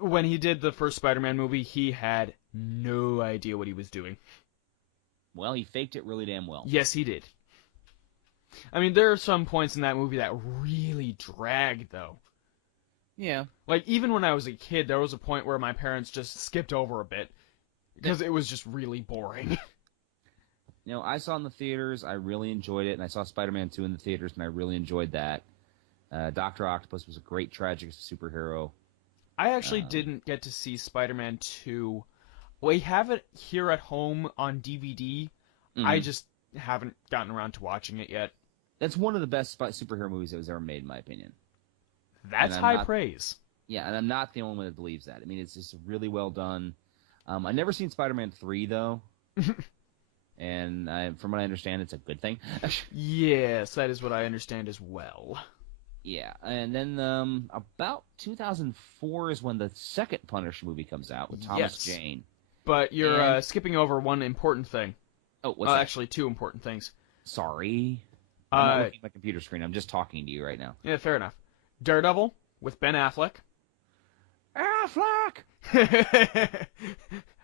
when he did the first Spider-Man movie, he had no idea what he was doing. Well, he faked it really damn well. Yes, he did. There are some points in that movie that really dragged, though. Yeah. Like, even when I was a kid, there was a point where my parents just skipped over a bit, because it was just really boring. I saw it in the theaters, I really enjoyed it, and I saw Spider-Man 2 in the theaters, and I really enjoyed that. Dr. Octopus was a great tragic superhero. I actually didn't get to see Spider-Man 2. We have it here at home on DVD. Mm-hmm. I just haven't gotten around to watching it yet. That's one of the best superhero movies that was ever made, in my opinion. That's high praise. Yeah, and I'm not the only one that believes that. It's just really well done. I've never seen Spider-Man 3, though. And from what I understand, it's a good thing. Yes, that is what I understand as well. Yeah, and then about 2004 is when the second Punisher movie comes out with Thomas Jane. But you're skipping over one important thing. Oh, what's that? Actually, two important things. Sorry. I'm not looking at my computer screen. I'm just talking to you right now. Yeah, fair enough. Daredevil with Ben Affleck. Afleck!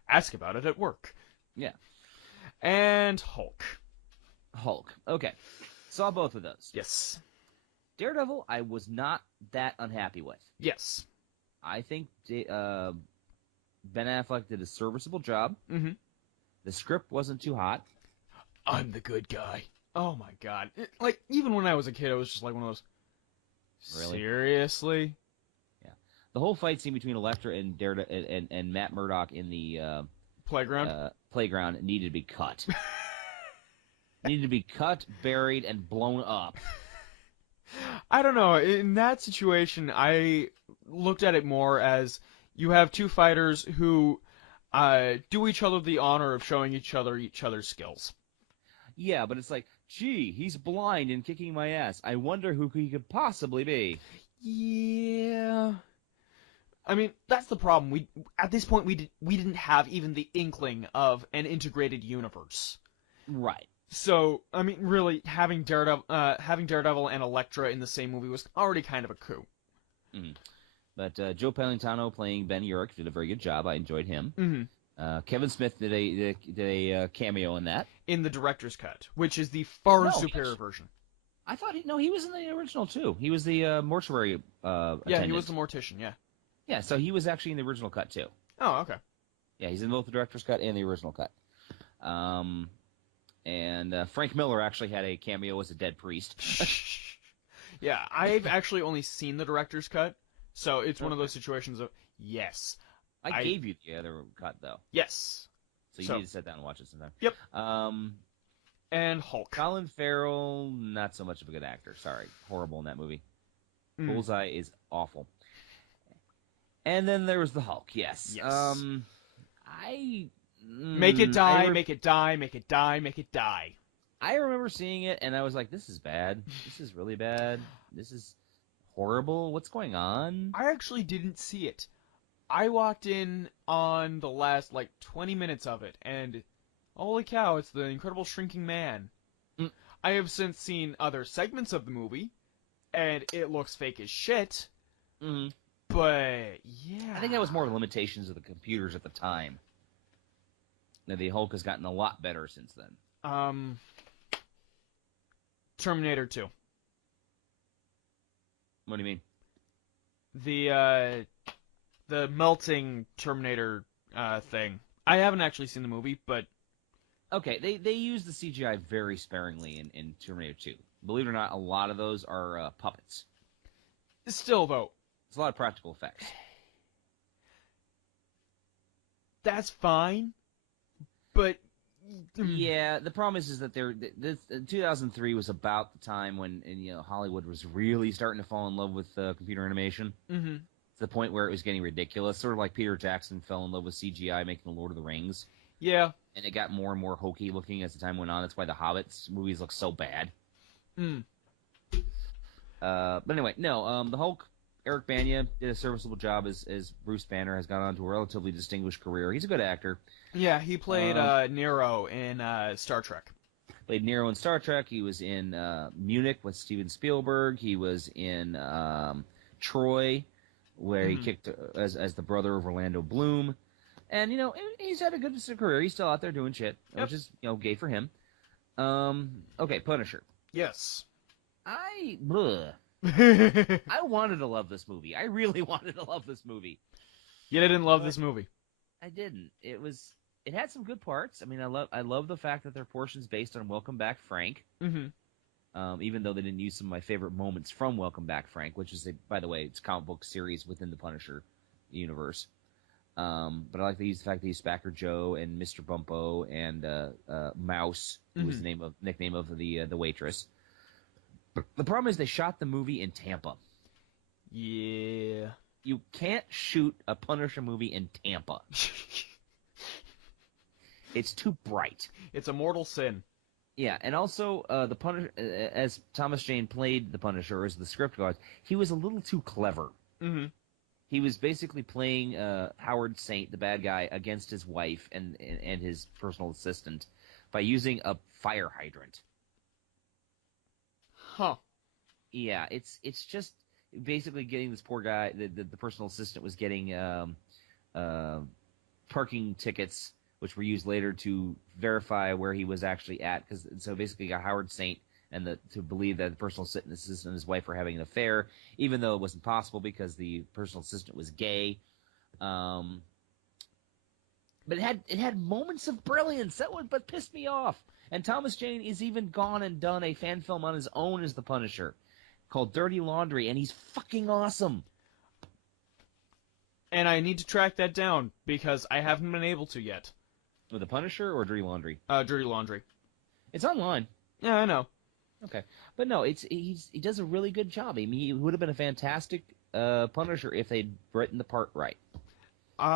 Ask about it at work. Yeah. And Hulk. Hulk. Okay. Saw both of those. Yes. Daredevil, I was not that unhappy with. Yes. I think Ben Affleck did a serviceable job. Mm-hmm. The script wasn't too hot. I'm the good guy. Oh my god. Like, even when I was a kid, I was just like one of those... Really? Seriously? Yeah. The whole fight scene between Elektra and and Matt Murdock in the Playground? needed to be cut. Needed to be cut, buried, and blown up. I don't know. In that situation, I looked at it more as you have two fighters who do each other the honor of showing each other's skills. Yeah, but it's like, gee, he's blind and kicking my ass. I wonder who he could possibly be. Yeah. I mean, that's the problem. At this point we didn't have even the inkling of an integrated universe. Right. So, I mean, really, having Daredevil and Elektra in the same movie was already kind of a coup. Mm-hmm. But Joe Palantano playing Ben Urich did a very good job. I enjoyed him. Mm-hmm. Kevin Smith did a cameo in that. In the director's cut, which is the far superior version. I thought he was in the original too. He was the mortuary attendant. Yeah, he was the mortician, yeah. Yeah, so he was actually in the original cut too. Oh, okay. Yeah, he's in both the director's cut and the original cut. And Frank Miller actually had a cameo as a dead priest. Yeah, I've actually only seen the director's cut, so it's one of those situations of, yes. I gave you the other cut, though. Yes. So you need to sit down and watch it sometime. Yep. And Hulk. Colin Farrell, not so much of a good actor. Sorry. Horrible in that movie. Bullseye is awful. And then there was the Hulk, yes. Make it die, make it die, make it die, make it die. I remember seeing it, and I was like, this is bad. This is really bad. This is horrible. What's going on? I actually didn't see it. I walked in on the last, 20 minutes of it, and holy cow, it's the Incredible Shrinking Man. I have since seen other segments of the movie, and it looks fake as shit. But, yeah. I think that was more limitations of the computers at the time. Now, the Hulk has gotten a lot better since then. Terminator 2. What do you mean? The melting Terminator thing. I haven't actually seen the movie, but... Okay, they use the CGI very sparingly in Terminator 2. Believe it or not, a lot of those are puppets. Still, though... It's a lot of practical effects. That's fine, but... Yeah, the problem is that 2003 was about the time when Hollywood was really starting to fall in love with computer animation. To the point where it was getting ridiculous, sort of like Peter Jackson fell in love with CGI making The Lord of the Rings. Yeah. And it got more and more hokey looking as the time went on. That's why the Hobbits movies look so bad. But anyway, no, the Hulk, Eric Bana did a serviceable job as Bruce Banner, has gone on to a relatively distinguished career. He's a good actor. Yeah, he played Nero in Star Trek. Played Nero in Star Trek. He was in Munich with Steven Spielberg. He was in Troy, where he kicked as the brother of Orlando Bloom. And, he's had a good career. He's still out there doing shit, which is, gay for him. Okay, Punisher. Yes. I wanted to love this movie. I really wanted to love this movie. You didn't love this movie. I didn't. It had some good parts. I mean, I love the fact that their portion's based on Welcome Back, Frank. Even though they didn't use some of my favorite moments from Welcome Back, Frank, which is, by the way, it's a comic book series within the Punisher universe. But I like to use the fact they used Spacker Joe and Mr. Bumpo and Mouse, who was the nickname of the waitress. But the problem is they shot the movie in Tampa. Yeah. You can't shoot a Punisher movie in Tampa. It's too bright. It's a mortal sin. Yeah, and also the Punisher, as Thomas Jane played the Punisher, as the script goes, he was a little too clever. He was basically playing Howard Saint, the bad guy, against his wife and his personal assistant by using a fire hydrant. Huh. Yeah, it's just basically getting this poor guy. The personal assistant was getting parking tickets, which were used later to verify where he was actually at. So basically, got Howard Saint to believe that the personal assistant and his wife were having an affair, even though it wasn't possible because the personal assistant was gay. But it had moments of brilliance. But pissed me off. And Thomas Jane is even gone and done a fan film on his own as the Punisher, called Dirty Laundry, and he's fucking awesome. And I need to track that down because I haven't been able to yet. With the Punisher or Dirty Laundry? Dirty Laundry. It's online. Yeah, I know. Okay, but no, he does a really good job. I mean, he would have been a fantastic Punisher if they'd written the part right.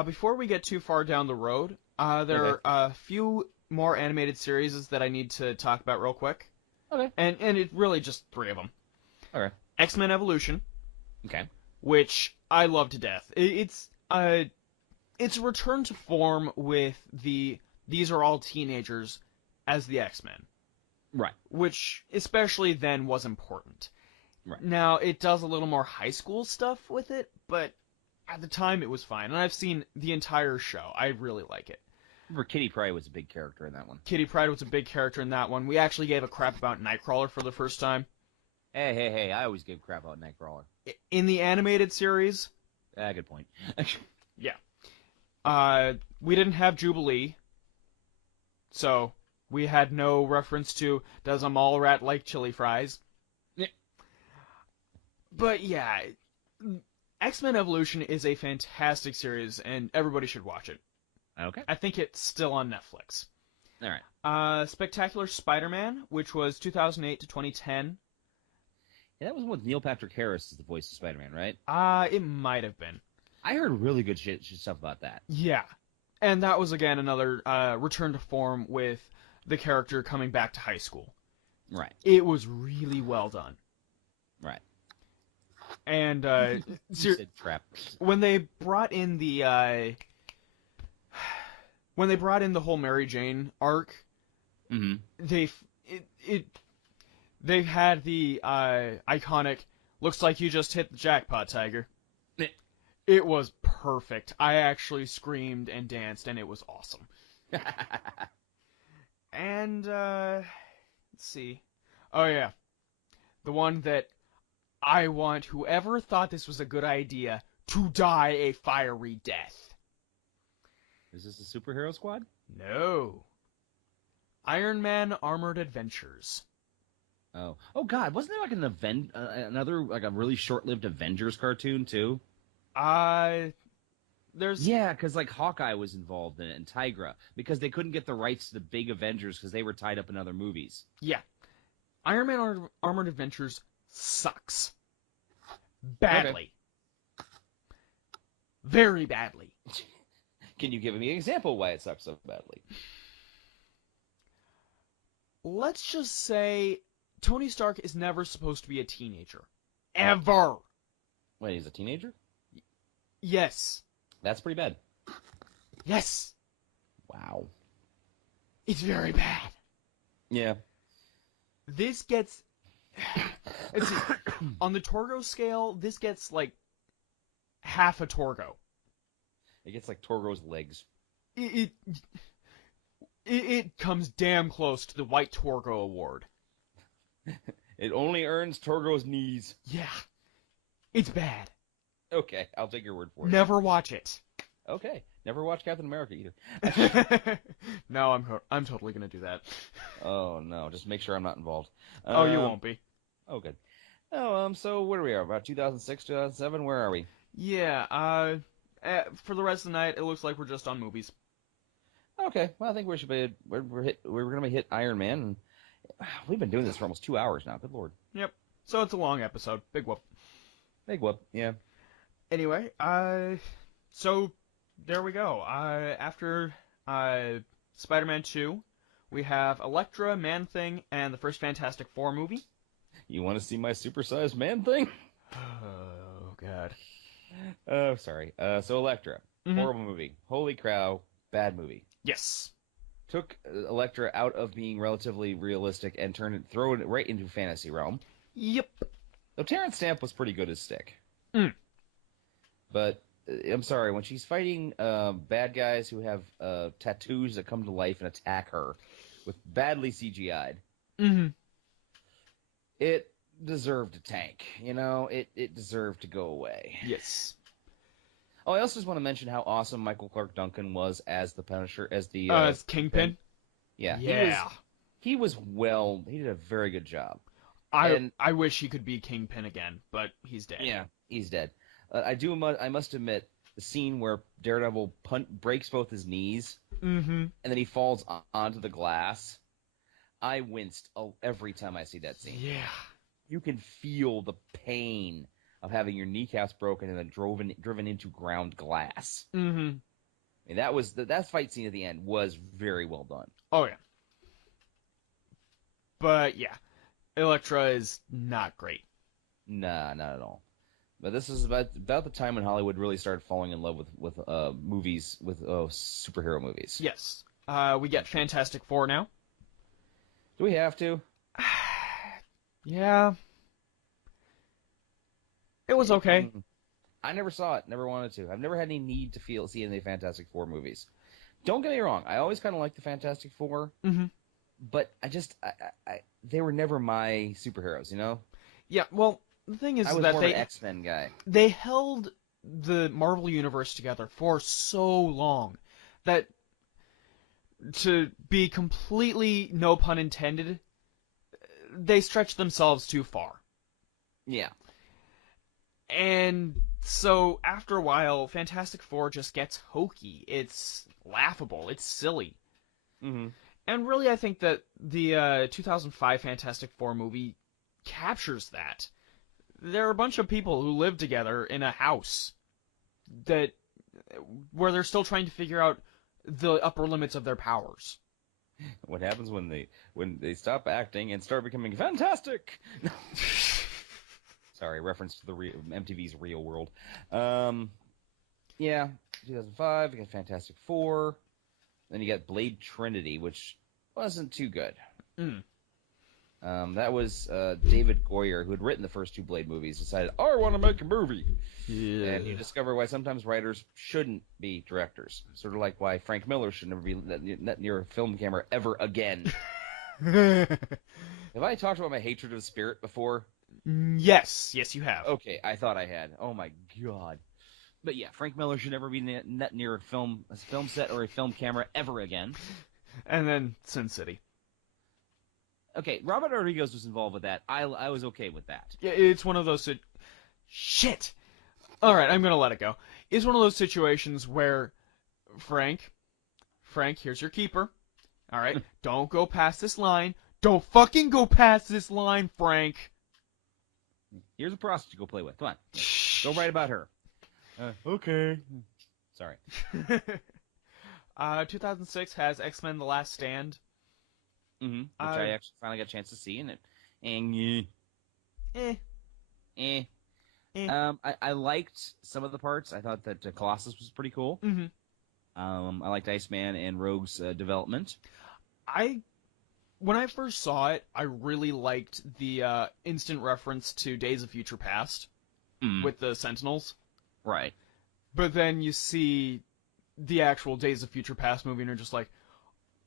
Before we get too far down the road, there are a few more animated series that I need to talk about real quick. Okay. And it's really just 3 of them. Okay. X-Men Evolution. Okay. Which I love to death. It's a return to form with these are all teenagers as the X-Men. Right. Which, especially then, was important. Right. Now, it does a little more high school stuff with it, but at the time it was fine. And I've seen the entire show. I really like it. Remember, Kitty Pryde was a big character in that one. Kitty Pryde was a big character in that one. We actually gave a crap about Nightcrawler for the first time. Hey, I always give crap about Nightcrawler. In the animated series... Good point. Yeah. We didn't have Jubilee, so we had no reference to, does a mall rat like chili fries? Yeah. But yeah, X-Men Evolution is a fantastic series, and everybody should watch it. Okay. I think it's still on Netflix. All right. Spectacular Spider-Man, which was 2008 to 2010. Yeah, that was with Neil Patrick Harris as the voice of Spider-Man, right? It might have been. I heard really good stuff about that. Yeah. And that was, again, another return to form with the character coming back to high school. Right. It was really well done. Right. And You said trap. when they brought in the whole Mary Jane arc, Mm-hmm. they had the iconic "looks like you just hit the jackpot, Tiger." It was perfect. I actually screamed and danced, and it was awesome. And let's see. Oh yeah, the one that I want whoever thought this was a good idea to die a fiery death. Is this a superhero squad? No. Iron Man Armored Adventures. Oh God! Wasn't there like another like a really short-lived Avengers cartoon too? There's because like Hawkeye was involved in it and Tigra because they couldn't get the rights to the big Avengers because they were tied up in other movies. Yeah. Iron Man Armored Adventures sucks. Badly. Okay. Very badly. Can you give me an example why it sucks so badly? Let's just say Tony Stark is never supposed to be a teenager. Ever. Wait, he's a teenager? Yes. That's pretty bad. Yes. Wow. It's very bad. Yeah. This gets... Let's see. On the Torgo scale, this gets like half a Torgo. It gets like Torgo's legs. It comes damn close to the White Torgo Award. It only earns Torgo's knees. Yeah. It's bad. Okay, I'll take your word for it. Never watch it. Okay, never watch Captain America either. No, I'm totally gonna do that. Oh no, just make sure I'm not involved. Oh, you won't be. Oh, good. Oh, so where are we? About 2006, 2007? Where are we? Yeah. For the rest of the night, it looks like we're just on movies. Okay, well I think we should be. We're gonna hit Iron Man. And we've been doing this for almost 2 hours now. Good lord. Yep. So it's a long episode. Big whoop. Big whoop. Yeah. Anyway, so there we go. After Spider-Man 2, we have Elektra, Man-Thing, and the first Fantastic Four movie. You want to see my supersized Man-Thing? Oh, God. Oh, sorry. So Elektra. Mm-hmm. Horrible movie. Holy cow. Bad movie. Yes. Took Elektra out of being relatively realistic and throw it right into fantasy realm. Yep. Though Terrence Stamp was pretty good as Stick. Mm. But I'm sorry, when she's fighting bad guys who have tattoos that come to life and attack her with badly CGI'd, Mm-hmm. it deserved a tank. It deserved to go away. Yes. Oh, I also just want to mention how awesome Michael Clark Duncan was as the Punisher, as the As Kingpin? Yeah. Yeah. He did a very good job. I wish he could be Kingpin again, but he's dead. Yeah, he's dead. I must admit, the scene where Daredevil breaks both his knees, Mm-hmm. and then he falls onto the glass, I winced every time I see that scene. Yeah. You can feel the pain of having your kneecaps broken and then driven into ground glass. Mm-hmm. I mean, that fight scene at the end was very well done. Oh, yeah. But, yeah. Elektra is not great. Nah, not at all. But this is about the time when Hollywood really started falling in love with movies, with superhero movies. Yes. We get Fantastic Four now. Do we have to? Yeah. It was okay. I never saw it. Never wanted to. I've never had any need to see any Fantastic Four movies. Don't get me wrong. I always kind of liked the Fantastic Four. Mm-hmm. But they were never my superheroes, Yeah, well, the thing is I was that more of an X-Men guy. They held the Marvel Universe together for so long that, to be completely, no pun intended, they stretched themselves too far. Yeah. And so, after a while, Fantastic Four just gets hokey. It's laughable. It's silly. Mm-hmm. And really, I think that the 2005 Fantastic Four movie captures that. There are a bunch of people who live together in a house where they're still trying to figure out the upper limits of their powers. What happens when they stop acting and start becoming fantastic? Sorry, reference to the MTV's Real World. Yeah, 2005, you got Fantastic Four. Then you got Blade Trinity, which wasn't too good. Mm. That was David Goyer, who had written the first two Blade movies, decided, I want to make a movie. Yeah. And you discover why sometimes writers shouldn't be directors. Sort of like why Frank Miller should never be near a film camera ever again. Have I talked about my hatred of Spirit before? Yes, you have. Okay, I thought I had. Oh my god. But yeah, Frank Miller should never be near a film set or a film camera ever again. And then Sin City. Okay, Robert Rodriguez was involved with that. I was okay with that. Yeah, it's one of those... Shit! Alright, I'm gonna let it go. It's one of those situations where, Frank, here's your keeper. Alright, don't go past this line. Don't fucking go past this line, Frank! Here's a prostitute to go play with. Come on. Go write about her. Okay. Sorry. 2006 has X-Men: The Last Stand. Mm-hmm. Which I actually finally got a chance to see, I liked some of the parts. I thought that Colossus was pretty cool. Mm-hmm. I liked Iceman and Rogue's development. When I first saw it, I really liked the instant reference to Days of Future Past with the Sentinels. Right. But then you see the actual Days of Future Past movie and you're just like,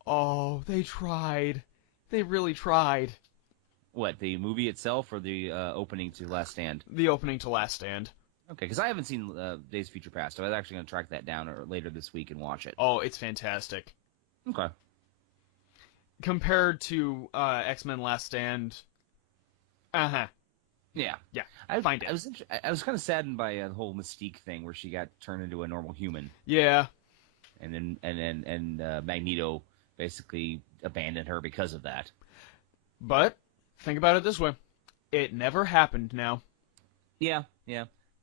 oh, they tried. They really tried. What, the movie itself or the opening to Last Stand? The opening to Last Stand. Okay, because I haven't seen Days of Future Past, so I was actually going to track that down later this week and watch it. Oh, it's fantastic. Okay. Compared to X-Men Last Stand, Yeah. I find it. I was kind of saddened by the whole Mystique thing where she got turned into a normal human. Yeah. And then Magneto basically abandoned her because of that. But think about it this way: it never happened. Now. Yeah.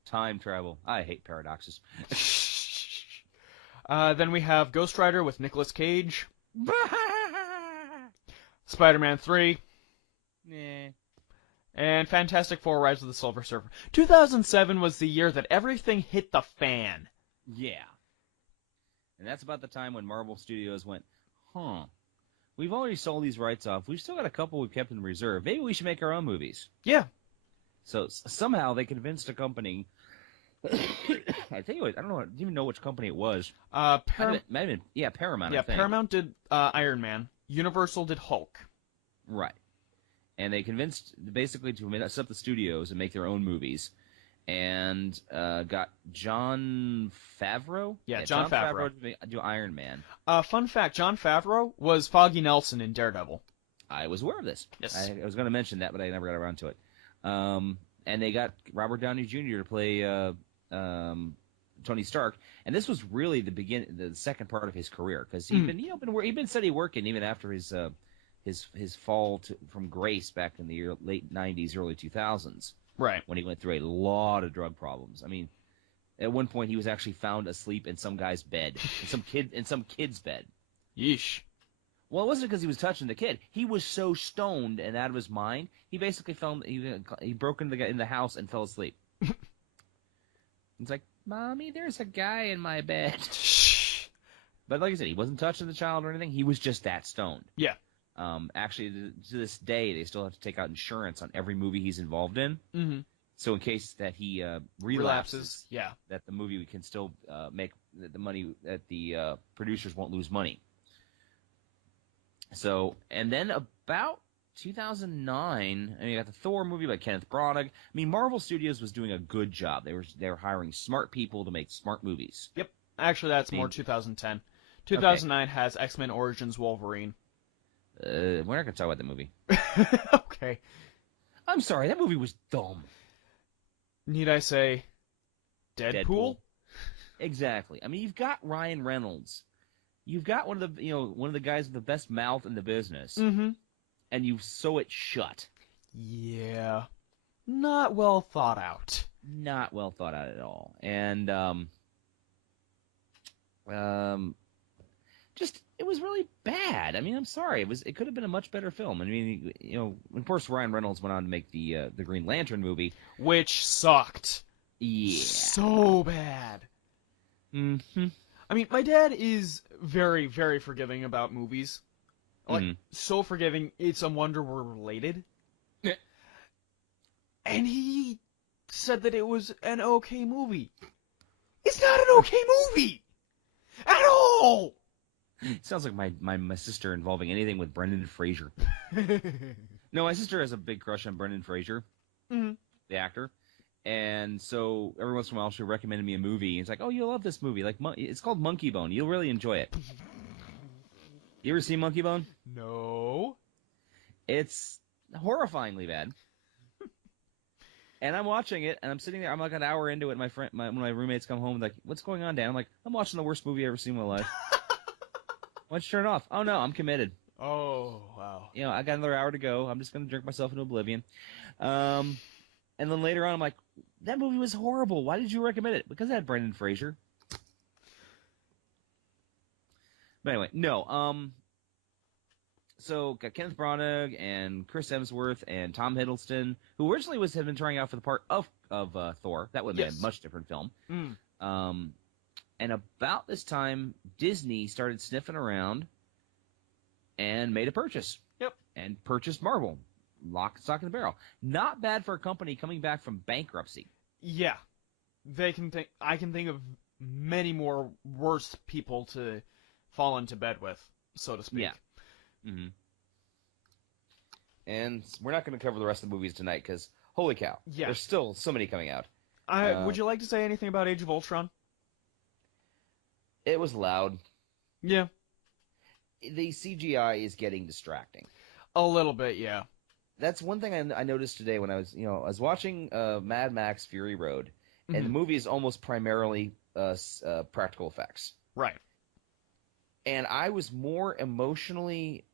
Time travel. I hate paradoxes. Then we have Ghost Rider with Nicolas Cage. Spider-Man 3. Nah. And Fantastic Four: Rise of the Silver Surfer. 2007 was the year that everything hit the fan. Yeah. And that's about the time when Marvel Studios went, we've already sold these rights off. We've still got a couple we've kept in reserve. Maybe we should make our own movies. Yeah. So somehow they convinced a company. I think it was. I didn't even know which company it was. Might have been, yeah, Paramount. Yeah, I think. Paramount did Iron Man. Universal did Hulk. Right. And they convinced basically to set up the studios and make their own movies, and got Jon Favreau. Yeah, Jon Favreau to do Iron Man. Fun fact: Jon Favreau was Foggy Nelson in Daredevil. I was aware of this. Yes. I was going to mention that, but I never got around to it. And they got Robert Downey Jr. to play Tony Stark, and this was really the second part of his career, because he'd been steady working even after his fall from grace back in the late '90s, early 2000s. Right. When he went through a lot of drug problems. I mean, at one point he was actually found asleep in some guy's bed, in some kid's bed. Yeesh. Well, it wasn't because he was touching the kid. He was so stoned and out of his mind, he basically he broke into in the house and fell asleep. It's like, Mommy, there's a guy in my bed. But like I said, he wasn't touching the child or anything. He was just that stoned. Yeah. Actually, to this day, they still have to take out insurance on every movie he's involved in. Mm-hmm. So in case that he relapses, yeah, that the movie can still make the money, that the producers won't lose money. So, and then about 2009, you got the Thor movie by Kenneth Branagh. I mean, Marvel Studios was doing a good job. They were hiring smart people to make smart movies. Yep. Actually, that's more 2010. 2009 has X-Men Origins Wolverine. We're not going to talk about that movie. Okay. I'm sorry, that movie was dumb. Need I say Deadpool? Exactly. I mean, you've got Ryan Reynolds. You've got one of the guys with the best mouth in the business. Mm-hmm. And you sew it shut. Yeah. Not well thought out. Not well thought out at all. And just it was really bad. I mean, I'm sorry. It could have been a much better film. I mean, of course Ryan Reynolds went on to make the Green Lantern movie, which sucked. Yeah. So bad. Mm-hmm. I mean, my dad is very, very forgiving about movies. Like, so forgiving, it's a wonder we're related. Yeah. And he said that it was an okay movie. It's not an okay movie! At all! Sounds like my sister involving anything with Brendan Fraser. No, my sister has a big crush on Brendan Fraser, the actor. And so every once in a while she'll recommend me a movie. It's like, oh, you'll love this movie. Like, it's called Monkey Bone. You'll really enjoy it. You ever seen Monkey Bone? No. It's horrifyingly bad. And I'm watching it, and I'm sitting there. I'm like an hour into it. And one of my roommates come home, like, "What's going on, Dan?" I'm like, "I'm watching the worst movie I've ever seen in my life." Why don't you turn it off? Oh no, I'm committed. Oh wow. I got another hour to go. I'm just gonna drink myself into oblivion. And then later on, I'm like, "That movie was horrible. Why did you recommend it?" Because it had Brendan Fraser. But anyway, no. So got Kenneth Branagh and Chris Hemsworth and Tom Hiddleston, who originally had been trying out for the part of Thor. That would have been a much different film. And about this time, Disney started sniffing around and made a purchase. Yep. And purchased Marvel. Lock, stock, and barrel. Not bad for a company coming back from bankruptcy. Yeah. I can think of many more worse people to fall into bed with, so to speak. Yeah. Mm-hmm. And we're not going to cover the rest of the movies tonight because, holy cow, there's still so many coming out. Would you like to say anything about Age of Ultron? It was loud. Yeah. The CGI is getting distracting. A little bit, yeah. That's one thing I noticed today when I was watching Mad Max Fury Road, and the movie is almost primarily practical effects. Right. And I was more emotionally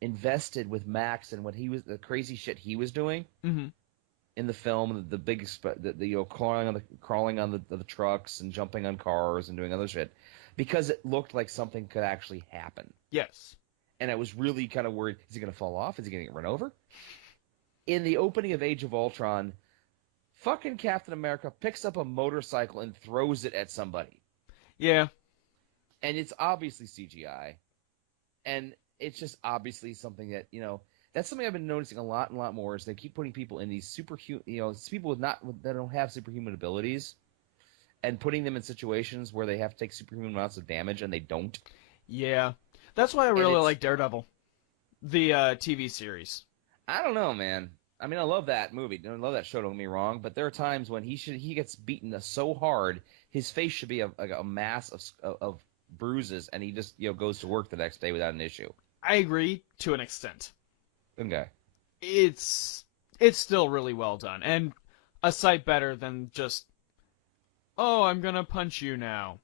invested with Max and the crazy shit he was doing in the film, the big crawling on the trucks and jumping on cars and doing other shit, because it looked like something could actually happen. Yes. And I was really kind of worried, is he going to fall off? Is he going to get run over? In the opening of Age of Ultron, fucking Captain America picks up a motorcycle and throws it at somebody. Yeah. And it's obviously CGI. And it's just obviously something that, That's something I've been noticing a lot and a lot more. Is they keep putting people in these superhuman, it's people that don't have superhuman abilities, and putting them in situations where they have to take superhuman amounts of damage, and they don't. Yeah. That's why I And really it's like Daredevil, the TV series. I don't know, man. I mean, I love that movie. I love that show. Don't get me wrong, but there are times when he gets beaten so hard, his face should be a mass of bruises, and he just goes to work the next day without an issue. I agree to an extent. Okay. It's still really well done, and a sight better than just, oh, I'm gonna punch you now.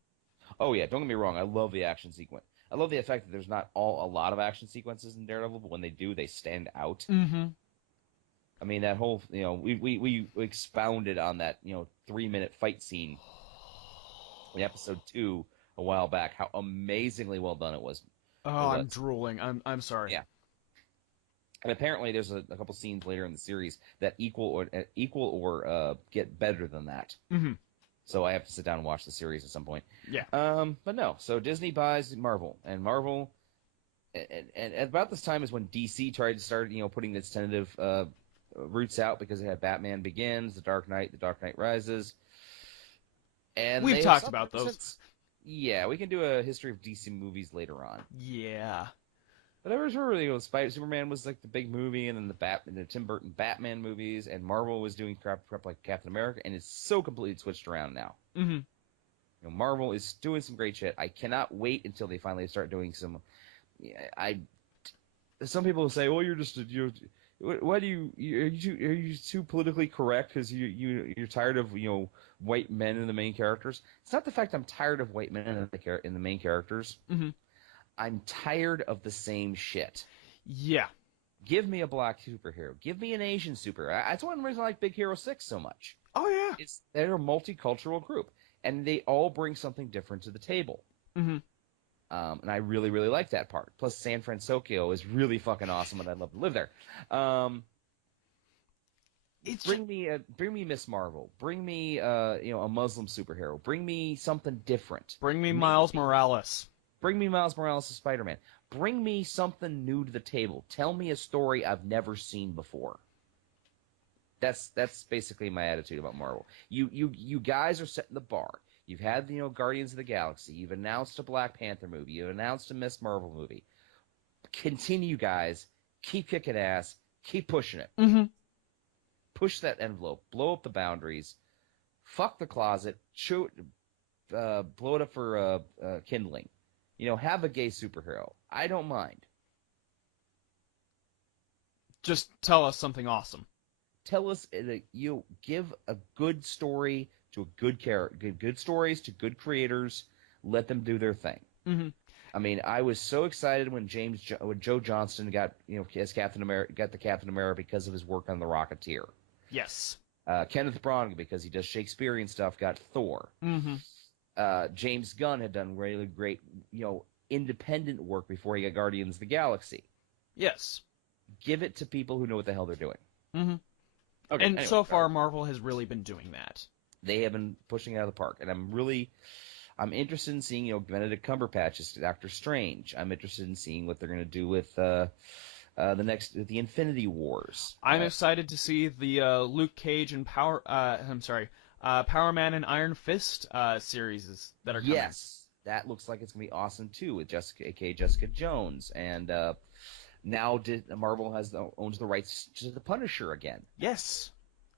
Oh yeah, don't get me wrong. I love the action sequence. I love the fact that there's not a lot of action sequences in Daredevil, but when they do, they stand out. Mm-hmm. I mean, that whole we expounded on that 3-minute fight scene in episode 2 a while back. How amazingly well done it was. Oh, I'm drooling. I'm sorry. Yeah. And apparently, there's a couple scenes later in the series that equal or get better than that. Mm-hmm. So I have to sit down and watch the series at some point. Yeah. But no. So Disney buys Marvel, and Marvel, and about this time is when DC tried to start, putting its tentative roots out because it had Batman Begins, The Dark Knight Rises, and we've talked about those. Since, yeah, we can do a history of DC movies later on. Yeah. But I was really, Superman was like the big movie, and then the Tim Burton Batman movies, and Marvel was doing crap like Captain America, and it's so completely switched around now. Mm-hmm. Marvel is doing some great shit. I cannot wait until they finally start doing some. Some people say, "Well, you're just why do are you too politically correct because you're tired of white men in the main characters?" It's not the fact I'm tired of white men in the main characters. Mm-hmm. I'm tired of the same shit. Yeah. Give me a black superhero. Give me an Asian superhero. That's one reason I like Big Hero 6 so much. Oh, yeah. They're a multicultural group, and they all bring something different to the table. Mm-hmm. And I really, really like that part. Plus, San Francisco is really fucking awesome, and I'd love to live there. Bring me Miss Marvel. Bring me a Muslim superhero. Bring me something different. Bring me Miles Morales. Bring me Miles Morales as Spider-Man. Bring me something new to the table. Tell me a story I've never seen before. That's basically my attitude about Marvel. You guys are setting the bar. You've had Guardians of the Galaxy. You've announced a Black Panther movie. You've announced a Miss Marvel movie. Continue, guys. Keep kicking ass. Keep pushing it. Mm-hmm. Push that envelope. Blow up the boundaries. Fuck the closet. Blow it up for kindling. Have a gay superhero. I don't mind. Just tell us something awesome. Tell us give a good story to a good character, good stories to good creators. Let them do their thing. Mm-hmm. I mean, I was so excited when Joe Johnston got as Captain America, got the Captain America because of his work on the Rocketeer. Yes. Kenneth Branagh, because he does Shakespearean stuff, got Thor. Mm-hmm. James Gunn had done really great, independent work before he got Guardians of the Galaxy. Yes. Give it to people who know what the hell they're doing. Mm-hmm. Okay. And anyway, so far, Marvel has really been doing that. They have been pushing it out of the park, and I'm interested in seeing, Benedict Cumberbatch as Doctor Strange. I'm interested in seeing what they're going to do with the Infinity Wars. I'm excited to see the Luke Cage and Power Man and Iron Fist series that are coming. Yes, that looks like it's going to be awesome too, with Jessica Jones, and now Marvel owns the rights to the Punisher again. Yes.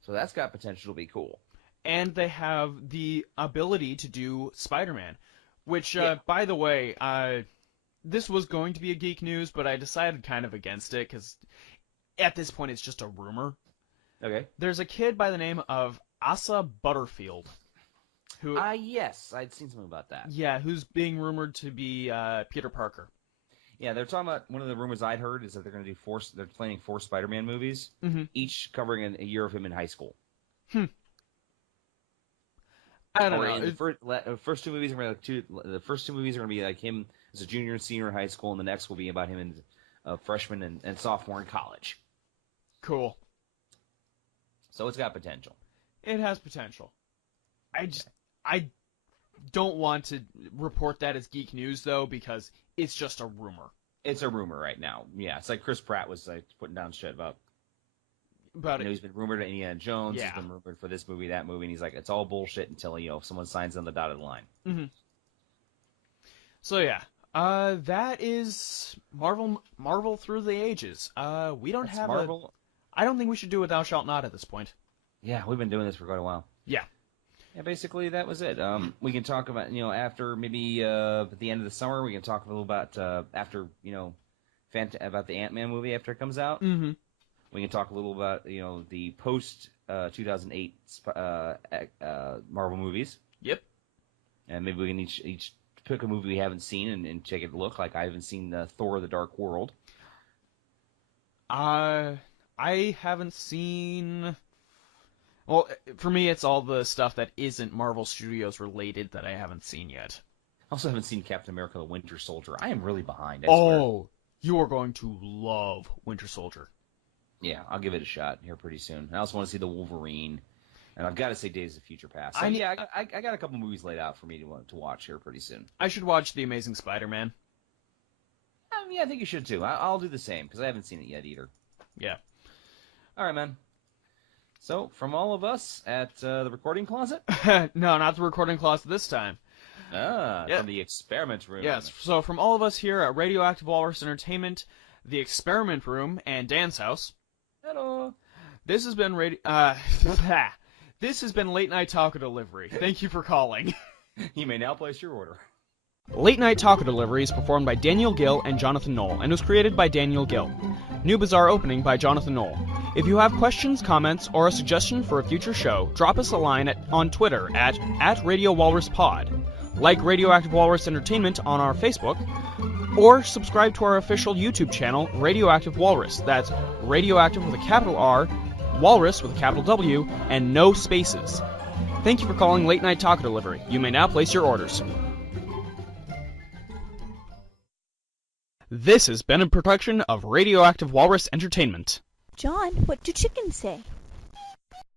So that's got potential to be cool. And they have the ability to do Spider-Man, which, by the way, this was going to be a geek news, but I decided kind of against it because at this point it's just a rumor. Okay. There's a kid by the name of Asa Butterfield. Who? Yes, I'd seen something about that. Yeah, who's being rumored to be Peter Parker. Yeah, they're talking about, one of the rumors I'd heard is that they're going to do they're planning 4 Spider-Man movies, each covering a year of him in high school. I don't know. The first 2 movies are going to be like him as a junior and senior in high school, and the next will be about him as freshman and sophomore in college. Cool. So it's got potential. It has potential. I don't want to report that as geek news though, because it's just a rumor. It's a rumor right now. Yeah, it's like Chris Pratt was like putting down shit about it. He's been rumored to Indiana Jones. Yeah. He's been rumored for this movie, that movie, and he's like, it's all bullshit until someone signs on the dotted line. Mm-hmm. So yeah, that is Marvel through the ages. We don't have Marvel. I don't think we should do a Thou Shalt Not at this point. Yeah, we've been doing this for quite a while. Yeah. Yeah, basically that was it. We can talk about after maybe at the end of the summer we can talk a little about after about the Ant-Man movie after it comes out. Mm-hmm. We can talk a little about the post 2008 Marvel movies. Yep. And maybe we can each pick a movie we haven't seen and take a look. Like I haven't seen Thor: The Dark World. I haven't seen. Well, for me, it's all the stuff that isn't Marvel Studios related that I haven't seen yet. I also haven't seen Captain America: The Winter Soldier. I am really behind. I swear. You are going to love Winter Soldier. Yeah, I'll give it a shot here pretty soon. I also want to see the Wolverine, and I've got to say Days of Future Past. So, I got a couple movies laid out for me to watch here pretty soon. I should watch The Amazing Spider-Man. Yeah, I think you should too. I'll do the same because I haven't seen it yet either. Yeah. All right, man. So, from all of us at the recording closet? No, not the recording closet this time. From the experiment room. Yes, so from all of us here at Radioactive Walrus Entertainment, the experiment room, and Dan's house. Hello. This has been This has been Late Night Taco Delivery. Thank you for calling. You may now place your order. Late Night Taco Delivery is performed by Daniel Gill and Jonathan Knoll, and was created by Daniel Gill. New Bizarre opening by Jonathan Knoll. If you have questions, comments, or a suggestion for a future show, drop us a line on Twitter at Radio Walrus Pod. Like Radioactive Walrus Entertainment on our Facebook, or subscribe to our official YouTube channel, Radioactive Walrus. That's Radioactive with a capital R, Walrus with a capital W, and no spaces. Thank you for calling Late Night Taco Delivery. You may now place your orders. This has been a production of Radioactive Walrus Entertainment. John, what do chickens say?